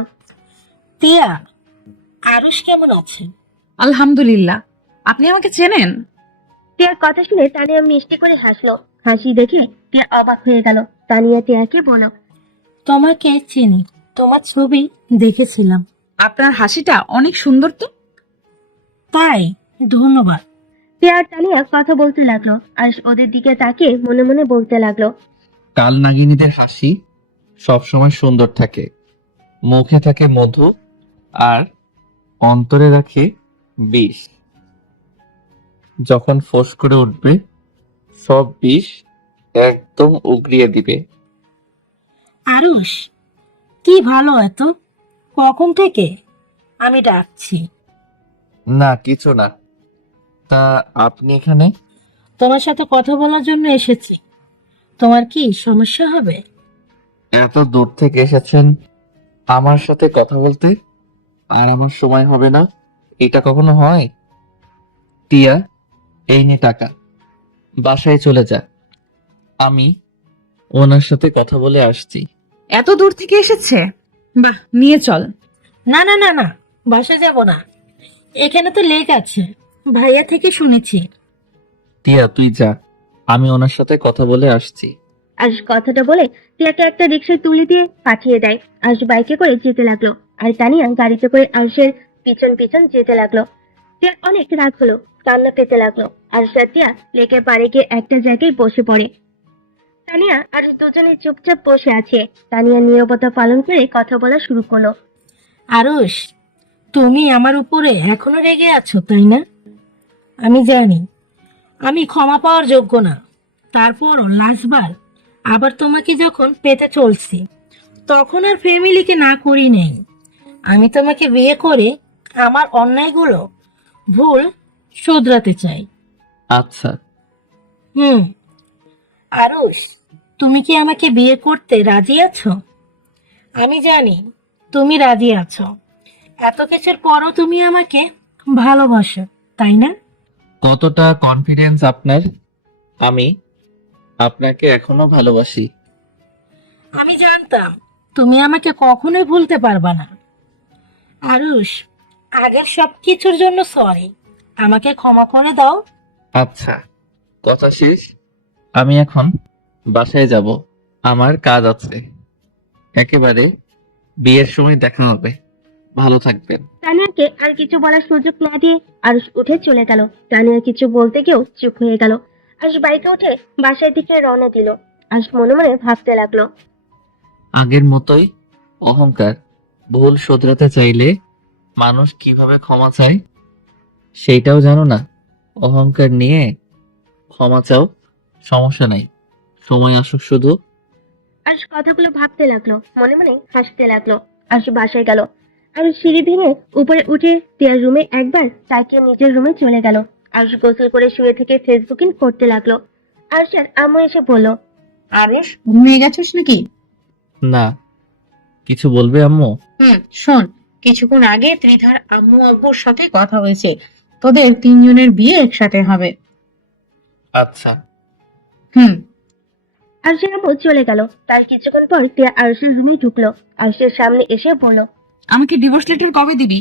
টিয়া, আরুষ কেমন আছে? আলহামদুলিল্লাহ। আপনি আমাকে চেনেন? টিয়ার কথা শুনে তানিয়া মিষ্টি করে হাসলো। হাসি দেখে টিয়া অবাক হয়ে গেল। তানিয়া টিয়াকে বলল, তোমাকে চিনি, তোমার ছবি দেখেছিলাম। আপনার হাসিটা অনেক সুন্দর তো। তাই? ধন্যবাদ। টিয়া আর তানিয়া কথা বলতে লাগলো। আর ওদের দিকে তাকিয়ে মনে মনে বলতে লাগলো, কাল নাগিনীদের হাসি সব সময় সুন্দর থাকে, মুখে থাকে মধু আর অন্তরে রাখে বিষ। যখন ফোঁস করে উঠবে সব বিষ একদম উগরিয়ে দিবে। আরুষ, কি ভালো এত, কখন থেকে আমি ডাকছি। না কিছু না। তা আপনি এখানে? তোমার সাথে কথা বলার জন্য এসেছি। তোমার কি সমস্যা হবে? এত দূর থেকে এসেছেন আমার সাথে কথা বলতে, আর আমার সময় হবে না, এটা কখনো হয়? টিয়া, এই নে টাকা, বাসায় চলে যা, আমি ওনার সাথে কথা বলে আসছি। এত দূর থেকে এসেছে, বাহ, নিয়ে চল। না না না না, বাসা যাব না, এখানে তো লেক আছে, ভাইয়া থেকে শুনেছি। টিয়া তুই যা, আমি ওনার সাথে কথা বলে আসছি। আর কথাটা বলে টিয়াকে একটা রিক্সায় তুলে দিয়ে পাঠিয়ে দেয়। আরশ বাইকে করে যেতে লাগলো। আর তানিয়া গাড়িতে করে আরশের পিছন পিছন যেতে লাগলো। টিয়ার অনেক রাগ হলো, কান্না পেতে লাগলো। আরশ আর টিয়া লেকের পাড়ে গিয়ে একটা জায়গায় বসে পড়ে। তানিয়া আর দুজনে চুপচাপ বসে আছে। তানিয়া নীরবতা পালন করে কথা বলা শুরু করলো। আরুষ, তুমি আমার উপরে এখনো রেগে আছো, তাই না? আমি জানি আমি ক্ষমা পাওয়ার যোগ্য না, তারপরও লাস্টবার আবার তোমাকে যখন পেতে চলছি তখন আর ফ্যামিলিকে না করি নেই। আমি তোমাকে বিয়ে করে আমার অন্যায়গুলো ভুল শুধরাতে চাই। আচ্ছা। হুম। আরুষ, তুমি কি আমাকে বিয়ে করতে রাজি আছো? আমি জানি তুমি রাজি আছো। এত কিছুর পরও তুমি আমাকে ভালোবাসো, তাই না? কতটা কনফিডেন্স আপনার? আমি আপনাকে এখনো ভালোবাসি। আমি জানতাম তুমি আমাকে কখনোই ভুলতে পারবা না। আরুষ, আগের সব কিছুর জন্য সরি। আমাকে ক্ষমা করে দাও। আচ্ছা, কথা শেষ। আমি এখন বাসায় যাব, আমার কাজ আছে। একেবারে বিয়ের সময় দেখা হবে। ভালো থাকবেন। তানিয়াকে আর কিছু বলার সুযোগ না দিয়ে আরুষ উঠে চলে গেল। তানিয়া কিছু বলতে গিয়েও চুপ হয়ে গেল। আরুষ বাইকে উঠে বাসার দিকে রওনা দিল। আরুষ মনে মনে ভাবতে লাগলো, আগের মতোই অহংকার। ভুল শোধরাতে চাইলে মানুষ কিভাবে ক্ষমা চায় সেইটাও জানো না। অহংকার নিয়ে ক্ষমা চাও, সমস্যা নাই, সময় আসুক শুধু। আরুষ কথাগুলো ভাবতে লাগলো, মনে মনে হাসতে লাগলো। আরুষ বাসায় গেল। আরুষ সিঁড়ি ভেঙে উপরে উঠে টিয়ার রুমে একবার তাকিয়ে নিজের রুমে চলে গেল। আরুষ গোসল করে শুয়ে থেকে ফেসবুকিং করতে লাগলো। আরুষের আম্মু এসে বলল, আরুষ, ঘুমিয়ে গেছিস নাকি? না, কিছু বলবে আম্মু? শোন, কিছুক্ষণ আগে ত্রিধার আম্মু আব্বুর সাথে কথা হয়েছে। তোদের তিনজনের বিয়ে একসাথে হবে। আচ্ছা। হুম। আরুষের আম্মু চলে গেল। তার কিছুক্ষণ পর টিয়া আরুষের রুমে ঢুকলো। আরুষের সামনে এসে বলল, আমাকে ডিভোর্স লেটার কবে দিবি?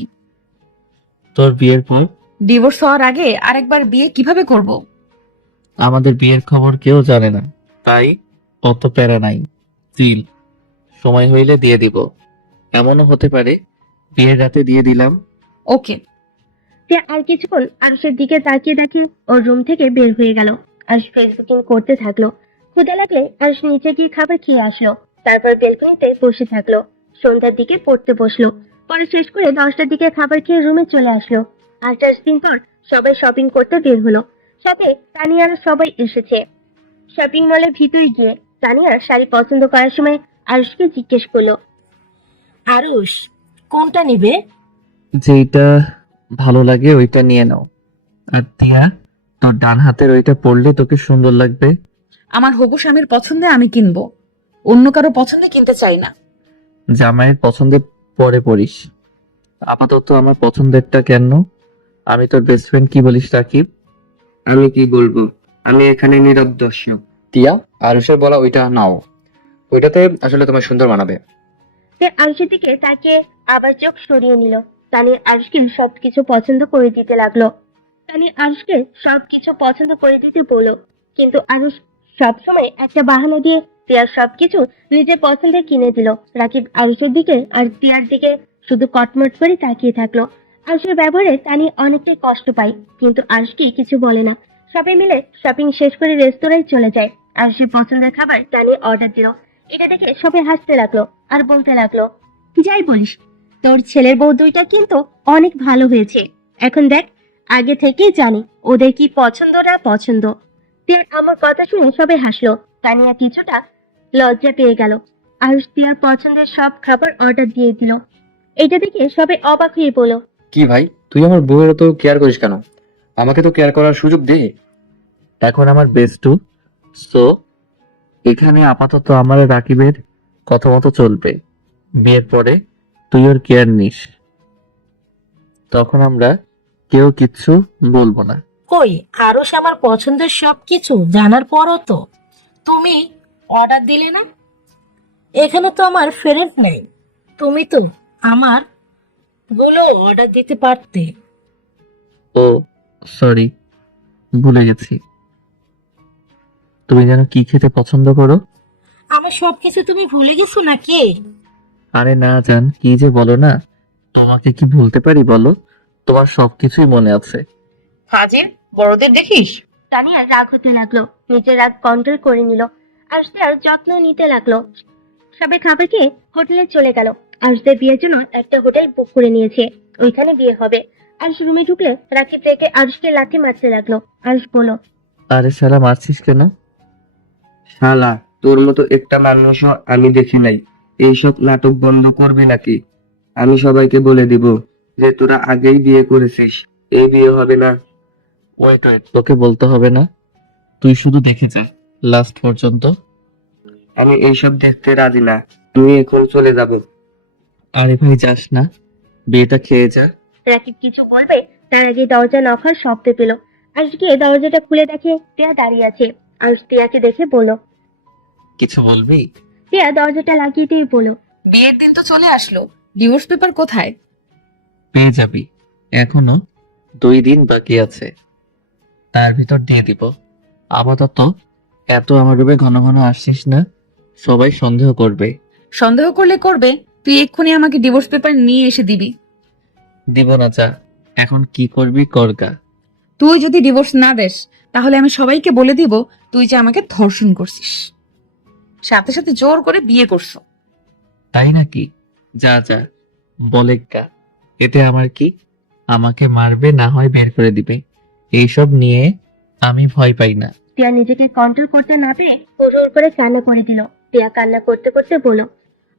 তোর বিয়ের পর। ডিভোর্স হওয়ার আগে আরেকবার বিয়ে কিভাবে করব? আমাদের বিয়ের খবর কেউ জানে না, তাই অত প্যারা নাই। চিল, সময় হইলে দিয়ে দিব। এমনও হতে পারে বিয়ের রাতে দিয়ে দিলাম। ওকে। টিয়া আর কিছুক্ষণ আরুষের দিকে তাকিয়ে দেখে ওর রুম থেকে বের হয়ে গেল। আরুষ ফেসবুকিং করতে থাকলো। ক্ষুধা লাগলে আরুষ নিচে গিয়ে খাবার খেয়ে আসলো। তারপর বেলকনিতে বসে থাকলো। সন্ধ্যার দিকে পড়তে বসলো। পরে শেষ করে 10টার দিকে খাবার খেয়ে রুমে চলে আসলো। 8-10 দিন পর সবাই শপিং করতে বের হলো। সাথে তানিয়ারা সবাই এসেছে। শপিং মলের ভিতরে গিয়ে তানিয়া শাড়ি পছন্দ করার সময় আরুষকে জিজ্ঞেস করলো, আরুষ, কোনটা নিবে? যেইটা ভালো লাগে ওইটা নিয়ে নাও। আর টিয়া, তোর ডান হাতের ওইটা পরলে তোকে সুন্দর লাগবে। আমার হবু স্বামীর পছন্দে আমি কিনবো, অন্য কারো পছন্দে কিনতে চাই না। জামাইয়ের পছন্দের পরে পরিস, আপাতত আমার পছন্দেরটা কেন? আমি তোর বেস্ট ফ্রেন্ড, কি বলিস রাকিব? আমি কি বলবো, আমি এখানে নীরব দর্শক। টিয়া, আরুষের বলা ওইটা নাও, ওইটাতে আসলে তোমার সুন্দর মানাবে। সে আরুষের দিকে তাকিয়ে আবার চোখ সরিয়ে নিল। তানিয়া আরুষকে সবকিছু পছন্দ করে দিতে লাগলো। তানিয়া আরুষকে সবকিছু পছন্দ করে দিতে বলল, কিন্তু আরুষ সবসময় একটা বাহানা দিয়ে টিয়ার সবকিছু নিজের পছন্দের কিনে দিল। রাকিব আরুষের দিকে আর টিয়ার দিকে শুধু কটমট করে তাকিয়ে থাকলো। আরুষের ব্যবহারে তানিয়া অনেকটাই কষ্ট পায়, কিন্তু আরুষকে কিছু বলে না। সবাই মিলে শপিং শেষ করে রেস্তোরাঁয় চলে যায়। আরুষের পছন্দের খাবার তানিয়া অর্ডার দিল। এটা দেখে সবাই হাসতে লাগলো আর বলতে লাগলো, যাই বলিস, তোর ছেলের বউ দুইটা কিন্তু অনেক ভালো হয়েছে। এখন দেখ, আগে থেকেই জানি ওদের কি পছন্দ না পছন্দ। টিয়ার আমার কথা শুনে সবাই হাসলো। তানিয়া কিছুটা লজ্জা পেয়ে গেল। আরুষ টিয়ার পছন্দের সব খাবার অর্ডার দিয়ে দিল। এটা দেখে সবাই অবাক হয়ে বলল, কি ভাই, তুই আমার বউয়ের তো কেয়ার করিস কেন? আমাকে তো কেয়ার করার সুযোগ দে। এখন আমার বেস্ট টু, সো এখানে আপাতত আমার রাকিবের কথা মতো চলবে। বিয়ের পরে তুই ওর কেয়ার নিস, তখন আমরা কেউ কিচ্ছু বলবো না। কই, আরুষ আমার পছন্দের সবকিছু জানার পরও তো তুমি অর্ডার দিলে না। এখানে তো আমার ফ্রেন্ড নেই, তুমি তো আমার গুলো অর্ডার দিতে পারতে। ও সরি, ভুলে গেছি। তুমি যেন কি খেতে পছন্দ করো? আমার সবকিছু তুমি ভুলে গেছো নাকি? আরে না জান, কি যে বলো না, তোমাকে কি ভুলতে পারি বলো? তোমার সবকিছুই মনে আছে। ফাজিল, বড়দের দেখিস। তানিয়া রাগ হতে লাগলো। নিজের রাগ কন্ট্রোল করে নিল। আরুষদের যত্ন নিতে লাগলো। সবাই খাবার খেয়ে হোটেলে চলে গেল। আরুষদের বিয়ের জন্য একটা হোটেল বুক করে নিয়েছে, ওইখানে বিয়ে হবে। আরুষ রুমে ঢুকলে রাকিব রেখে আরুষকে লাথি মারতে লাগলো। আরুষ বলল, আরে শালা, মারছিস কেন? শালা, তোর মতো একটা মানুষও আমি দেখি নাই। এইসব নাটক বন্ধ করবে নাকি? আমি সবাইকে বলে দিব যে তোরা আগেই বিয়ে করেছিস, এই বিয়ে হবে না। ওয়েট ওয়েট, তোকে বলতে হবে না, তুই শুধু দেখে যা লাস্ট পর্যন্ত। আমি এইসব দেখতে রাজি না, আমি এখন চলে যাব। আরে ভাই যাস না, বিয়েটা খেয়ে যা। রাকিব কিছু বলবে তার আগে দরজা নখার শব্দ পেল। আরুষ গিয়ে দরজাটা খুলে দেখে টিয়া দাঁড়িয়ে আছে। আরুষ টিয়াকে দেখে বলল। কিছু বলবি? টিয়া দরজাটা লাগিয়ে দিয়ে বলল। বিয়ের দিন তো চলে আসলো, ডিভোর্স পেপার কোথায়? পেয়ে যাবি, এখনো 2 দিন বাকি আছে, তার ভিতর দিয়ে দিব। আপাতত এত আমার রূপে ঘন ঘন আসছিস না, সবাই সন্দেহ করবে। সন্দেহ করলে করবে, তুই এক্ষুনি আমাকে ডিভোর্স পেপার নিয়ে এসে দিবি। দিব না, যা এখন কি করবি করগা। তুই যদি ডিভোর্স না দেস তাহলে আমি সবাইকে বলে দিব তুই যে আমাকে ধর্ষণ করছিস, সাথে সাথে জোর করে বিয়ে করছো। তাই নাকি? যা যা বলে গা, এতে আমার কি? আমাকে মারবে, না হয় বের করে দিবে, এইসব নিয়ে আমি ভয় পাই না। টিয়া নিজেকে কন্ট্রোল করতে না পেরে হুড় করে কান্না করে দিল। টিয়া কান্না করতে করতে বলল।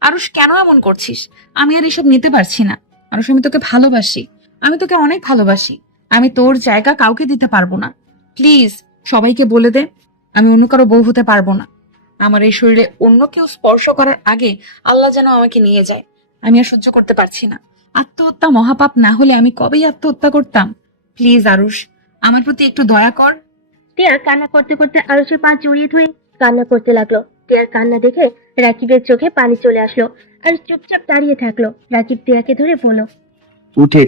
আরুষ, কেন এমন করছিস? আমি আর এসব নিতে পারছি না। আরুষ, আমি তোকে ভালোবাসি, আমি তোকে অনেক ভালোবাসি। আমি তোর জায়গা কাউকে দিতে পারবো না। প্লিজ সবাইকে বলে দে আমি অন্য কারো বউ হতে পারবো না। আমার এই শরীরে অন্য কেউ স্পর্শ করার আগে আল্লাহ যেন আমাকে নিয়ে যায়। আমি আর সহ্য করতে পারছি না। আত্মহত্যা মহাপাপ না হলে আমি কবেই আত্মহত্যা করতাম। প্লিজ আরুষ, আমার প্রতি একটু দয়া কর। টিয়া কান্না করতে করতে আরুষের পা জড়িয়ে ধুয়ে কান্না করতে লাগলো। টিয়ার কান্না দেখে রাকিবের চোখে পানি চলে আসলো। আর চুপচাপ দাঁড়িয়ে থাকলো। রাকিব টিয়াকে ধরে বলল। উঠে,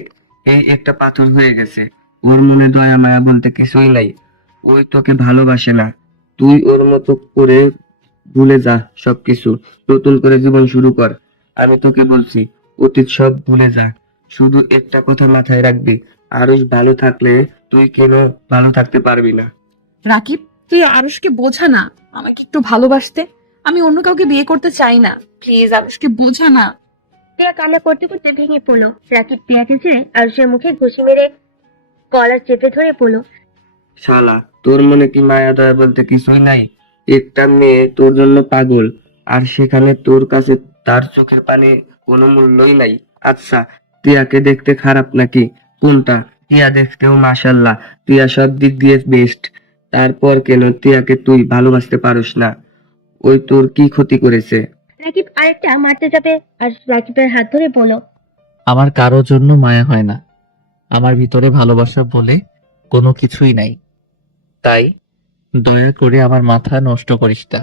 এই একটা পাথর হয়ে গেছে, ওর মনে দয়া মায়া বলতে কিছুই নাই। ওই তোকে ভালোবাসে না, তুই ওর মতো করে ভুলে যা সবকিছু, নতুন করে জীবন শুরু কর। আমি তোকে বলছি, অতীত সব ভুলে যা। শুধু একটা কথা মাথায় রাখবি, আরুষ ভালো থাকলে তুই কেন ভালো থাকতে পারবি না? রাকিব, তুই আরুষকে বোঝা না আমাকে একটু ভালোবাসতে। আমি অন্য কাউকে বিয়ে করতে চাই না। প্লিজ আরুষকে বোঝা না। টিয়া কান্না করতে করতে ভেঙে পড়লো। রাকিব টিয়াকে ছেড়ে আরুষের মুখে ঘুষি মেরে কলার চেপে ধরে বলল। শালা, তোর মনে কি মায়া দয়া বলতে কিছুই নাই? একটা মেয়ে তোর জন্য পাগল, আর সেখানে তোর কাছে তার চোখের পানি কোনো মূল্যই নাই। আচ্ছা, টিয়াকে দেখতে খারাপ নাকি? কোনটা? টিয়া দেখতেও মাশাল্লাহ, টিয়া সব দিক দিয়ে বেস্ট। তারপর কেন টিয়াকে তুই ভালোবাসতে পারিস না? ওই তোর কি ক্ষতি করেছে? রাকিব আরেকটা মারতে যাবে আর রাকিবের হাত ধরে বলল। আমার কারোর জন্য মায়া হয় না, আমার ভিতরে ভালোবাসা বলে কোনো কিছুই নাই। তাই দয়া করে আমার মাথা নষ্ট করিস না,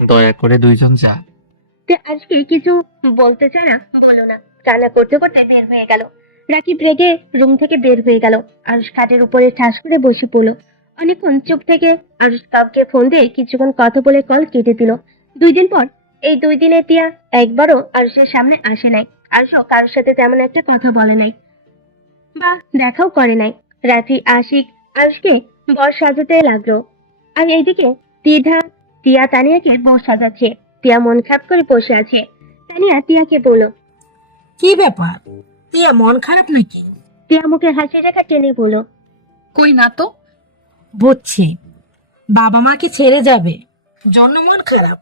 দয়া করে দুইজন যা। তে আজকে কিছু বলতে চায় না, বলো না। কান্না করতে করতে বের হয়ে গেল। রাকিব রেগে রুম থেকে বের হয়ে গেল। আরুষ খাটের উপরে ঠাস করে বসে পড়লো। অনেকক্ষণ চুপ থেকে আরুষ কাউকে ফোন দিয়ে কিছুক্ষণ কথা বলে কল কেটে দিল। 2 দিন পর, এই 2 দিনে টিয়া একবারও আরুষের সামনে আসে নাই। আরুষও কারোর সাথে তেমন একটা কথা বলে নাই বা দেখাও করে নাই। রাফি আশিক আরুষকে বর সাজাতে লাগলো। আর এইদিকে তীর্থা টিয়া তানিয়াকে বর সাজাচ্ছে। টিয়া মন খারাপ করে বসে আছে। তানিয়া টিয়াকে বলল। কি ব্যাপার, টিয়া মন খারাপ নাকি? টিয়া মুখে হাসি রেখা টেনে বলল। কই না তো। বুঝছি, বাবা মাকে ছেড়ে যাবে জন্য মন খারাপ।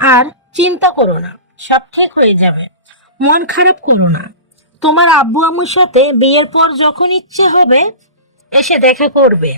আর চিন্তা করো না, সব ঠিক হয়ে যাবে। মন খারাপ করো না, তোমার আব্বু আম্মুর সাথে বিয়ের পর যখন ইচ্ছে হবে এসে দেখা করবে।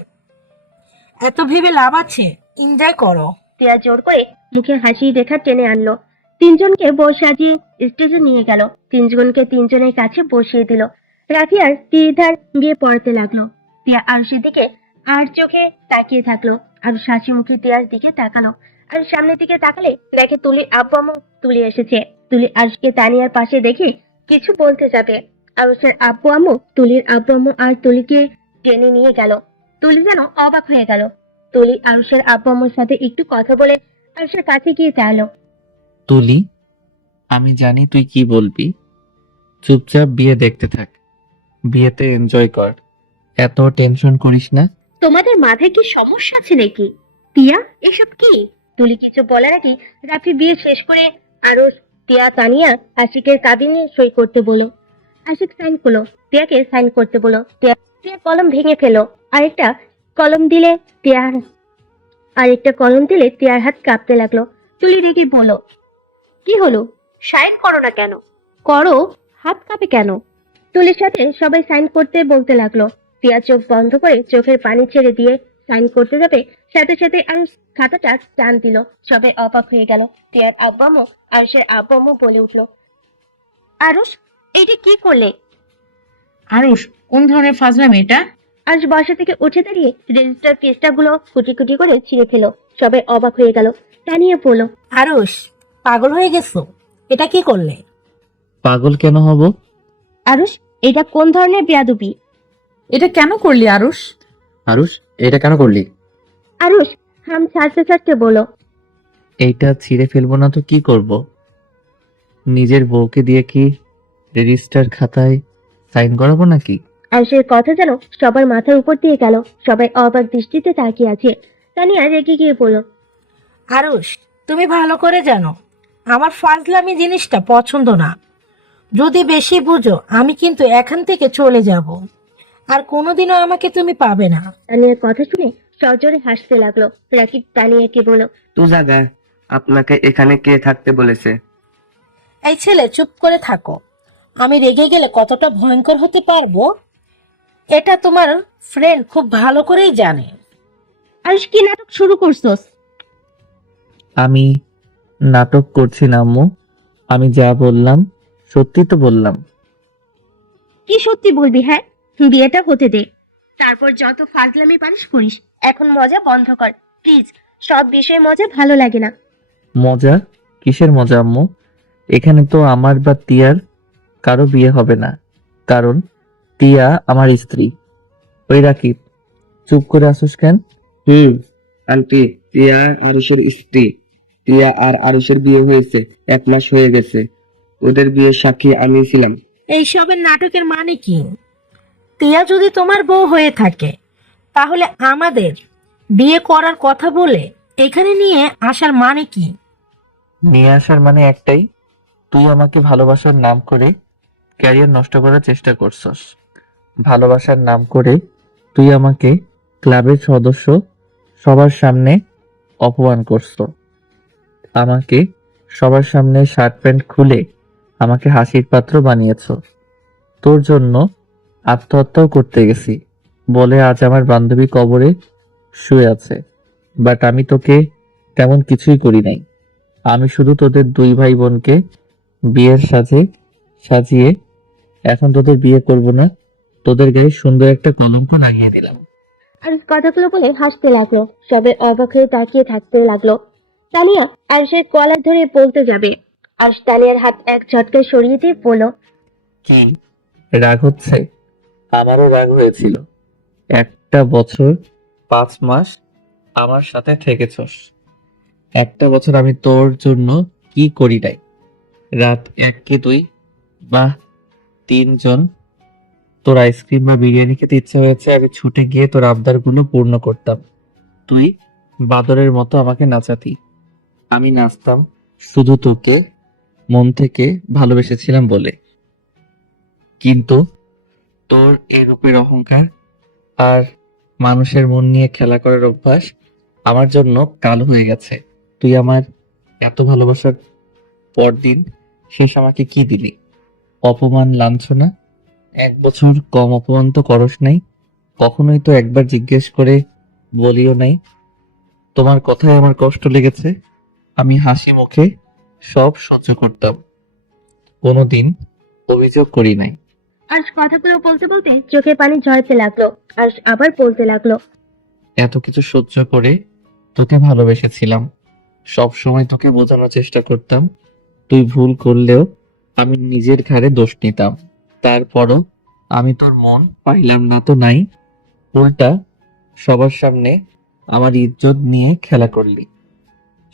এত ভেবে লাভ আছে, এনজয় করো। টিয়া জোর করে মুখে হাসি রেখা টেনে আনলো। 3জনকে বর সাজিয়ে স্টেজে নিয়ে গেল। 3জনকে 3জনের কাছে বসিয়ে দিল। রাফি আর তীর্থার বিয়ে পড়াতে লাগলো। টিয়া আরুষের দিকে আর চোখে তাকিয়ে থাকলো। আরুষ হাসি মুখে টিয়ার দিকে তাকালো। আর সামনের দিকে তাকালে দেখে তুলির আব্বু আম্মু। তুলি এসেছে। তুলি আরুষকে তানিয়ার পাশে দেখে কিছু বলতে যাবে। আরুষের আব্বু আম্মু, তুলির আব্বু আম্মু আর তুলিকে টেনে নিয়ে গেল। তুলি যেন অবাক হয়ে গেল। তুলি আরুষের আব্বু আম্মুর সাথে একটু কথা বলে আরুষের কাছে গিয়ে দাঁড়ালো। তুলি, আমি জানি তুই কি বলবি, চুপচাপ বিয়ে দেখতে থাক, বিয়েতে এনজয় কর, এত টেনশন করিস না। তোমাদের মাথায় কি সমস্যা আছে নাকি? টিয়া, এসব কি? তুলি কিছু বলার আগে রাফি বিয়ে শেষ করে আরুষ, টিয়া, তানিয়া আশিকের কাবিনে সই করতে বলো। আশিক সাইন করলো। টিয়াকে সাইন করতে বলো। টিয়া কলম ভেঙে ফেলো। আরেকটা কলম দিলে টিয়ার টিয়ার হাত কাঁপতে লাগলো। তুলি রেগে বলো। কি হলো? সাইন করো না কেন? করো, হাত কাঁপে কেন? তুলির সাথে সবাই সাইন করতে বলতে লাগলো। টিয়া চোখ বন্ধ করে চোখের পানি ছেড়ে দিয়ে সাইন করতে যাবে, সাথে সাথে আরুষ খাতাটা টান দিল। সবাই অবাক হয়ে গেল। টিয়ার আব্বু আম্মু আরুষের আব্বু আম্মু বলে উঠলো, আরুষ এইটা কি করলে? আরুষ, কোন ধরনের ফাজলামি এটা? আরুষ বসা থেকে উঠে দাঁড়িয়ে রেজিস্টার পেজটাগুলো কুটি কুটি করে ছিঁড়ে ফেলো। সবাই অবাক হয়ে গেল। তানিয়া বলল, আরুষ, পাগল হয়ে গেছো? এটা কি করলে? পাগল কেন হব? আরুষ এটা কোন ধরনের বেয়াদবি? এটা কেন করলি আরুষ? আরুষ, এটা কেন করলি? আরুষ হাম ছাড়তে ছাড়তে বলো, এইটা ছিঁড়ে ফেলবো না তো কি করব? নিজের বউকে দিয়ে কি রেজিস্টার খাতায় সাইন করাবো নাকি? আরুষের কথা যেন সবার মাথার উপর দিয়ে গেল। সবাই অবাক দৃষ্টিতে তাকিয়ে আছে। তানিয়া রেগে গিয়ে বলল, আরুষ, তুমি ভালো করে জানো আমার ফাজলামি জিনিসটা পছন্দ না। যদি বেশি বুঝো আমি কিন্তু এখান থেকে চলে যাব, আর কোনোদিনও আমাকে তুমি পাবে না। তানিয়ার কথা শুনে সজোরে হাসতে লাগলো। রাকিব তানিয়াকে বলল, তো জাগা, আপনাকে এখানে কে থাকতে বলেছে? এই ছেলে, চুপ করে থাকো। আমি রেগে গেলে কতটা ভয়ঙ্কর হতে পারবো এটা তোমার ফ্রেন্ড খুব ভালো করেই জানে। আরুষ কি নাটক শুরু করছস? আমি নাটক করছি না আম্মু। আমি যা বললাম সত্যি তো বললাম। কি সত্যি বলবি? হ্যাঁ, বিয়েটা হতে দে, তারপর যত ফাজলামি পারিস করিস। এখন মজা বন্ধ কর প্লিজ। সব বিষয়ে মজা ভালো লাগে না। মজা? কিসের মজা আম্মু? এখানে তো আমার বা টিয়ার কারো বিয়ে হবে না, কারণ টিয়া আমার স্ত্রী। ওই রাকিব, চুপ করে আসুস কেন? আন্টি, টিয়া আরুষের স্ত্রী। টিয়া আর আরুষের বিয়ে হয়েছে 1 মাস হয়ে গেছে। ওদের বিয়ের সাক্ষী আমি ছিলাম। এইসবের নাটকের মানে কি? টিয়া যদি তোমার বউ হয়ে থাকে তাহলে আমাদের বিয়ে করার কথা বলে এখানে নিয়ে আসার মানে কি? নিয়ে আসার মানে একটাই, তুই আমাকে ভালোবাসার নাম করে ক্যারিয়ার নষ্ট করার চেষ্টা করছস। ভালোবাসার নাম করে তুই আমাকে ক্লাবের সদস্য সবার সামনে অপমান করছো। আমাকে সবার সামনে শার্ট প্যান্ট খুলে আমাকে হাসির পাত্র বানিয়েছো। তোর জন্য আত্মহত্যাও করতে গেছি বলে আজ আমার বান্ধবী কবরে শুয়ে আছে। বাট আমি তোকে তেমন কিছুই করি নাই। আমি শুধু তোদের 2 ভাই বোনকে বিয়ের সাজে সাজিয়ে এখন তোদের বিয়ে করব না, তোদের গায়ে সুন্দর একটা কলঙ্ক লাগিয়ে দিলাম। আরুষ কথাগুলো বলে হাসতে লাগলো। সবাই অবাক হয়ে তাকিয়ে থাকতে লাগলো। তানিয়া আরুষের কলার ধরে বলতে যাবে, আরুষ তানিয়ার হাত এক ঝটকায় সরিয়ে দিয়ে বলল, কি রাগ হচ্ছে? আমারও রাগ হয়েছিল। 1 বছর 5 মাস আমার সাথে থেকেছস। 1 বছর আমি তোর জন্য কি করি নাই? রাত 1 কি 2 বা 3 জন তোর আইসক্রিম বা বিরিয়ানি খেতে ইচ্ছা হয়েছে, আমি ছুটে গিয়ে তোর আবদারগুলো পূর্ণ করতাম। তুই বাদরের মতো আমাকে নাচাতি। আমি নাচতাম শুধু তোকে মন থেকে ভালোবেসেছিলাম বলে। কিন্তু তোর এই রূপের অহংকার আর মানুষের মন নিয়ে খেলা করার অভ্যাস আমার জন্য কাল হয়ে গেছে। তুই আমার এত ভালোবাসার পরদিন শেষ আমাকে কি দিলি? অপমান, লাঞ্ছনা। 1 বছর কম অপমান তো করস নাই। কখনোই তো একবার জিজ্ঞেস করে বলিও নাই তোমার কথায় আমার কষ্ট লেগেছে। আমি হাসি মুখে সব সহ্য করতাম, কোনোদিন অভিযোগ করি নাই। আরুষ কথাগুলো বলতে বলতে চোখে পানি ঝরাতে লাগলো। আরুষ আবার বলতে লাগলো, এত কিছু সহ্য করে তোকে ভালোবেসেছিলাম, সব সময় তোকে বোঝানোর চেষ্টা করতাম। তুই ভুল করলেও আমি নিজের ঘাড়ে দোষ নিতাম। তারপরও আমি তোর মন পাইলাম না তো নাই, উল্টা সবার সামনে আমার ইজ্জত নিয়ে খেলা করলি।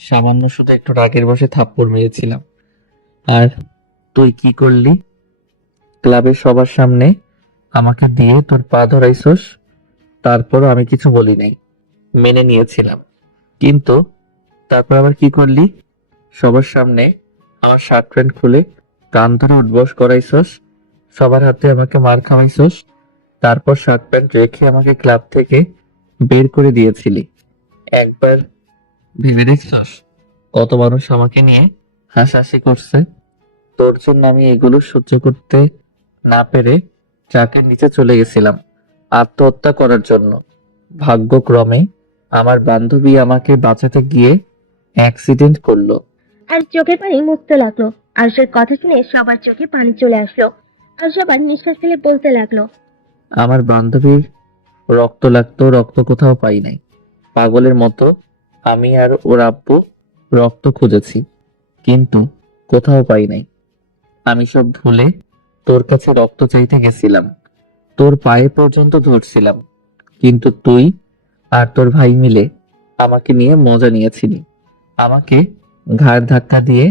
সামান্য শুধু একটু রাগের বশে থাপ্পড় মেরেছিলাম, আর তুই কি করলি? ক্লাবের সবার সামনে আমাকে দিয়ে তোর পা ধরাইছস। তারপরও আমি কিছু বলি নাই, মেনে নিয়েছিলাম। কিন্তু তারপর আবার কি করলি? সবার সামনে আমার শার্ট প্যান্ট খুলে কান ধরে উঠবস করাইছস, সবার হাতে আমাকে মার খাওয়াইছস। তারপর শার্ট প্যান্ট রেখে আমাকে ক্লাব থেকে বের করে দিয়েছিলি। একবার ভেবে দেখছস কত মানুষ আমাকে নিয়ে হাসাহাসি করছে? তোর জন্য আমি এগুলো সহ্য করতে না পেরে ট্রাকের নিচে চলে গেছিলাম আত্মহত্যা করার জন্য। ভাগ্যক্রমে আমার বান্ধবী আমাকে বাঁচাতে গিয়ে অ্যাক্সিডেন্ট করলো। আর চোখে পানি মুছতে লাগলো। আরুষের কথা শুনে সবার চোখে পানি চলে আসলো। আর সবার নিঃশ্বাস ফেলে বলতে লাগলো, আমার বান্ধবীর রক্ত লাগতো, রক্ত কোথাও পাই নাই। পাগলের মতো আমি আর ওর আব্বু রক্ত খুঁজেছি, কিন্তু কোথাও পাই নাই। আমি সব ভুলে তোর কাছে রক্ত চাইতে গেছিলাম, তোর পায়ে পর্যন্ত ধরছিলাম, কিন্তু তুই আর তোর ভাই মিলে আমাকে নিয়ে মজা নিয়েছিলি। আমাকে ঘাড় ধাক্কা দিয়ে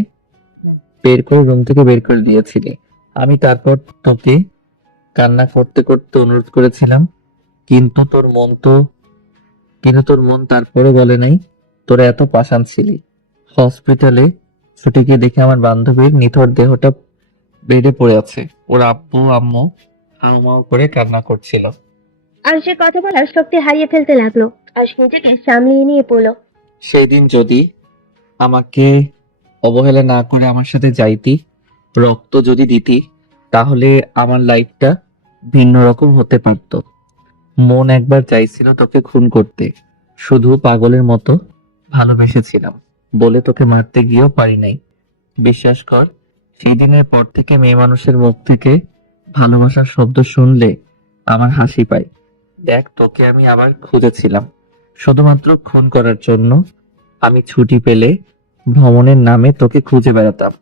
বের করে রুম থেকে বের করে দিয়েছিলি। আমি তারপর তোকে কান্না করতে করতে অনুরোধ করেছিলাম, কিন্তু তোর মন তারপরে বলে নাই। তোরা এত পাষাণ ছিলি। হসপিটালে ছুটে গিয়ে দেখে আমার বান্ধবীর নিথর দেহটা বেডে পড়ে আছে। ওর আব্বু আম্মু হাউমাউ করে কান্না করছিল। আরুষের কথা বলার শক্তি হারিয়ে ফেলতে লাগলো। আরুষ নিজেকে সামলিয়ে নিয়ে বলল, সেই দিন যদি আমাকে অবহেলা না করে আমার সাথে যাইতি, রক্ত যদি দিতি, তাহলে আমার লাইফটা ভিন্ন রকম হতে পারতো। মন একবার চাইছিল তোকে খুন করতে, শুধু পাগলের মতো ভালোবেসেছিলাম বলে তোকে মারতে গিয়েও পারি নাই। বিশ্বাস কর, সেই দিনের পর থেকে মেয়ে মানুষের মুখ থেকে ভালোবাসার শব্দ শুনলে আমার হাসি পায়। দেখ, তোকে আমি আবার খুঁজেছিলাম শুধুমাত্র খুন করার জন্য। আমি ছুটি পেলে ভ্রমণের নামে তোকে খুঁজে বেড়াতাম,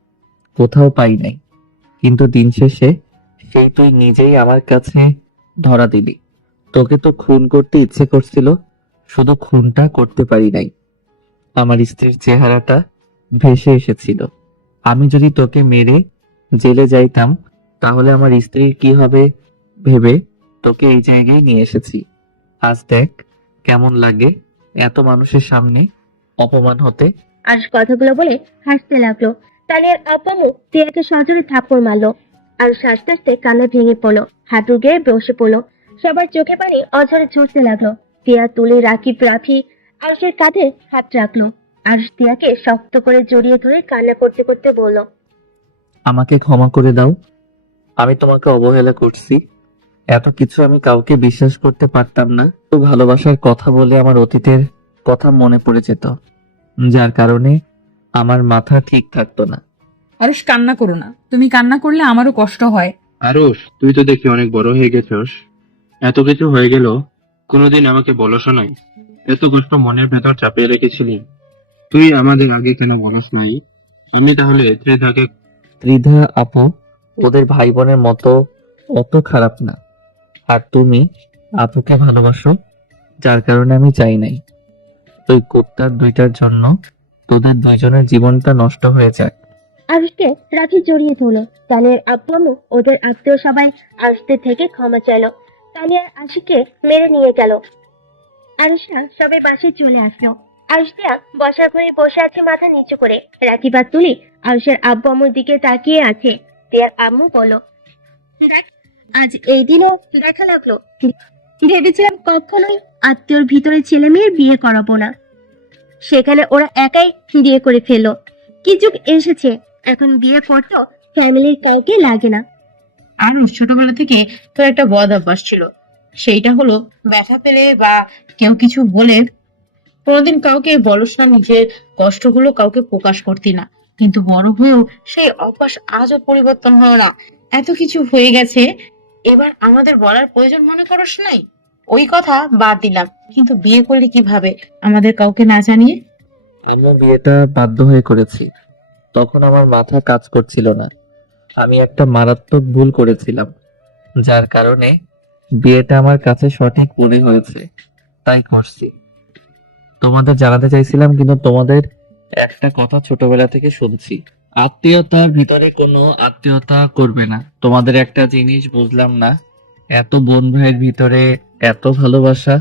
কোথাও পাই নাই। কিন্তু দিন শেষে সেই তুই নিজেই আমার কাছে ধরা দিলি। তোকে তো খুন করতে ইচ্ছে করছিল, শুধু খুনটা করতে পারি নাই। আমার স্ত্রীর চেহারাটা ভেসে এসেছিল। আমি যদি তোকে মেরে জেলে যাইতাম, তাহলে আমার স্ত্রীর কি হবে ভেবে তোকে এই জায়গায় নিয়ে এসেছি। আজ দেখ কেমন লাগে এত মানুষের সামনে অপমান হতে। আরুষ কথাগুলো বলে হাসতে লাগলো। তানিয়ার আব্বামু টিয়াকে সজোরে থাপ্পড় মারলো। আরুষ আস্তে আস্তে কান্না ভেঙে পড়লো, হাঁটু গেয়ে বসে পড়লো। সবার চোখে পানি অঝরে ঝরতে লাগলো। টিয়া তুলে রাকিব রাফি আরুষের কাঁধে হাত রাখলো। আরুষ টিয়াকে শক্ত করে জড়িয়ে ধরে কান্না করতে করতে বলল, আমাকে ক্ষমা করে দাও, আমি তোমাকে অবহেলা করছি। এত কিছু আমি কাউকে বিশ্বাস করতে পারতাম না। তো ভালোবাসার কথা বলে আমার অতীতের কথা মনে পড়ে যেত, যার কারণে আমার মাথা ঠিক থাকতো না। আরুষ, কান্না করো না। তুমি কান্না করলে আমারও কষ্ট হয়। আরুষ, তুই তো দেখি অনেক বড় হয়ে গেছস। এত কিছু হয়ে গেল, কোনোদিন আমাকে বলস নাই? এত কষ্ট মনের ভেতর চাপিয়ে রেখেছিলি, তুই আমাদের আগে কেন বলস নাই? আমি তাহলে ত্রিধাকে ত্রিধা আপু ওদের ভাই বোনের মতো অত খারাপ না। আর তুমি আপুকে ভালোবাসো, যার কারণে আমি চাই নাই ওই কুত্তার দুইটার জন্য তোদের দুইজনের জীবনটা নষ্ট হয়ে যায়। আরুষকে রাখি জড়িয়ে ধরলো। তানিয়ার আব্বামু ওদের আত্মীয় সবাই আরুষদের থেকে ক্ষমা চাইলো। তানিয়ার আশিকে মেরে নিয়ে গেল। আরুষরা সবাই বাসায় চলে আসলো। আরুষ টিয়া বসার ঘরে বসে আছে মাথা নিচু করে। রাকিব আর তুলি আরুষের আব্বু আম্মুর দিকে তাকিয়ে আছে। টিয়ার আম্মু বলল, দেখ, আজ এই দিনও দেখা লাগলো। ভেবেছিলাম কখনোই আত্মীয়র ভিতরে ছেলে মেয়ের বিয়ে করাবো না, সেখানে ওরা একাই বিয়ে করে ফেললো। কি যুগ এসেছে, এখন বিয়ে করতেও ফ্যামিলির কাউকে লাগে না। আরুষ, ছোটবেলা থেকে তোর একটা বদ অভ্যাস ছিল, সেইটা হলো ব্যথা পেলে বা কেউ কিছু বলে কোনোদিন কাউকে বলস না, নিজের কষ্টগুলো কাউকে প্রকাশ করতি না। কিন্তু বড় হয়েও সেই অভ্যাস আজও পরিবর্তন হলো না। এত কিছু হয়ে গেছে, এবার আমাদের বলার প্রয়োজন মনে করস নাই? ওই কথা বাদ দিলাম, কিন্তু বিয়ে করলি কিভাবে আমাদের কাউকে না জানিয়ে? আমরা বিয়েটা বাধ্য হয়ে করেছি, তখন আমার মাথা কাজ করছিল না। আমি একটা মারাত্মক ভুল করেছিলাম, যার কারণে বিয়েটা আমার কাছে সঠিক মনে হয়েছে, তাই করছি। তোমাদের জানাতে চাইছিলাম, কিন্তু তোমাদের একটা কথা ছোটবেলা থেকে শুনছি, আত্মীয়তার ভিতরে কোনো আত্মীয়তা করবে না। তোমাদের একটা জিনিস বুঝলাম না, এত বোন ভাইয়ের ভিতরে এত ভালোবাসা,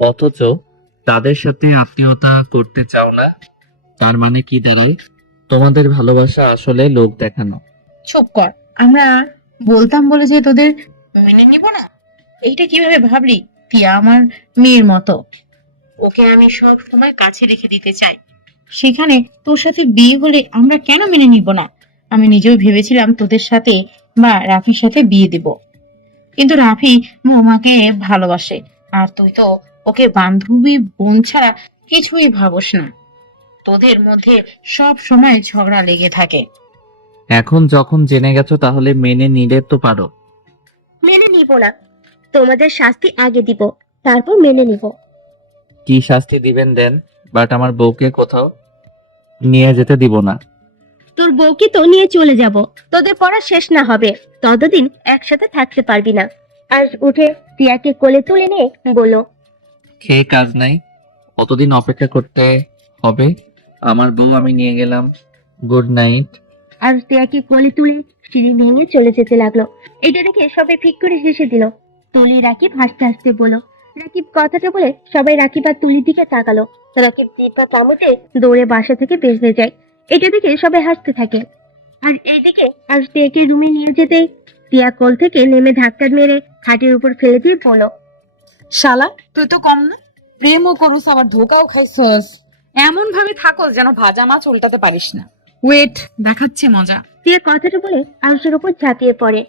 অথচ তাদের সাথে আত্মীয়তা করতে চাও না। তার মানে কি দাঁড়ায়? তোমাদের ভালোবাসা আসলে লোক দেখানো। চুপ কর। আমরা বলতাম বলে যে তোদের মেনে নিব না, এইটা কিভাবে ভাবলি? টিয়া আমার মেয়ের মতো, ওকে আমি সব সময় কাছে রেখে দিতে চাই। সেখানে তোর সাথে বিয়ে হলে আমরা কেন মেনে নিব না? আমি নিজেও ভেবেছিলাম তোদের সাথে বা রাফির সাথে বিয়ে দিব, কিন্তু রাফি মৌমাকে ভালোবাসে, আর তুই তো ওকে বান্ধবী বোন ছাড়া কিছুই ভাবস না। তোদের মধ্যে সব সময় ঝগড়া লেগে থাকে। এখন যখন জেনে গেছো তাহলে মেনে নিলে তো পারো। মেনে নিব না, তোমাদের শাস্তি আগে দিব, তারপর মেনে নিব। কি শাস্তি দিবেন দেন, বাট আমার বউকে কোথাও নিয়ে যেতে দিব না। তোর বউকে তো নিয়ে চলে যাব, তোদের পড়া শেষ না হবে ততদিন একসাথে থাকতে পারবি না। আর উঠে টিয়াকে কোলে তুলে নিয়ে বলল, খেয়ে কাজ নাই, কতদিন অপেক্ষা করতে হবে। আমার বউ আমি নিয়ে গেলাম, গুড নাইট। আর টিয়াকে কোলে তুলে সিঁড়ি ভেঙে চলে যেতে লাগলো। এটা দেখে সবাই ফিক করে হেসে দিল। তুলি রাকিব হাসতে হাসতে বলল, রাকিব কথাটা বলে সবাই রাকিব আর তুলির দিকে তাকালো। রাকিব দীপা কামড়ে দৌড়ে বাসা থেকে বের হয়ে যায়। এটা দেখে সবাই হাসতে থাকে। আর এইদিকে আর টিয়াকে রুমে নিয়ে যেতেই টিয়া কোল থেকে নেমে ধাক্কা মেরে খাটের উপর ফেলে দিয়ে বলল, শালা তুই তো কম না, প্রেমও করুস আবার ধোকাও খাইছস। এমন ভাবে থাকস যেন ভাজা মাছ উল্টাতে পারিস না। ওয়েট, দেখাচ্ছি মজা। টিয়া কথাটা বলে আরুষের উপর ঝাঁপিয়ে পড়ে।